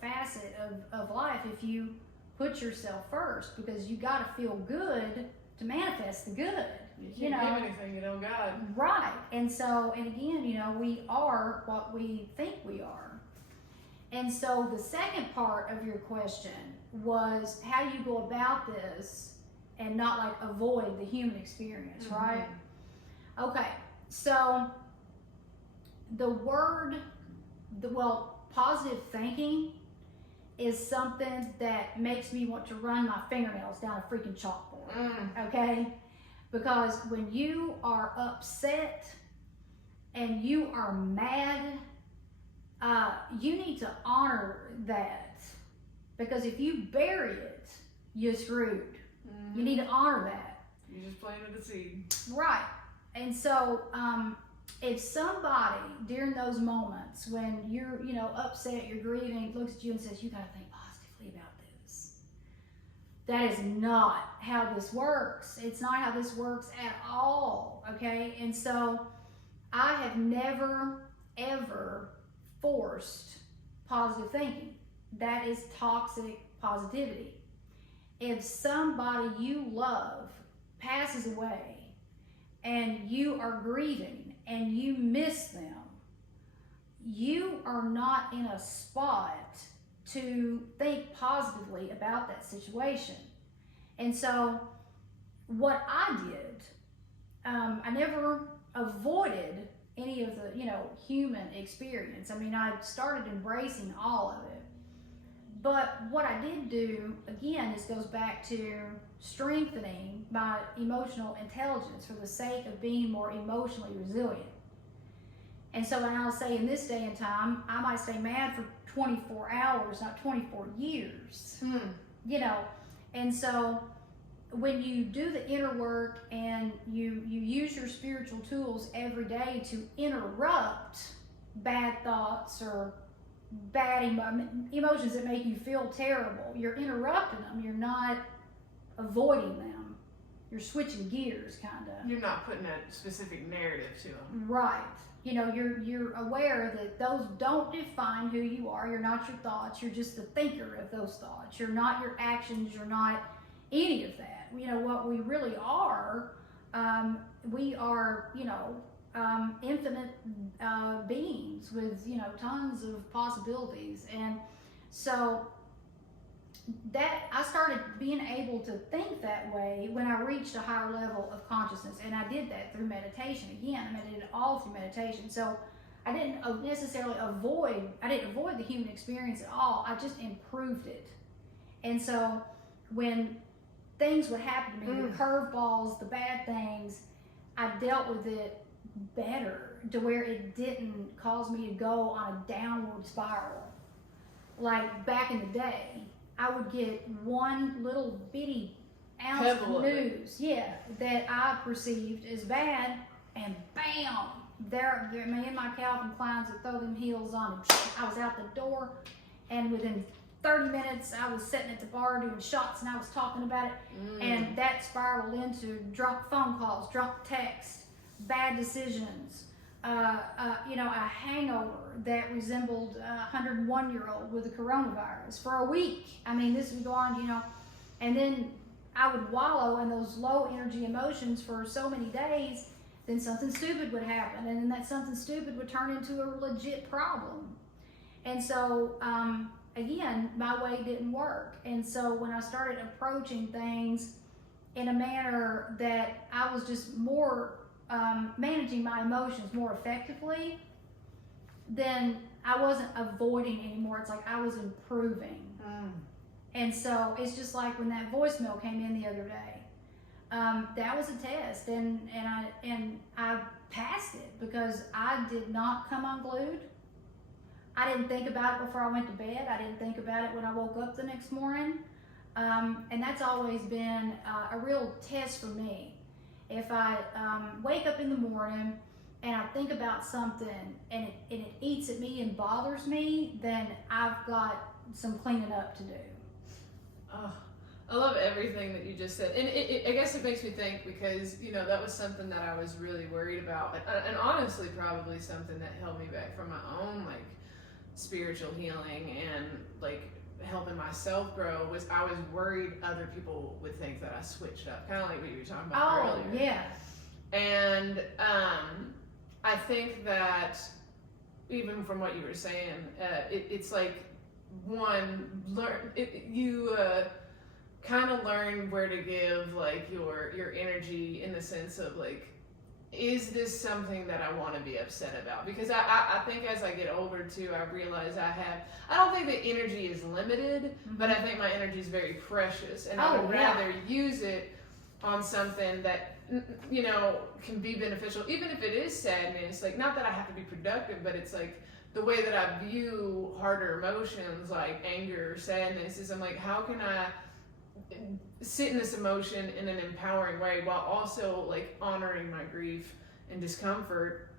facet of life if you put yourself first, because you got to feel good to manifest the good. You can't give anything you don't got. Right. And so, and again, we are what we think we are. And so the second part of your question was how do you go about this and not avoid the human experience, right? Okay. So positive thinking is something that makes me want to run my fingernails down a freaking chalkboard. Okay? Because when you are upset and you are mad, you need to honor that. Because if you bury it, you're screwed. You need to honor that. You just planted a seed. Right. And so if somebody during those moments when you're, upset, you're grieving, looks at you and says, you got to think positively about this. That is not how this works. It's not how this works at all. Okay. And so I have never, ever forced positive thinking. That is toxic positivity. If somebody you love passes away and you are grieving and you miss them, you are not in a spot to think positively about that situation. And so what I did, I never avoided any of the, human experience. I mean, I started embracing all of it. But what I did do, again, goes back to strengthening my emotional intelligence for the sake of being more emotionally resilient. And so when I'll say in this day and time, I might stay mad for 24 hours, not 24 years. And so when you do the inner work and you use your spiritual tools every day to interrupt bad thoughts or bad emotions that make you feel terrible, you're interrupting them. You're not avoiding them. You're switching gears, kind of. You're not putting a specific narrative to them. Right. You're aware that those don't define who you are. You're not your thoughts. You're just the thinker of those thoughts. You're not your actions. You're not any of that. What we really are, we are, infinite beings with tons of possibilities. And so that I started being able to think that way when I reached a higher level of consciousness, and I did that through meditation. Again, I did it all through meditation. So I didn't necessarily avoid the human experience at all. I just improved it. And so when things would happen to me, the curveballs, the bad things, I dealt with it better to where it didn't cause me to go on a downward spiral. Like back in the day, I would get one little bitty ounce of news, that I perceived as bad, and bam, there, me and my Calvin Kleins would throw them heels on, and I was out the door, and within 30 minutes, I was sitting at the bar doing shots, and I was talking about it, and that spiraled into drunk phone calls, drunk texts, bad decisions, a hangover that resembled a 101-year-old with the coronavirus for a week. I mean, this would go on, and then I would wallow in those low energy emotions for so many days, then something stupid would happen, and then that something stupid would turn into a legit problem. And so, again, my way didn't work. And so when I started approaching things in a manner that I was just more managing my emotions more effectively, then I wasn't avoiding anymore. It's like I was improving. And so it's just like when that voicemail came in the other day. That was a test, and I passed it because I did not come unglued. I didn't think about it before I went to bed. I didn't think about it when I woke up the next morning. And that's always been a real test for me. If I wake up in the morning and I think about something and it eats at me and bothers me, then I've got some cleaning up to do. Oh, I love everything that you just said. And I guess it makes me think because, that was something that I was really worried about. And honestly, probably something that held me back from my own, spiritual healing and, helping myself grow was I was worried other people would think that I switched up. Kind of like what you were talking about earlier. Oh, yeah. And I think that even from what you were saying, it's like, one, you kind of learn where to give your energy in the sense of is this something that I want to be upset about? Because I think as I get older too, I realize I don't think the energy is limited, but I think my energy is very precious, and I would rather use it on something that can be beneficial, even if it is sadness. Not that I have to be productive, but it's the way that I view harder emotions like anger or sadness is I'm how can I sit in this emotion in an empowering way while also honoring my grief and discomfort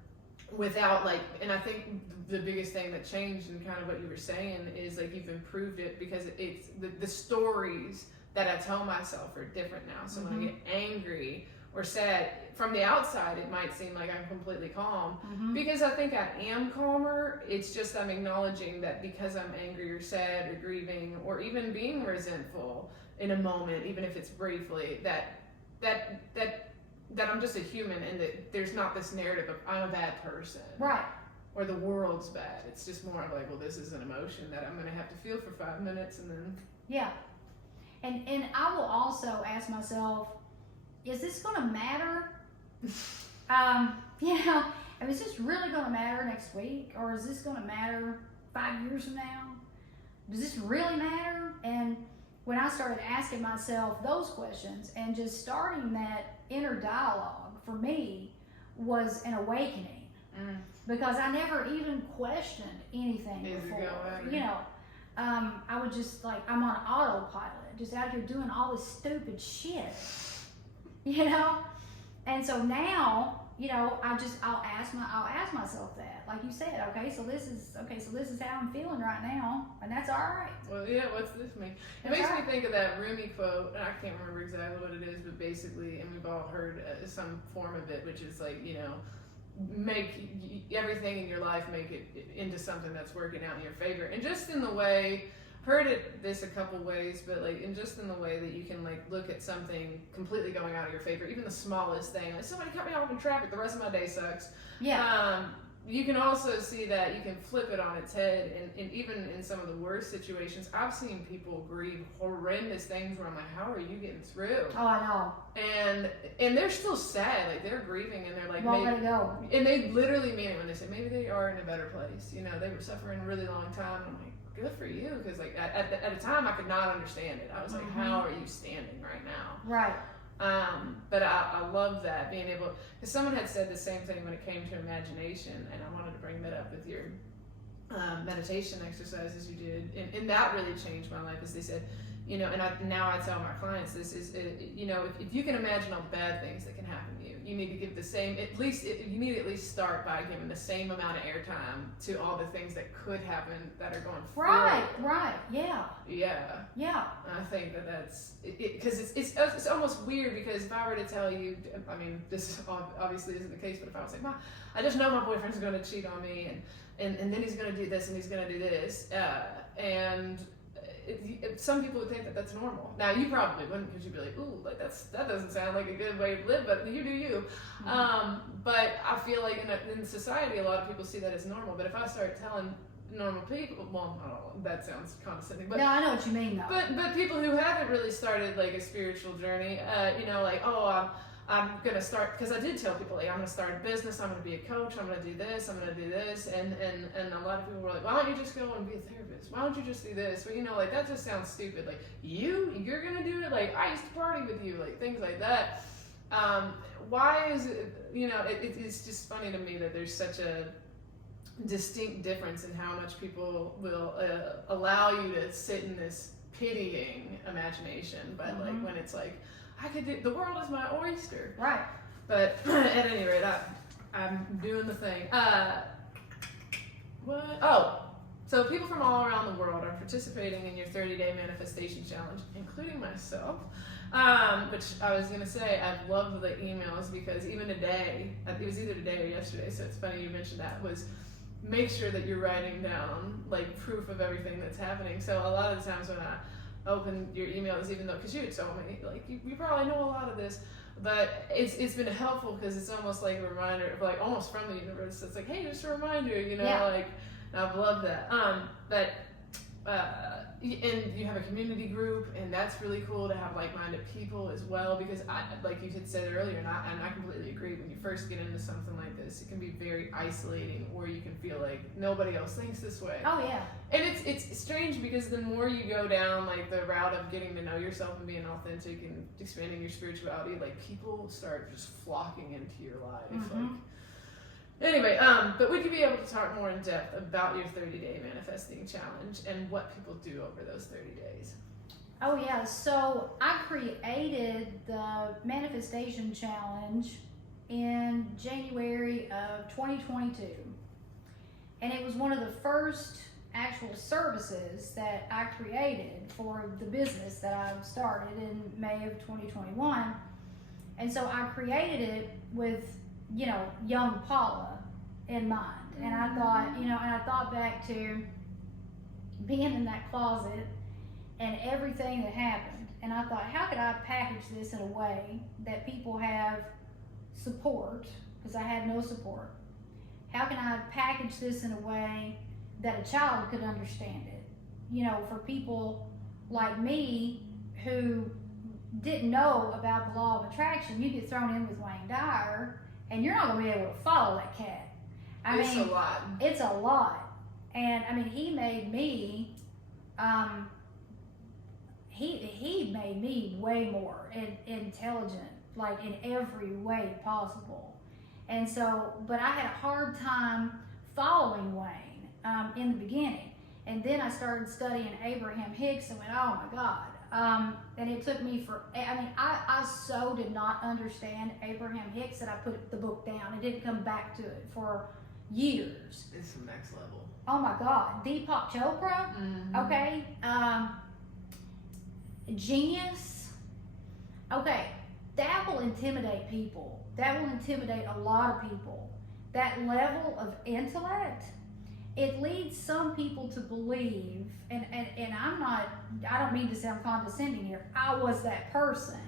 without and I think the biggest thing that changed and kind of what you were saying is you've improved it because it's the stories that I tell myself are different now. So when I get angry or sad, from the outside it might seem like I'm completely calm because I think I am calmer. It's just I'm acknowledging that because I'm angry or sad or grieving or even being resentful in a moment, even if it's briefly, that I'm just a human and that there's not this narrative of I'm a bad person. Right. Or the world's bad. It's just more of well, this is an emotion that I'm going to have to feel for 5 minutes and then... Yeah. And I will also ask myself, is this going to matter? Is this really going to matter next week? Or is this going to matter 5 years from now? Does this really matter? And when I started asking myself those questions and just starting that inner dialogue for me was an awakening because I never even questioned anything before. I would just I'm on autopilot, just out here doing all this stupid shit, And so now, I'll ask myself that, like you said, so this is how I'm feeling right now, and that's all right. Well, yeah, what's this mean? It makes me think of that Rumi quote, and I can't remember exactly what it is, but basically, and we've all heard some form of it, which is make everything in your life, make it into something that's working out in your favor. And just in the way, I've heard this a couple ways, but in the way that you can look at something completely going out of your favor, even the smallest thing, somebody cut me off in traffic, the rest of my day sucks. Yeah. You can also see that you can flip it on its head, and even in some of the worst situations, I've seen people grieve horrendous things where I'm how are you getting through? Oh, I know. And they're still sad, they're grieving, and they're won't let it go. And they literally mean it when they say maybe they are in a better place. They were suffering a really long time, and I'm good for you, because at a time I could not understand it. I was how are you standing right now? Right. But I love that, being able, because someone had said the same thing when it came to imagination, and I wanted to bring that up with your meditation exercises you did, and that really changed my life, as they said, and now I tell my clients this is, if you can imagine all the bad things that can happen to you, you need to give the same, you need to at least start by giving the same amount of airtime to all the things that could happen that are going forward. Right, yeah. Yeah. I think that's, because it's almost weird, because if I were to tell you, this obviously isn't the case, but if I would say, I just know my boyfriend's going to cheat on me, and then he's going to do this, and he's going to do this, and some people would think that that's normal. Now, you probably wouldn't, because you'd be like, ooh, that doesn't sound like a good way to live, but you do you. But I feel like in society, a lot of people see that as normal. But if I start telling normal people, well, I don't know, that sounds condescending. But, no, I know what you mean, though. But people who haven't really started a spiritual journey, I'm gonna start, because I did tell people, like, I'm gonna start a business, I'm gonna be a coach, I'm gonna do this, and a lot of people were like, why don't you just go and be a therapist? Why don't you just do this? Well, you know, like, that just sounds stupid. Like, you're gonna do it? Like, I used to party with you, like, things like that. Why is it, you know, it's just funny to me that there's such a distinct difference in how much people will allow you to sit in this pitying imagination, but like when it's like, I could do, the world is my oyster. Right. But at any rate, I'm doing the thing. What? Oh, so people from all around the world are participating in your 30-day manifestation challenge, including myself. Which I was gonna say, I've loved the emails, because even today, it was either today or yesterday, so it's funny you mentioned that, was make sure that you're writing down like proof of everything that's happening. So a lot of the times when I open your emails, even though, because you had told me, like, you probably know a lot of this, but it's been helpful, because it's almost like a reminder of, like, almost from the universe. It's like, hey, just a reminder, you know, like, I've loved that. And you have a community group, and that's really cool to have like-minded people as well, because like you had said earlier, and I completely agree, when you first get into something like this, it can be very isolating, or you can feel like nobody else thinks this way. Oh yeah. And it's strange, because the more you go down like the route of getting to know yourself and being authentic and expanding your spirituality, like, people start just flocking into your life. Like, anyway, but would you be able to talk more in depth about your 30-day manifesting challenge and what people do over those 30 days? Oh yeah, so I created the manifestation challenge in January of 2022. And it was one of the first actual services that I created for the business that I started in May of 2021. And so I created it with, you know, young Paula in mind. And I thought, you know, and I thought back to being in that closet and everything that happened. And I thought, how could I package this in a way that people have support? Because I had no support. How can I package this in a way that a child could understand it? You know, for people like me who didn't know about the law of attraction, you get thrown in with Wayne Dyer, and you're not going to be able to follow that cat. It's a lot. It's a lot. And I mean, he made me, he made me way more intelligent, like in every way possible. And so, but I had a hard time following Wayne in the beginning. And then I started studying Abraham Hicks and went, oh my God. And it took me I so did not understand Abraham Hicks that I put the book down and didn't come back to it for years. It's the next level. Oh my God. Deepak Chopra, okay. Genius, okay. That will intimidate people. That will intimidate a lot of people. That level of intellect, it leads some people to believe, and I don't mean to sound condescending here, I was that person.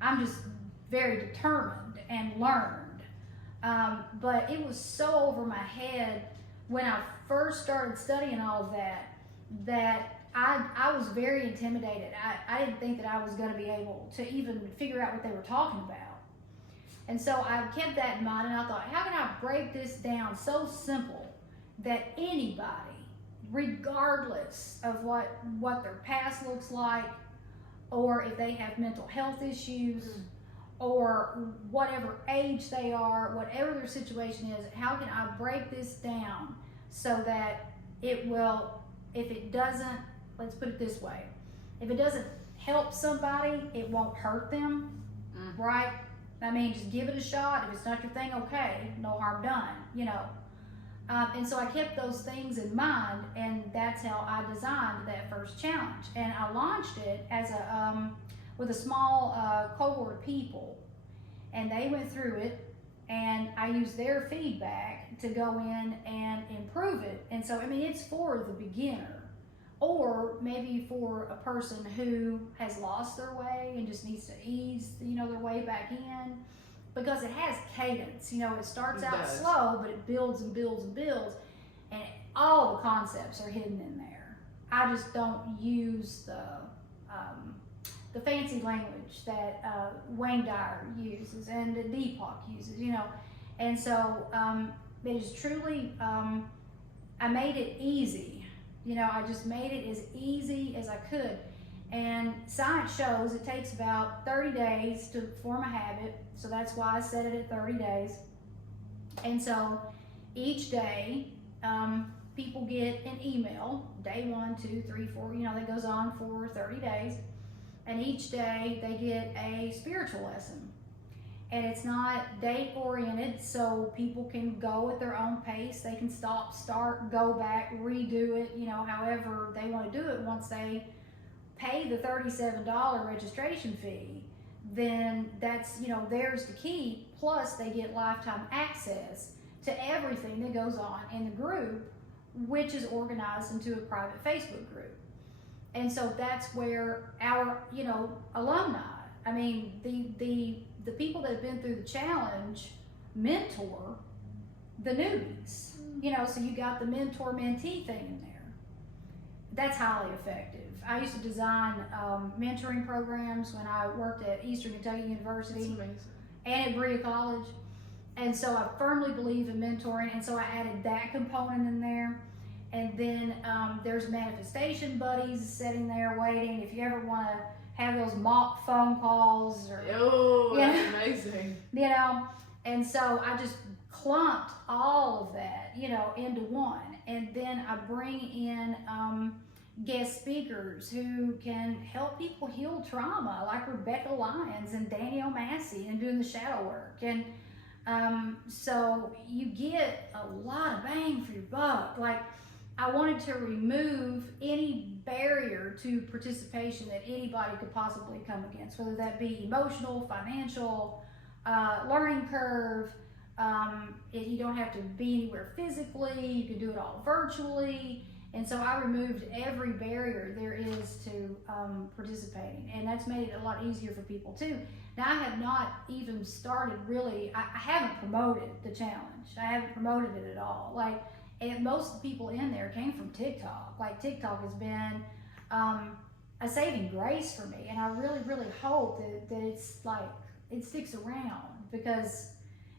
I'm just very determined and learned. But it was so over my head when I first started studying all of that I was very intimidated. I didn't think that I was going to be able to even figure out what they were talking about. And so I kept that in mind, and I thought, how can I break this down so simple that anybody, regardless of what their past looks like, or if they have mental health issues, or whatever age they are, whatever their situation is, how can I break this down so that it will, if it doesn't, let's put it this way, if it doesn't help somebody, it won't hurt them, right? I mean, just give it a shot. If it's not your thing, okay, no harm done, you know. And so I kept those things in mind, and that's how I designed that first challenge. And I launched it as with a small cohort of people, and they went through it, and I used their feedback to go in and improve it. And so, I mean, it's for the beginner, or maybe for a person who has lost their way and just needs to ease, their way back in, because it has cadence. It starts out slow, but it builds and builds and builds, and all the concepts are hidden in there. I just don't use the fancy language that Wayne Dyer uses and that Deepak uses, you know. And so it is truly, I made it easy. You know, I just made it as easy as I could. And science shows it takes about 30 days to form a habit. So that's why I set it at 30 days. And so each day, people get an email, day 1, 2, 3, 4, you know, that goes on for 30 days. And each day they get a spiritual lesson. And it's not date oriented, so people can go at their own pace. They can stop, start, go back, redo it, you know, however they want to do it. Once they pay the $37 registration fee, then that's, you know, theirs to keep. Plus they get lifetime access to everything that goes on in the group, which is organized into a private Facebook group. And so that's where our, you know, alumni, I mean, the people that have been through the challenge mentor the newbies, you know, so you got the mentor-mentee thing in there. That's highly effective. I used to design mentoring programs when I worked at Eastern Kentucky University. That's amazing. And at Berea College. And so I firmly believe in mentoring, and so I added that component in there. And then there's manifestation buddies sitting there waiting. If you ever want to have those mock phone calls, or That's amazing. you know, and so I just clumped all of that, you know, into one. And then I bring in guest speakers who can help people heal trauma, like Rebecca Lyons and Danielle Massey, and doing the shadow work. And so you get a lot of bang for your buck. Like, I wanted to remove any barrier to participation that anybody could possibly come against, whether that be emotional, financial, learning curve. You don't have to be anywhere physically. You can do it all virtually. And so I removed every barrier there is to participating. And that's made it a lot easier for people too. Now, I have not even started really, I haven't promoted the challenge. I haven't promoted it at all. Like, and most of the people in there came from TikTok. Like, TikTok has been a saving grace for me. And I really, really hope that it's like, it sticks around, because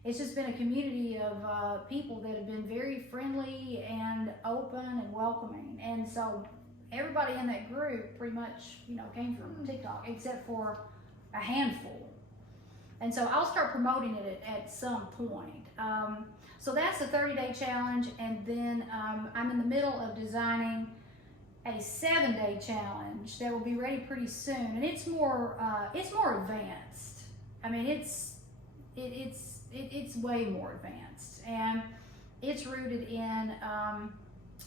it's just been a community of people that have been very friendly and open and welcoming. And so everybody in that group pretty much, you know, came from TikTok, except for a handful. And so I'll start promoting it at some point. So that's the 30-day challenge. And then I'm in the middle of designing a 7-day challenge that will be ready pretty soon. And it's more advanced. I mean, it's way more advanced, and it's rooted in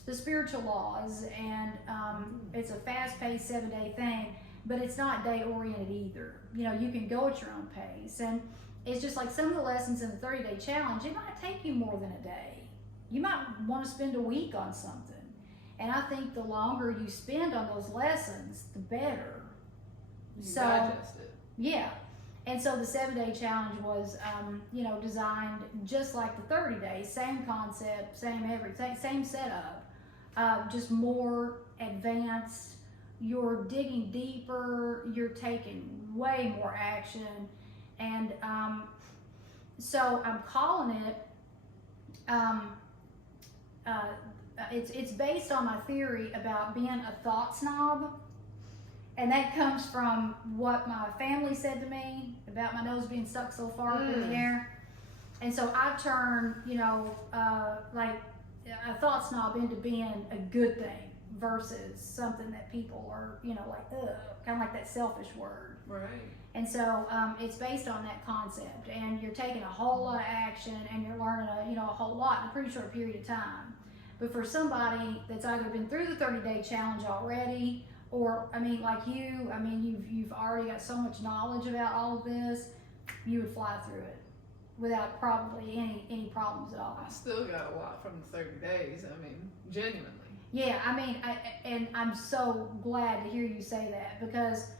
the spiritual laws, and it's a fast-paced 7-day thing, but it's not day-oriented either. You know, you can go at your own pace, and it's just like some of the lessons in the 30-day challenge, it might take you more than a day. You might want to spend a week on something, and I think the longer you spend on those lessons, the better. You digest it. Yeah. And so the 7-day challenge was, you know, designed just like the 30 days, same concept, same everything, same setup, just more advanced. You're digging deeper, you're taking way more action. And so I'm calling it, it's based on my theory about being a thought snob. And that comes from what my family said to me about my nose being stuck so far up in the air. And so I turned, you know, like a thought snob into being a good thing versus something that people are, you know, like, ugh, kind of like that selfish word. Right. And so it's based on that concept. And you're taking a whole lot of action, and you're learning a whole lot in a pretty short period of time. But for somebody that's either been through the 30-day challenge already, or, I mean, like you, I mean, you've already got so much knowledge about all of this, you would fly through it without probably any problems at all. I still got a lot from the 30 days. I mean, genuinely. Yeah, I mean, and I'm so glad to hear you say that, because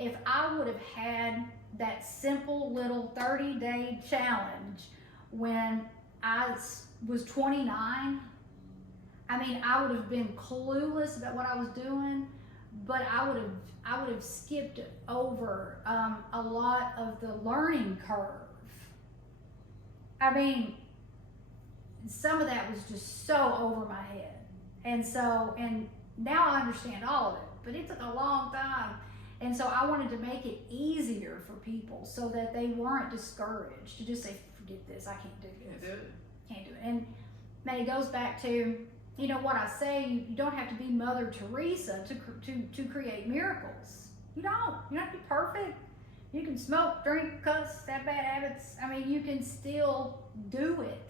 if I would have had that simple little 30-day challenge when I was 29, I mean, I would have been clueless about what I was doing. but I would have skipped over a lot of the learning curve. I mean, some of that was just so over my head, and now I understand all of it, but it took a long time. And so I wanted to make it easier for people so that they weren't discouraged to just say, forget this, I can't do this. Can't do it. And man, it goes back to, you know what I say, you don't have to be Mother Teresa to create miracles. You don't have to be perfect. You can smoke, drink, cuss, have bad habits. I mean, you can still do it.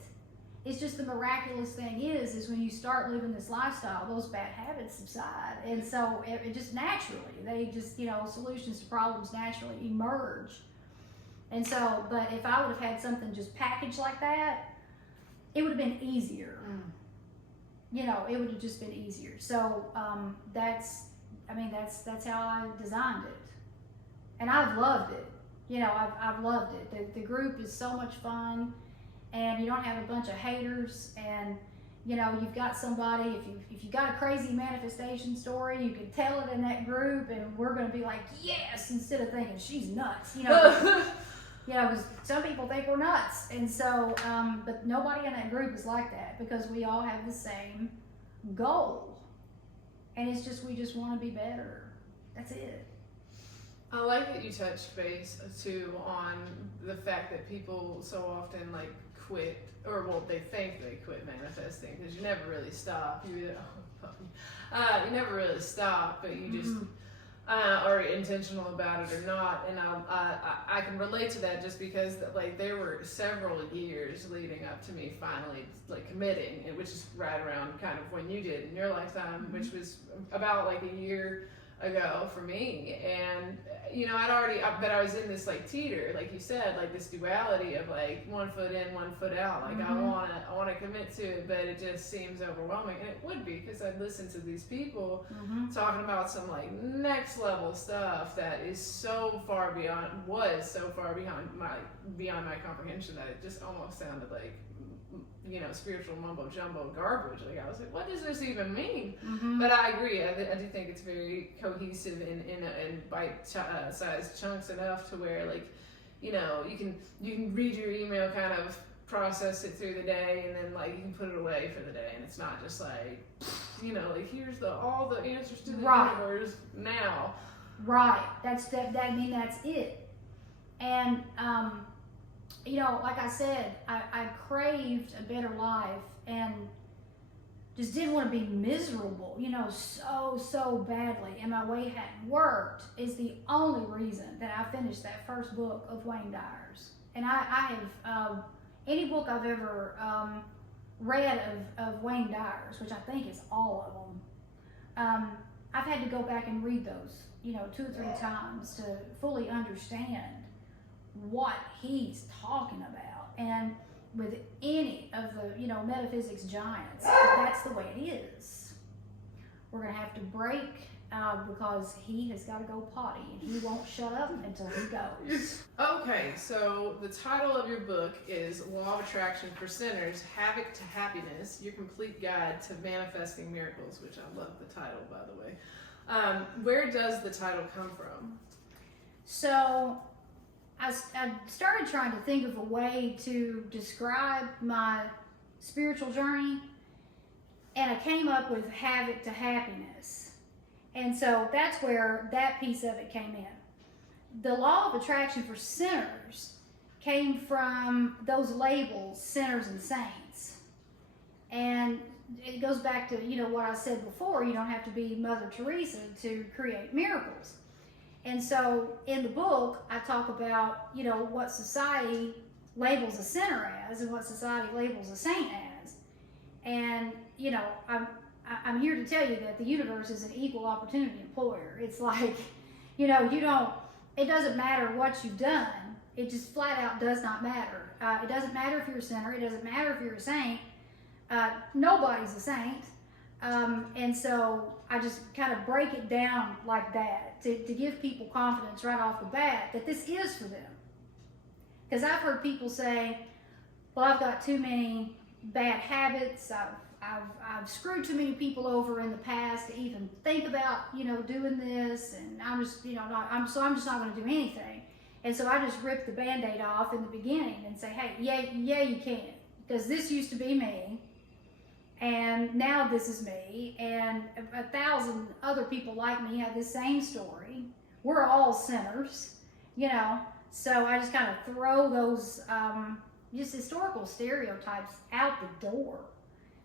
It's just the miraculous thing is when you start living this lifestyle, those bad habits subside. And so it just naturally, they just, solutions to problems naturally emerge. And so, but if I would have had something just packaged like that, it would have been easier. It would have just been easier. So that's how I designed it. And I've loved it. I've loved it. The group is so much fun. And you don't have a bunch of haters, and you've got somebody. If you got a crazy manifestation story, you can tell it in that group, and we're going to be like, yes, instead of thinking she's nuts. Because some people think we're nuts, and so but nobody in that group is like that because we all have the same goal, and it's just we just want to be better. That's it. I like that you touched base too on the fact that people so often quit, or they think they quit manifesting because you never really stop. You never really stop, but you just are intentional about it or not. And I can relate to that just because there were several years leading up to me finally committing, which is right around kind of when you did in your lifetime, which was about a year ago for me. And but I was in this teeter, like you said, this duality of 1 foot in, 1 foot out. I want to commit to it, but it just seems overwhelming, and it would be because I'd listen to these people talking about some next level stuff that is so far beyond my comprehension that it just almost sounded like spiritual mumbo jumbo garbage. I was like, what does this even mean? But I agree. I do think it's very cohesive in bite-sized chunks enough to where you can read your email, kind of process it through the day, and then you can put it away for the day, and it's not just here's all the answers to the universe now. Right. That's it. And like I said, I craved a better life and just didn't want to be miserable, so badly. And my way hadn't worked is the only reason that I finished that first book of Wayne Dyer's. And I have, any book I've ever read of Wayne Dyer's, which I think is all of them, I've had to go back and read those, 2 or 3 times to fully understand what he's talking about. And with any of the metaphysics giants, that's the way it is. We're gonna have to break because he has got to go potty and he won't shut up until he goes. Okay, so the title of your book is Law of Attraction for Sinners, Havoc to Happiness, Your Complete Guide to Manifesting Miracles, which I love the title, by the way. Where does the title come from? So I started trying to think of a way to describe my spiritual journey, and I came up with havoc to happiness. And so that's where that piece of it came in. The law of attraction for sinners came from those labels, sinners and saints. And it goes back to, what I said before, you don't have to be Mother Teresa to create miracles. And so in the book, I talk about, what society labels a sinner as and what society labels a saint as. And, I'm here to tell you that the universe is an equal opportunity employer. It's it doesn't matter what you've done. It just flat out does not matter. It doesn't matter if you're a sinner. It doesn't matter if you're a saint. Nobody's a saint. And so I just kind of break it down like that to give people confidence right off the bat that this is for them. Because I've heard people say, well, I've got too many bad habits. I've screwed too many people over in the past to even think about, doing this, and I'm just, I'm just not going to do anything. And so I just ripped the Band-Aid off in the beginning and say, hey, yeah, you can, because this used to be me, and now this is me, and 1,000 other people like me have the same story. We're all sinners, So I just kind of throw those just historical stereotypes out the door.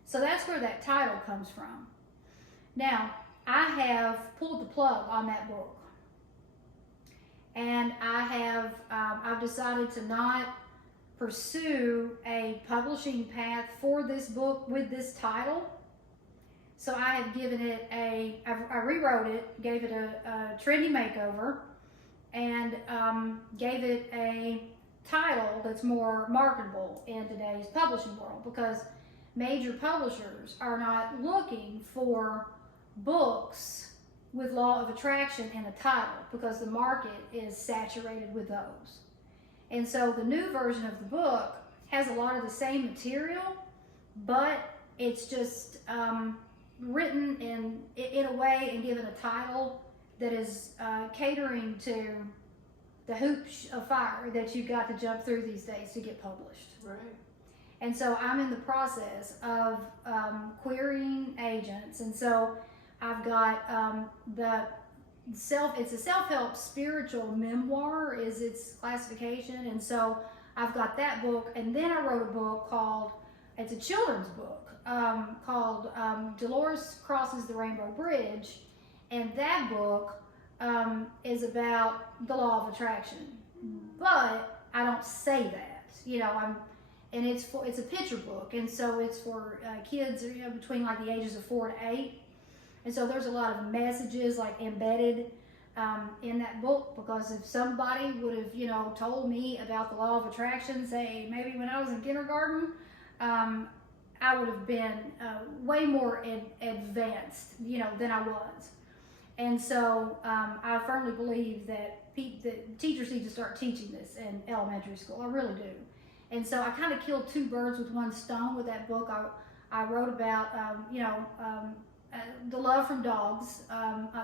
So that's where that title comes from. Now, I have pulled the plug on that book. And I've decided to not pursue a publishing path for this book with this title. So I have given it I rewrote it, gave it a trendy makeover, and gave it a title that's more marketable in today's publishing world, because major publishers are not looking for books with law of attraction in a title, because the market is saturated with those. And so the new version of the book has a lot of the same material, but it's just written in a way and given a title that is catering to the hoops of fire that you've got to jump through these days to get published. Right. And so I'm in the process of querying agents. And so I've got it's a self-help spiritual memoir is its classification. And so I've got that book. And then I wrote a book it's a children's book called Dolores Crosses the Rainbow Bridge. And that book is about the law of attraction. But I don't say that, and it's a picture book, and so it's for kids, between like the ages of 4 to 8, and so there's a lot of messages like embedded in that book, because if somebody would have told me about the law of attraction, say maybe when I was in kindergarten, I would have been way more advanced than I was. And so I firmly believe that teachers need to start teaching this in elementary school. I really do. And so I kind of killed two birds with one stone with that book. I wrote about, the love from dogs,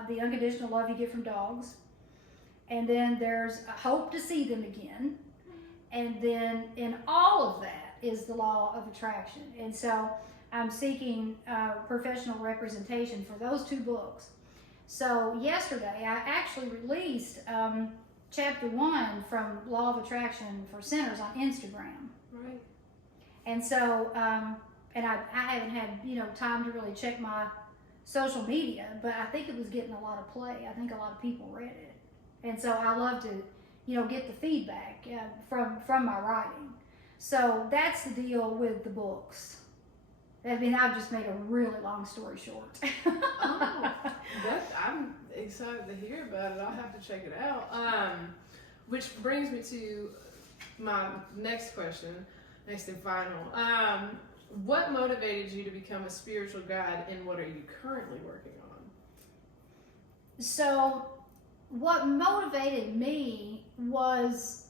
the unconditional love you get from dogs. And then there's a hope to see them again. And then in all of that is the law of attraction. And so I'm seeking professional representation for those two books. So yesterday I actually released chapter 1 from Law of Attraction for Sinners on Instagram. Right. And so, and I haven't had, time to really check my social media, but I think it was getting a lot of play. I think a lot of people read it. And so I love to, get the feedback from my writing. So that's the deal with the books. I've just made a really long story short. I'm excited to hear about it. I'll have to check it out. Which brings me to my next question, next and final. What motivated you to become a spiritual guide, and what are you currently working on? So, what motivated me was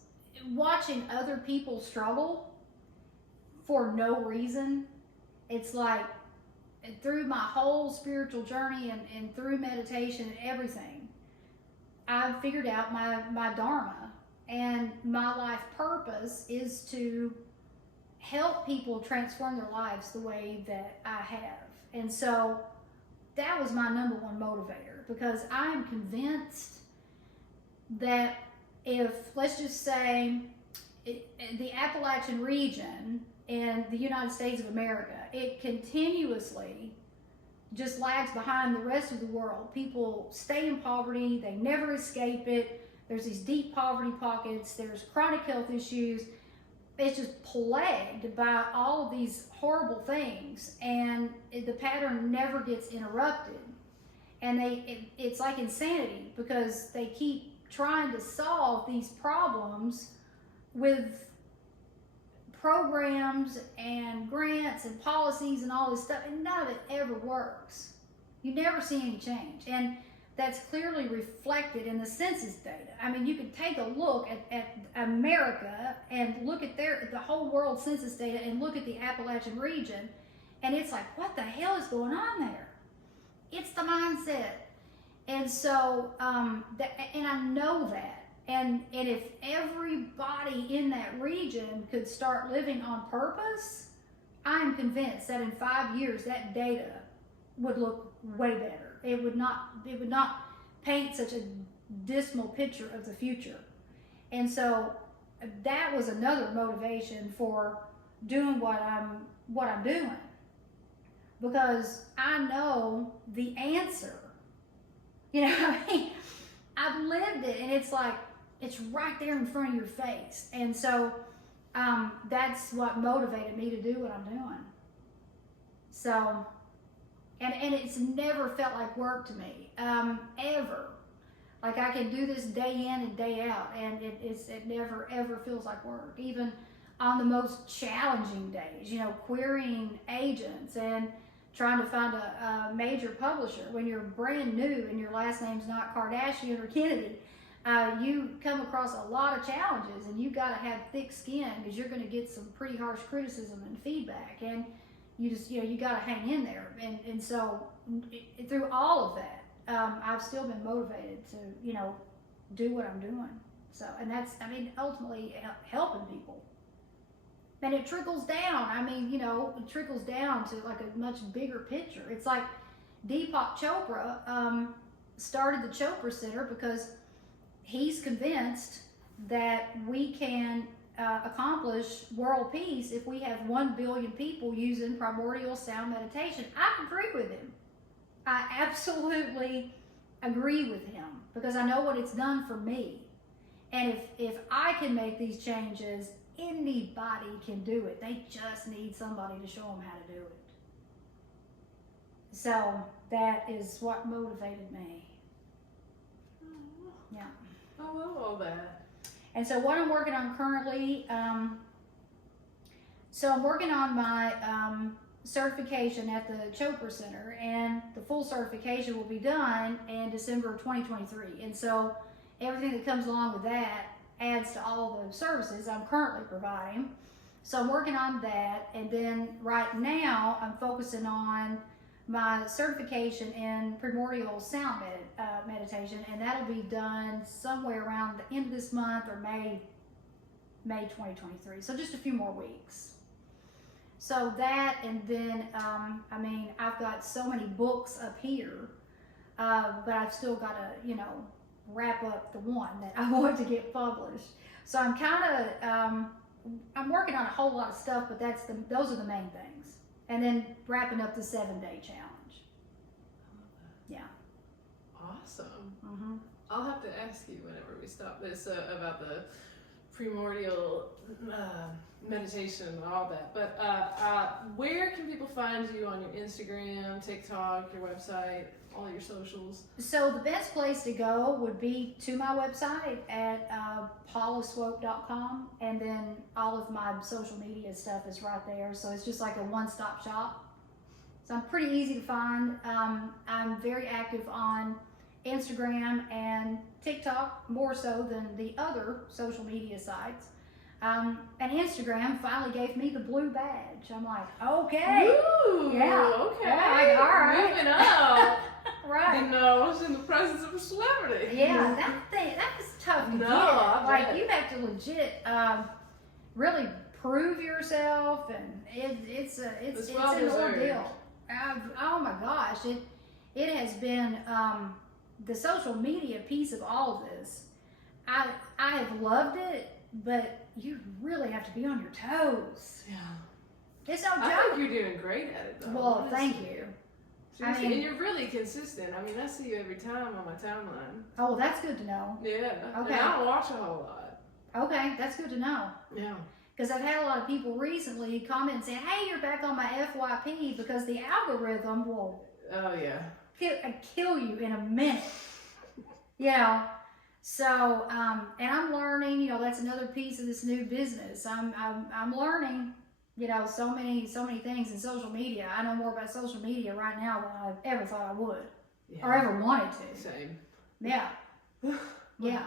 watching other people struggle for no reason. It's like through my whole spiritual journey and through meditation and everything, I've figured out my dharma, and my life purpose is to help people transform their lives the way that I have. And so that was my number one motivator, because I am convinced that if, let's just say, the Appalachian region in the United States of America, it continuously just lags behind the rest of the world. People stay in poverty, they never escape it. There's these deep poverty pockets, there's chronic health issues. It's just plagued by all of these horrible things, and the pattern never gets interrupted. And it's like insanity, because they keep trying to solve these problems with programs and grants and policies and all this stuff, and none of it ever works. You never see any change, and that's clearly reflected in the census data. I mean, you could take a look at America and look at the whole world census data and look at the Appalachian region, And it's like, what the hell is going on there? It's the mindset. And so, and I know that. And if everybody in that region could start living on purpose, I'm convinced that in 5 years, that data would look way better. It would not paint such a dismal picture of the future. And so that was another motivation for doing what I'm doing, because I know the answer. You know, I mean, I've lived it, and it's like, it's right there in front of your face. And so that's what motivated me to do what I'm doing. So, and it's never felt like work to me, ever. Like, I can do this day in and day out, and it never ever feels like work. Even on the most challenging days, you know, querying agents and trying to find a major publisher when you're brand new and your last name's not Kardashian or Kennedy. You come across a lot of challenges, and you got to have thick skin, because you're going to get some pretty harsh criticism and feedback, and you just, you know, you got to hang in there. And so through all of that, I've still been motivated to, you know, do what I'm doing. So, and that's, I mean, ultimately helping people. And it trickles down. I mean, you know, it trickles down to like a much bigger picture. It's like Deepak Chopra started the Chopra Center because he's convinced that we can accomplish world peace if we have 1 billion people using primordial sound meditation. I agree with him. I absolutely agree with him, because I know what it's done for me. And if I can make these changes, anybody can do it. They just need somebody to show them how to do it. So that is what motivated me. Yeah. I love all that. And so what I'm working on currently, so I'm working on my certification at the Chopra Center, and the full certification will be done in December of 2023. And so everything that comes along with that adds to all the services I'm currently providing. So I'm working on that, and then right now I'm focusing on my certification in primordial sound meditation, and that'll be done somewhere around the end of this month or May 2023. So just a few more weeks. So that, and then I mean, I've got so many books up here, but I've still got to, you know, wrap up the one that I want to get published. So I'm kind of I'm working on a whole lot of stuff, but those are the main things. And then wrapping up the 7-day challenge. Yeah. Awesome. Mm-hmm. I'll have to ask you whenever we stop this about the primordial meditation and all that. But where can people find you on your Instagram, TikTok, your website, all your socials? So the best place to go would be to my website at paulaswope.com, and then all of my social media stuff is right there. So it's just like a one-stop shop. So I'm pretty easy to find. I'm very active on Instagram and TikTok, more so than the other social media sites. And Instagram finally gave me the blue badge. I'm like, okay. Ooh, yeah. Okay. Like, all right. Moving up. Right. Didn't know I was in the presence of a celebrity. Yeah, that was tough to get. I Like, bet. you have to legit really prove yourself, and it's well an deserved. ordeal. Oh my gosh, it has been the social media piece of all of this. I have loved it, but you really have to be on your toes. Yeah. It's no I joke. think you're doing great at it, though. Well, honestly. thank you. Seriously, I mean- and you're really consistent. I mean, I see you every time on my timeline. Oh, well, that's good to know. Yeah. Okay. And I don't watch a whole lot. Okay, that's good to know. Yeah. Because I've had a lot of people recently comment and say, hey, you're back on my FYP, because the algorithm will Oh, yeah. kill you in a minute. You know, so, and I'm learning, you know, that's another piece of this new business. I'm learning, you know, so many things in social media. I know more about social media right now than I ever thought I would, Yeah. or ever wanted to. Same. Yeah. Yeah.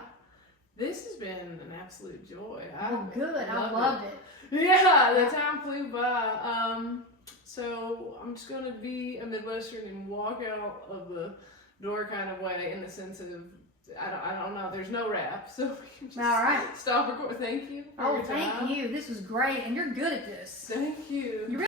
This has been an absolute joy. Oh, good. I loved it. Yeah, the time flew by. So I'm just going to be a Midwestern and walk out of the door kind of way, in the sense of, I don't know, there's no wrap, so we can just All right. stop recording. Thank you for your time. Thank you. This was great, and you're good at this. Thank you.